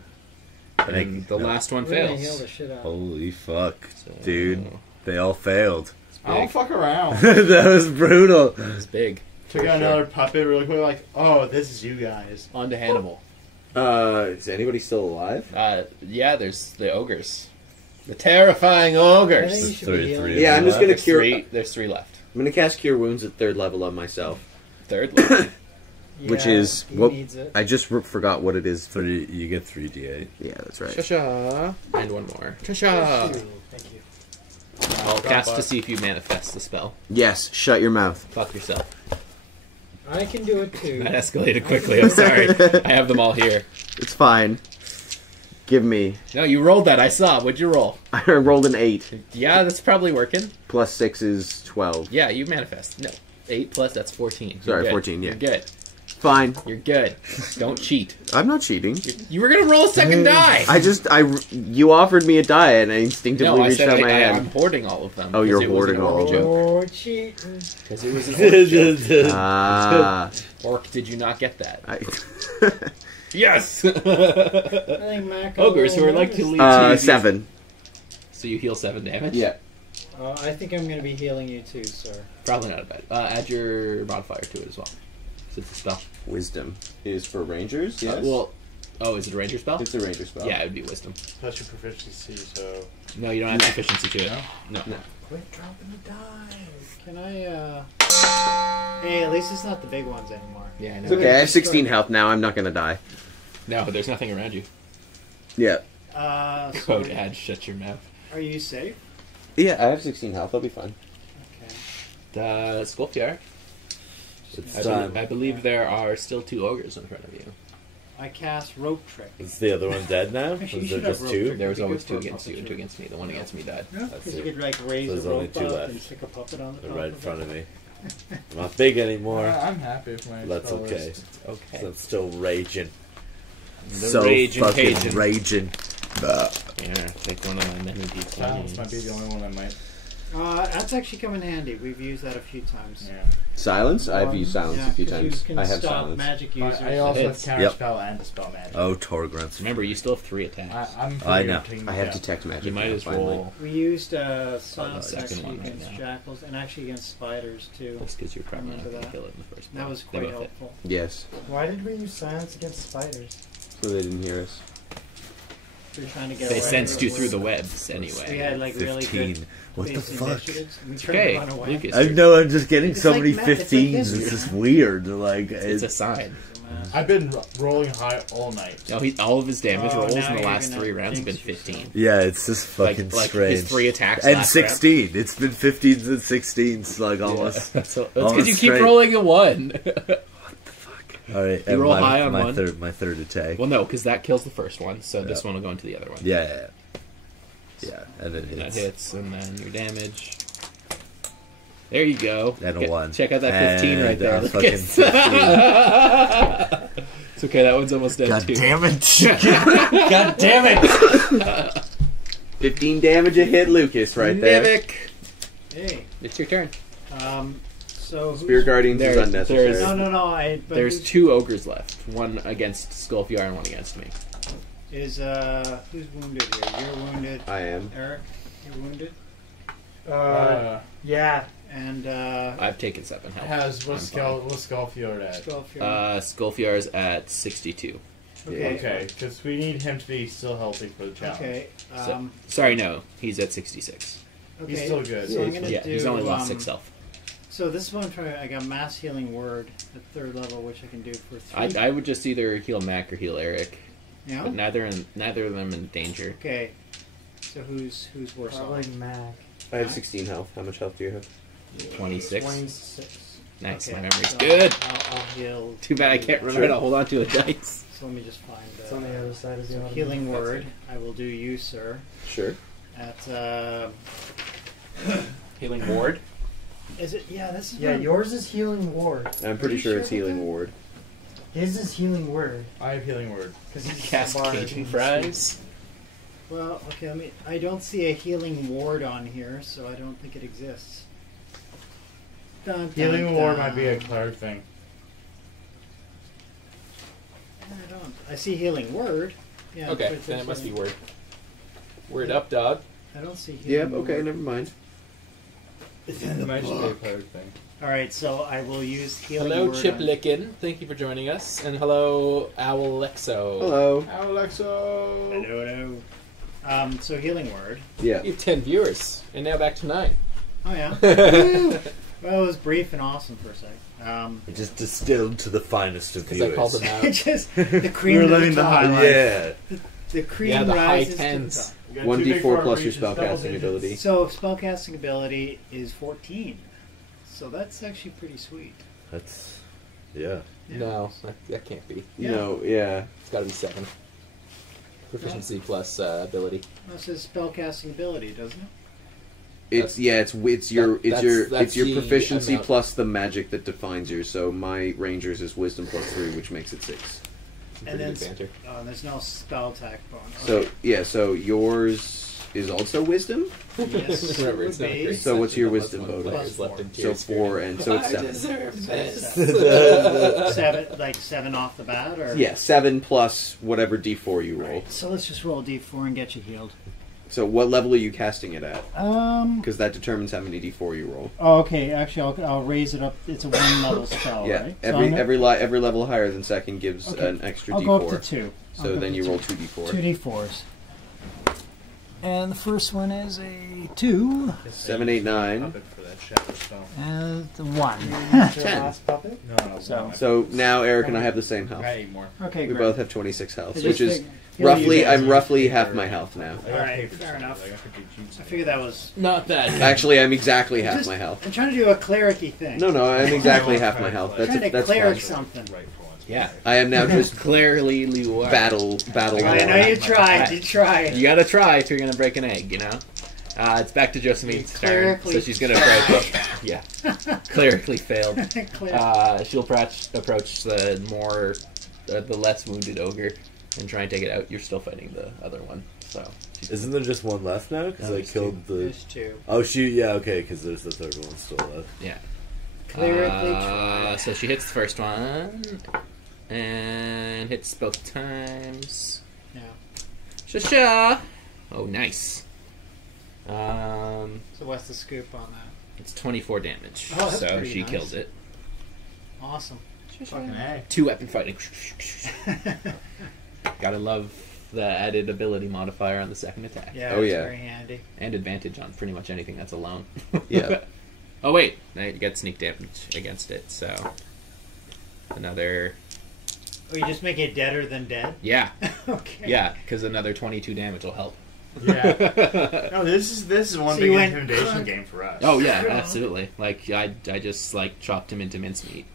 And the last one We're gonna fails. heal the shit out. Holy fuck, So, dude! They all failed. I don't fuck around. That was brutal. It's big. Took out another puppet really quick, like, oh, this is you guys. On to Hannibal. Is anybody still alive? Yeah, there's the ogres. The terrifying ogres. I think you should be healing. Yeah, I'm just gonna There's cure. There's 3 left. I'm going to cast Cure Wounds at 3rd level on myself. 3rd level. Which Yeah, is he what needs it. I just forgot what it is. For you get 3d8. Yeah, that's right. Cha-cha. And one more. Thank Cha-cha. you. Thank you. I'll cast to see if you manifest the spell. Yes, shut your mouth. Fuck yourself. I can do it too. That escalated quickly. I'm sorry. I have them all here. It's fine. Give me. No, you rolled that. I saw. What'd you roll? I rolled an 8. Yeah, that's probably working. Plus 6 is 12. Yeah, you manifest. No. 8 plus, that's 14. Sorry, You're good. 14, yeah. You're good. Fine. You're good. Don't cheat. I'm not cheating. You were going to roll a second die. You offered me a die and I instinctively No, I reached said out my hand. I'm hoarding all of them. Oh, you're 'cause it was an hoarding all orc of them. joke. Oh, cheating. Because it was an orc joke. Ah. Orc, did you not get that? I- Yes! I think Mac Ogres who are like to lead to 7. So you heal 7 damage? Yeah. I think I'm going to be healing you too, sir. Probably not a bad. Add your modifier to it as well. So it's a spell. Wisdom is for rangers, yes? Is it a ranger spell? It's a ranger spell. Yeah, it would be wisdom. Plus your proficiency, so... No, you don't have proficiency to it. No. Quit dropping the dice. Can I, Hey, at least it's not the big ones anymore. Yeah, I know. It's okay, I have 16 health now, I'm not gonna die. No, there's nothing around you. Yeah. Code add, shut your mouth. Are you safe? Yeah, I have 16 health, I'll be fine. Okay. The Sculptier. I believe there are still 2 ogres in front of you. I cast Rope Trick. Is the other one dead now? Actually, Was you there should have just rope 2? trick. There was It'd be always good 2 for a against you and 2 puppetry. against me. The one against me died. Because you could like raise So there's the only rope 2 up left. and stick a puppet on the They're top right in of front it. of me. I'm not big anymore. I'm happy with my That's spell okay. list. Okay. So I'm still raging. The raging fucking Cajun. raging. Yeah, take one of my many deep Silence might be the only one I might. That's actually come in handy. We've used that a few times. Yeah. Silence? I've used silence Yeah, a few 'cause times. You can I have stop silence. magic users. I also have Hits. counterspell and dispel magic. Oh, Torgrunts. Remember, you still have 3 attacks. I'm I know. I have detect magic. You might now, as finally. roll. We used silence second actually one right against now. jackals and actually against spiders too. That's because you're probably not Remember going to that. kill it in the first That place. was They quite both hit. helpful. Yes. Why did we use silence against spiders? So they didn't hear us. We were trying to get They away sensed with you it. through the webs anyway. We had like really 15. good What the base fuck? initiatives. We tried Okay, to run away. Lucas. I know I'm just getting It's so like many math, it's like 15s. history. It's just weird. Like, It's a sign. I've been rolling high all night. No, all of his damage Oh, rolls now in the you're last gonna 3 rounds have been jinx yourself. 15. yeah, it's just fucking like strange. his 3 attacks And last 16. It's been 15s and 16s, like almost. That's because almost you keep straight. rolling a 1. All right, You and roll my, high on my one. my third attack. Well, no, because that kills the first one, so this Yeah. one will go into the other one. Yeah, and it That hits. hits, and then your damage. There you go. And a Get- 1. Check out that 15 right And there. a Look fucking at- 15. It's okay, that one's almost dead God too. damn it! God damn it! 15 damage a hit, Lucas, right there. Nivik. Hey. It's your turn. So Spear Guardians is There's- unnecessary. there's- No. But There's who's- 2 ogres left. One against Skullfjord and one against me. Is who's wounded here? You're wounded. I am. Eric, you're wounded. Yeah. And I've taken 7 health. What's Skullfjord at? Skullfjord's at 62. Okay. Okay, because we need him to be still healthy for the challenge. Okay. Sorry, no. He's at 66. Okay. He's still good. So I'm gonna Yeah, do, he's only lost 6 health. So this is what I'm trying. I got mass healing word at 3rd level, which I can do for 3. I would just either heal Mac or heal Eric. Yeah. But neither of them in danger. Okay. So who's worse Probably off? Mac. I have 16 health. How much health do you have? 26. 26. Nice, Okay, my memory's so good. I'll heal. Too bad I can't remember to hold on to a dice. So let me just find. It's on the other side of the so audience. healing word. I will do you, sir. Sure. At Healing ward? is it? Yeah, this is. Yeah, one- yours is healing ward. I'm pretty you sure sure it's about healing that? ward. His is healing word. I have healing word. Because he's Cast a bard Cajun and fries. Well, okay. I don't see a healing ward on here, so I don't think it exists. Dun, dun, Healing ward dun. might be a cleric thing. I don't. I see healing word. Yeah. Okay, but then there's it must be healing- word. Word up, dog. I don't see healing. Yep, okay, word. never mind. It's in It the might just be a book. cleric thing. All right, so I will use healing Hello, word. Chip on- Lickin. Thank you for joining us. And hello, Owlexo. Hello. Alexo! Hello. So healing word. Yeah. You have 10 viewers. And now back to 9. Oh yeah. Well, it was brief and awesome for a sec. It just distilled to the finest of Because I called viewers. him out. Just the cream. We were of living the top. high life. Yeah. The cream Yeah, the high rises to the tens. top. We got two big 1d4 far plus your reaches, double spellcasting digits. ability. So spellcasting ability is 14. So that's actually pretty sweet. That's yeah. No, that can't be. Yeah. No, yeah. It's got to be 7. Proficiency plus ability. Well, it says spellcasting ability, doesn't it? It's That's your the proficiency amount. plus the magic that defines you. So my rangers is wisdom plus 3, which makes it 6. And then good banter. oh, and there's no spell attack bonus. So yeah, so yours is also wisdom. Yes, Remember, it it's would not be. great. So what's your Unless wisdom one bonus? player is left in So tier 4, and so it's 7. deserve this. 7 off the bat, or Yeah, 7 plus whatever d4 you roll. So let's just roll d4 and get you healed. So what level are you casting it at? Um. Because that determines how many d4 you roll. Oh, okay. Actually, I'll raise it up. It's a 1 level spell, Yeah, right? every level higher than second gives Okay. an extra I'll d4. go up to 2. So then you roll 2d4. 2d4s. And the first one is a 2 7, 8, 9. Puppet for that shadow spell. and a 1. Your last puppet? No, So- So now Eric and I have the same health. I need more. Okay, We great. both have 26 health, I which just is think- roughly, Yeah, I'm roughly half my health now. I got Alright, paper fair towels. enough. I got freaking cheats. I figured that was. Not that. Actually, I'm exactly half Just- my health. I'm trying to do a clericy thing. No, I'm exactly half my health. I'm trying to That's cleric fine. something. Right for once. Yeah. I am now just Clearly, you are. battle. I know you tried. You tried. You gotta try if you're gonna break an egg, you know? It's back to Josephine's turn. Clerically So she's gonna approach. Yeah. Clerically failed. Cleric. She'll approach the less wounded ogre and try and take it out. You're still fighting the other one, so. Isn't there just one left now? Because No, I there's killed the. There's 2. Oh shoot! Yeah, okay. Because there's the third one still left. Yeah. Clerically try. So she hits the first one and hits both times. Yeah. Shasha. Oh, nice. So what's the scoop on that? It's 24 damage. Oh, that's so pretty she nice. kills it. Awesome. Fucking A. 2 weapon fighting. Gotta love the added ability modifier on the second attack. Yeah, Oh, it's yeah. very handy. And advantage on pretty much anything that's alone. Yeah. Oh wait, now you get sneak damage against it, so another. Oh, you just make it deader than dead? Yeah, Okay. yeah, because another 22 damage will help. Yeah. No, this is one So big you went intimidation crunk. game for us. Oh yeah, absolutely. Like I just like chopped him into mincemeat.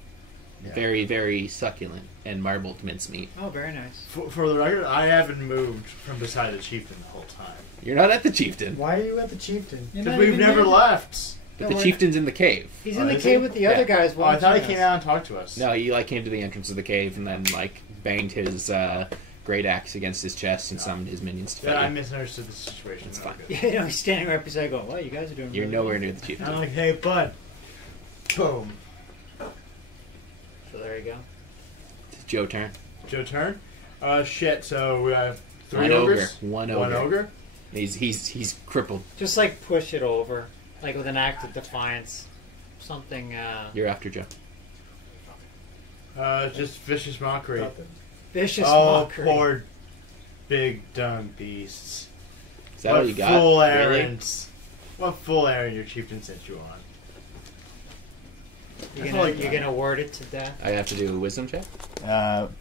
Yeah. Very, very succulent and marbled mincemeat. Oh, very nice. For the record, I haven't moved from beside the chieftain the whole time. You're not at the chieftain, Why are you at the chieftain? You're Because not we've even never there. left. but No, the we're chieftain's in the cave. He's Oh, in the is cave he? with the Yeah. other guys Oh, I thought he watching came us. out and talked to us. No, he like came to the entrance of the cave and then like banged his great axe against his chest and summoned his minions to Yeah, I fight you. misunderstood the situation. It's No, fine. good. Yeah, no, he's standing right beside going, wow, you guys are doing You're really nowhere well. near the chieftain. I'm like, hey, bud. Boom. So there you go. It's Joe turn. Joe turn. Shit. So we have 3 One ogres. ogre. One One ogre. ogre. He's crippled. Just like push it over, like with an act of defiance. Something, You're after Joe. Just vicious mockery. vicious Oh, mockery. poor big dumb beasts. Is that what all you got? Full Really? errands. What full errand your chieftain sent you on? You're I gonna, feel like- you're gonna ward it to death? I have to do a wisdom check.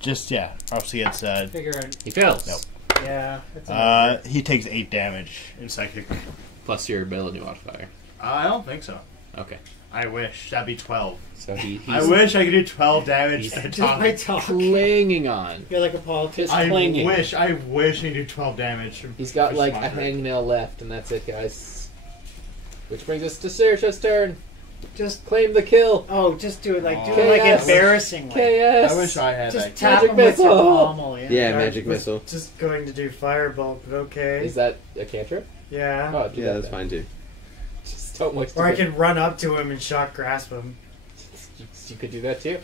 Just yeah. Obviously, it's Figure He fails. Nope. yeah, it's he takes 8 damage in psychic. Plus your ability modifier. I don't think so. Okay. I wish. That'd be 12. So he's I wish I could do 12 damage he's at a just by time. talking. clinging on. You're like a politician. Just I clinging. wish I could do 12 damage. From He's got vicious like a mockery. hangnail left, and that's it, guys. Which brings us to Saoirse's turn. Just Claim the kill. oh, just do it like do KS. it like embarrassingly. KS. I wish I had Just that. tap Magic him with your missile. pommel. Yeah. Yeah, I magic was missile. Just going to do firebolt, but okay. Is that a cantrip? Yeah. Oh, do Yeah, that that's then. fine too. Just don't waste Or I it. can run up to him and shock grasp him. You could do that too.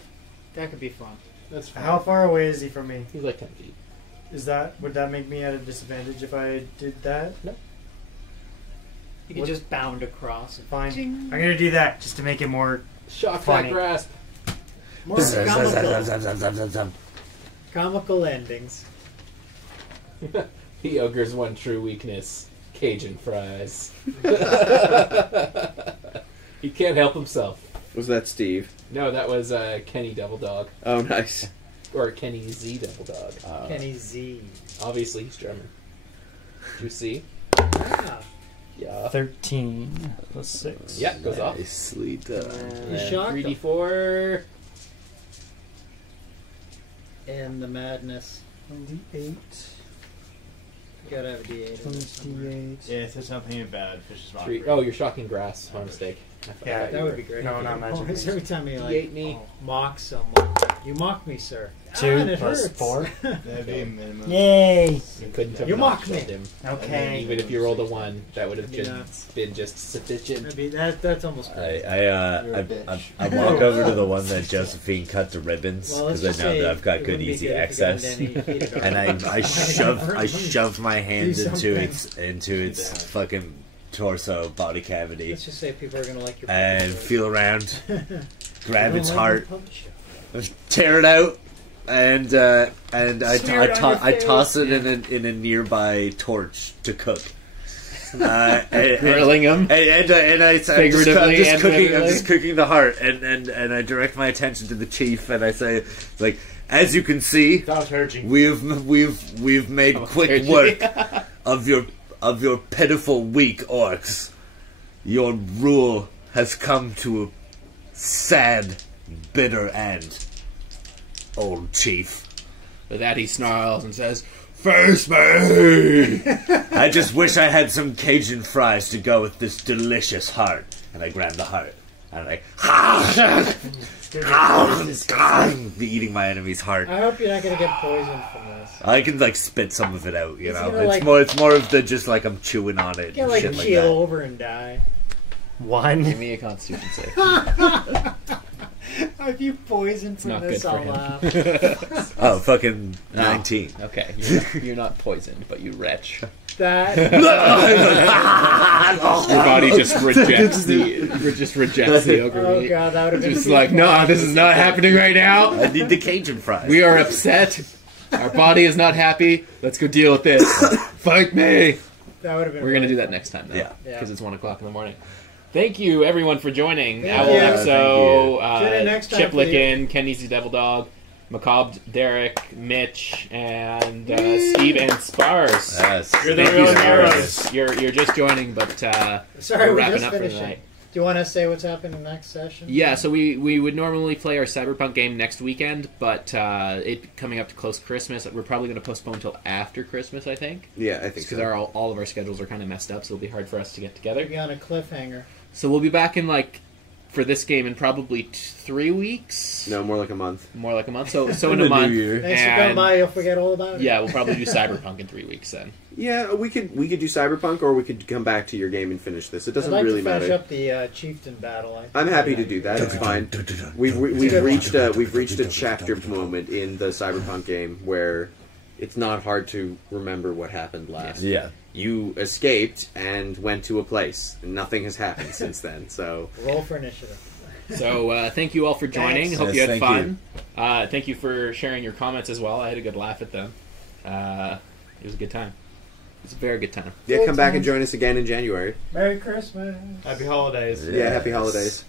That could be fun. That's fine. How far away is he from me? He's like 10 feet. Would that make me at a disadvantage if I did that? You could What- just bound across. Fine. Ding. I'm gonna do that just to make it more Shock Funny. that grasp. More comical endings. The ogre's one true weakness: Cajun fries. He can't help himself. Was that Steve? No, that was Kenny Devil Dog. Oh, nice. Or Kenny Z Devil Dog. Kenny Z. Obviously, he's drummer. Did you see? Ah, Yeah. 13 plus 6. Yeah, goes off. Nicely done. And You then shocked him. 3d4. and the madness. 8. You gotta have a D8. in this somewhere. D8. Yeah, it says something bad. Fish is not Three. great. Oh, you're shocking grass. My mistake. Yeah, That would be great. No, if not you- magic always missile. every time you He ate me. mock someone. You mock me, sir. 2 and it plus hurts. 4. That'd be a minimum. Yay! You couldn't have You not mocked me. killed him. Okay. Even if you rolled a 1, that would have Maybe just been just sufficient. Maybe that's almost great. I walk over to the one that Josephine cut to ribbons Well, let's because just I know say that I've got it good wouldn't be easy good if you got access, into any heated and argument. I shove my hand Do into its fucking torso body cavity Let's just say people are gonna like your and puppet feel around, grab show. its You don't like heart, my puppet show. tear it out, and I Smear it on your toss it in a nearby torch to cook. Grilling him. And I'm Figuratively and I'm literally. just cooking the heart, and I direct my attention to the chief, and I say, like, as you can see, Thaumaturgy. we've made quick work of your pitiful, weak orcs. Your rule has come to a sad, bitter end, old chief. With that, he snarls and says, "Face me!" I just wish I had some Cajun fries to go with this delicious heart. And I grab the heart. And be eating my enemy's heart. I hope you're not gonna get poisoned from this. I can like spit some of it out, you It's know. gonna, It's like- more of the just like I'm chewing on it. You And can't like shit like keel that. over and die. 1. Give me a Constitution save. If you poison from not this, good for I'll him. laugh. Oh, fucking 19. Okay, you're not poisoned, but you wretch. That Your body just rejects the ogre oh meat. god, that would have been Just like, no, this is not happening right now. I need the Cajun fries. We are upset. Our body is not happy. Let's go deal with this. Fight me. That would have been. We're gonna really do that fun. next time, though. Yeah. Because it's 1 o'clock in the morning. Thank you, everyone, for joining. Thank Owl you. Exo, Tune in next time, Chip please. Lickin, Kenny Z Devil Dog, Macabre Derek, Mitch, and Steve and Spars. Yes. You're the Thank real you, heroes. Spars. You're just joining, but Sorry, we're we're wrapping just up for the finishing. night. Do you want to say what's happening next session? Yeah, so we would normally play our Cyberpunk game next weekend, but it coming up to close to Christmas, we're probably going to postpone until after Christmas, I think. Yeah, I think Because so. all of our schedules are kind of messed up, so it'll be hard for us to get together. Maybe on a cliffhanger. So we'll be back in for this game in probably 3 weeks. No, more like a month. More like a month. So in a month. Thanks for coming by. You'll forget all about it. Yeah, we'll probably do Cyberpunk in 3 weeks then. Yeah, we could do Cyberpunk, or we could come back to your game and finish this. It doesn't I'd like really to finish matter. up the chieftain battle. I'm happy to do that. It's fine. We've reached a chapter moment in the Cyberpunk game where it's not hard to remember what happened last. Yeah. You escaped and went to a place. Nothing has happened since then. So Roll for initiative. So thank you all for joining. Thanks. Hope Yes, you had thank fun. Thank you for sharing your comments as well. I had a good laugh at them. It was a good time. It was a very good time. yeah, come back and join us again in January. Merry Christmas. Happy holidays. Yeah, happy holidays.